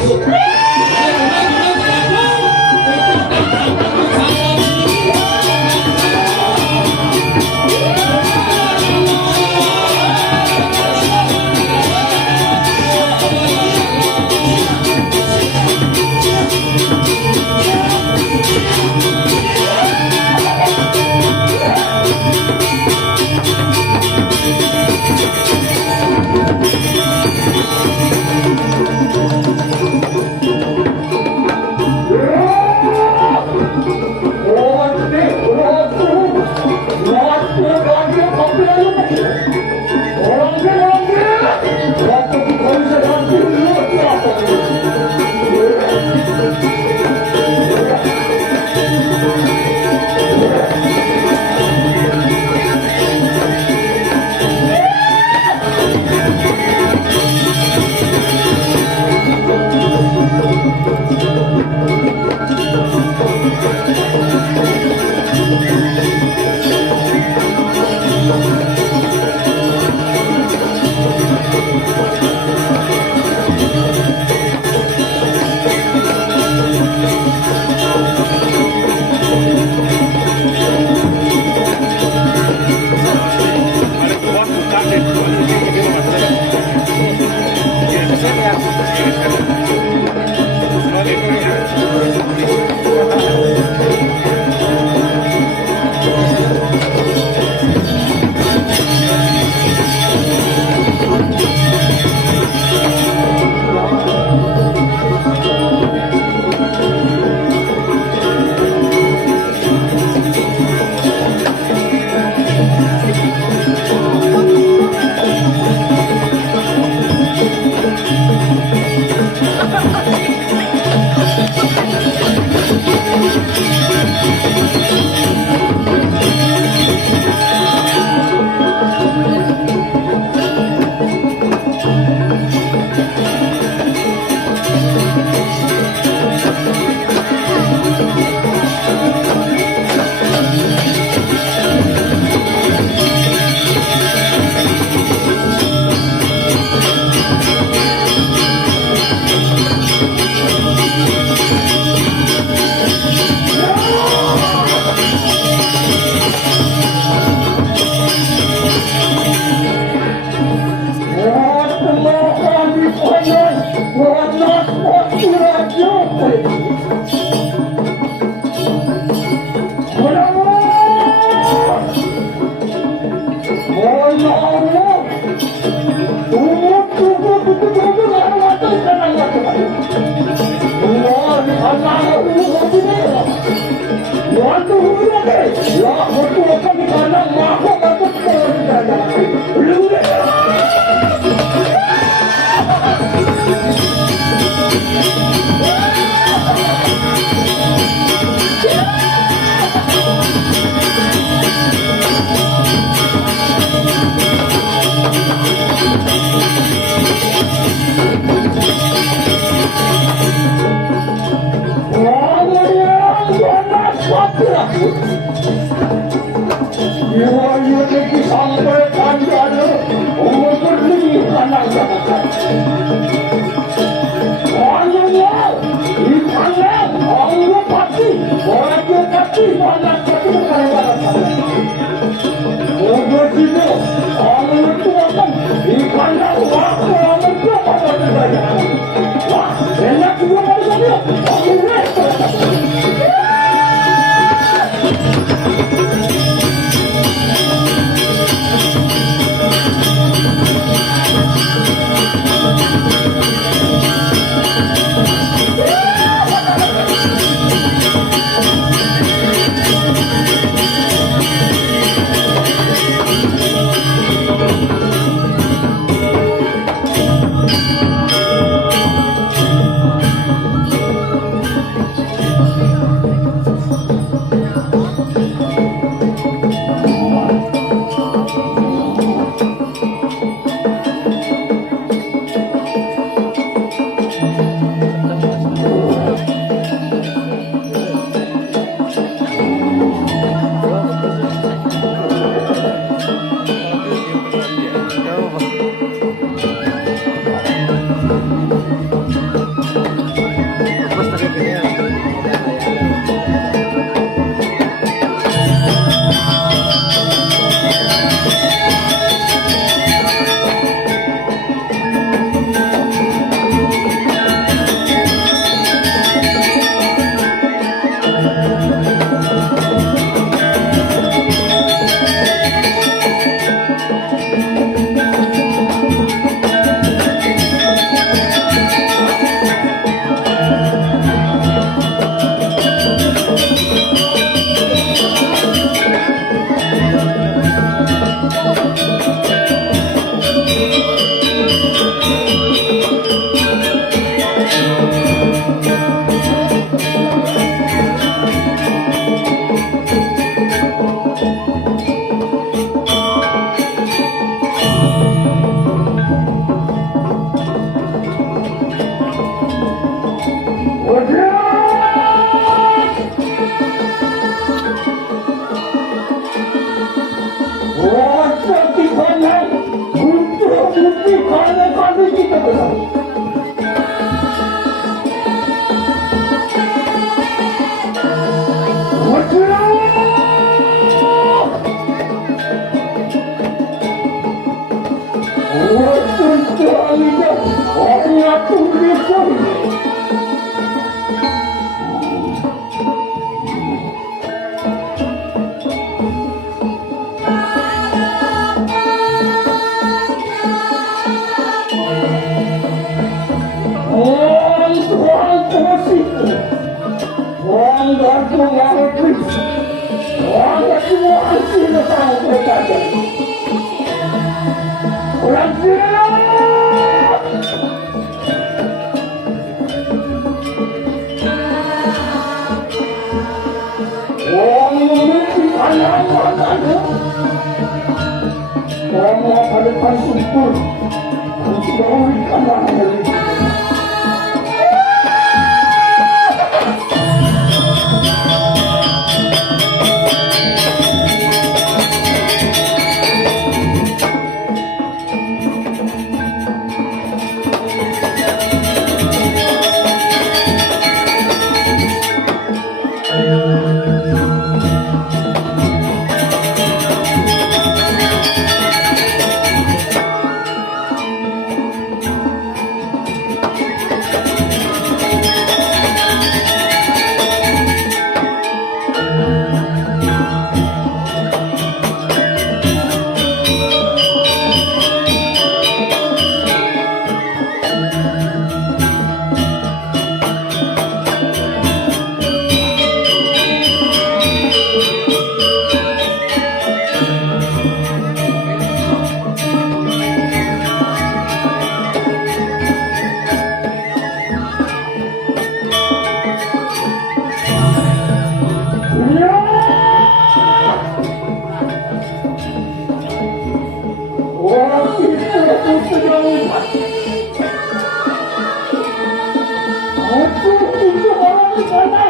itu orang di sana.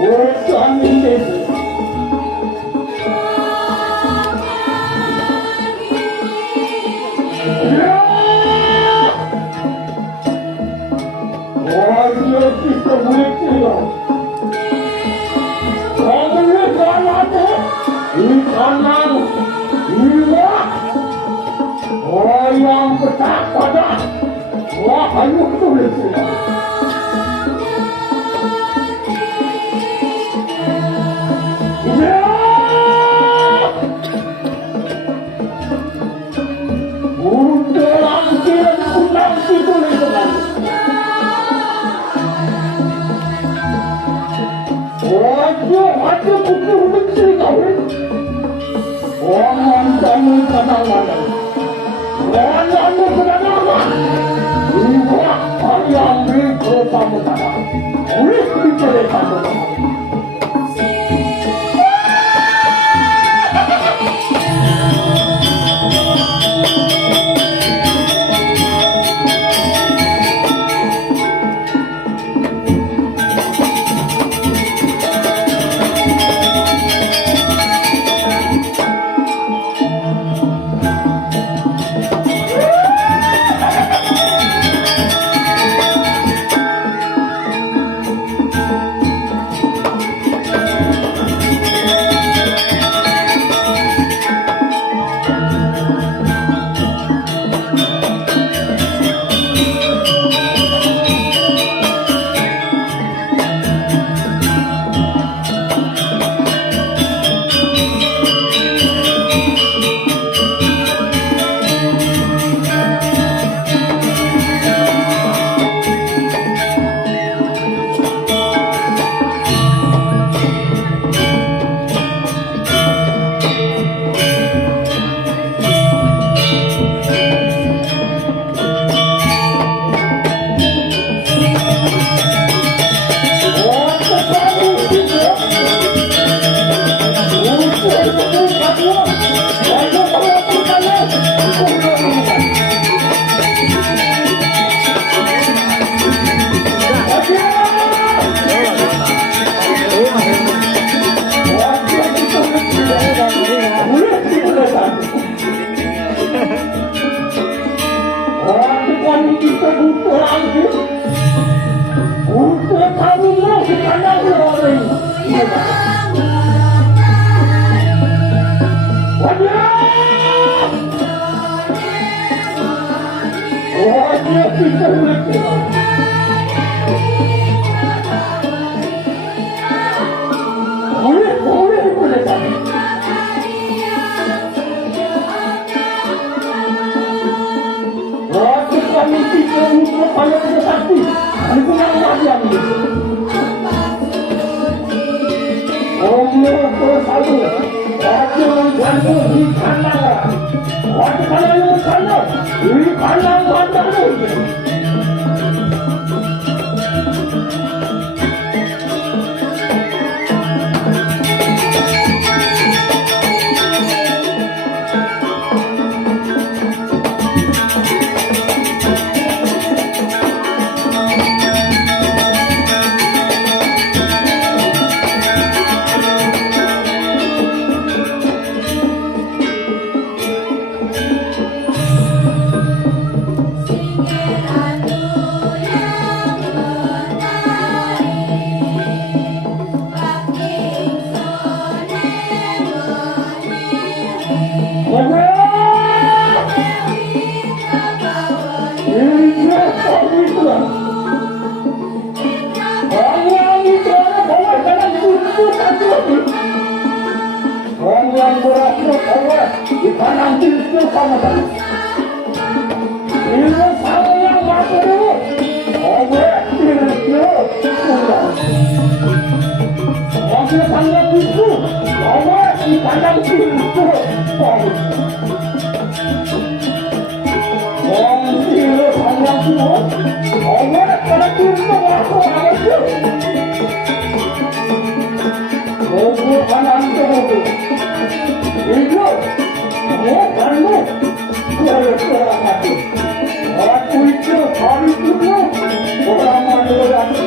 Oh, Tuhan Yesus. Oh, dia kita boleh tidur. Kalau dia kalah tu, ini kanan, ini wah. Oh, yang petak pada, wah, hanya tu boleh tidur. Orang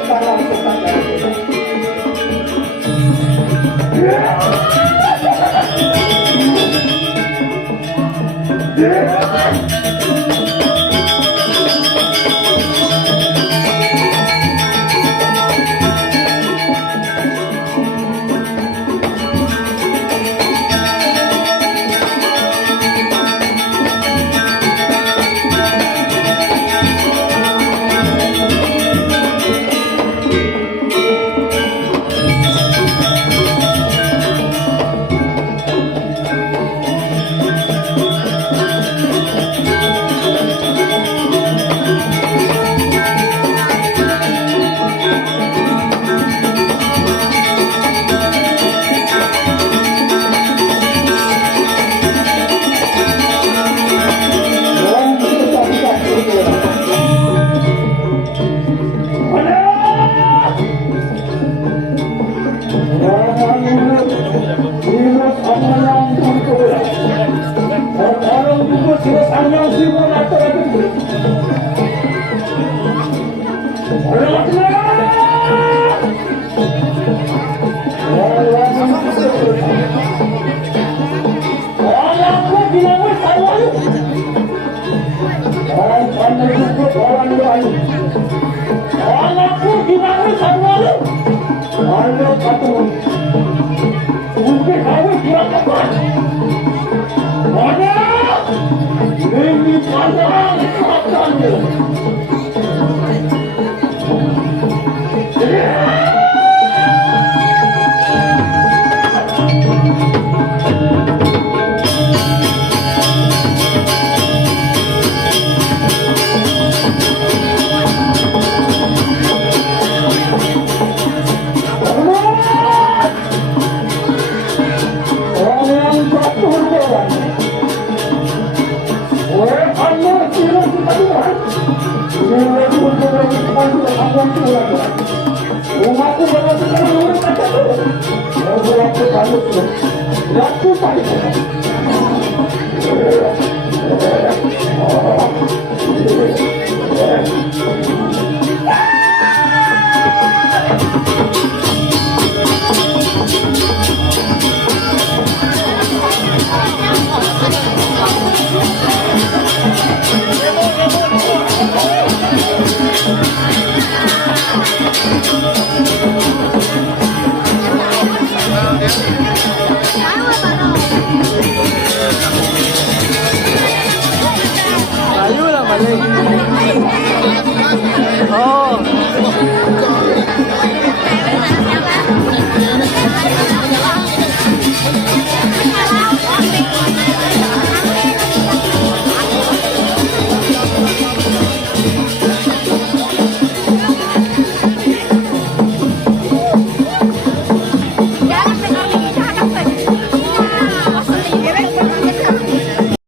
Rumahku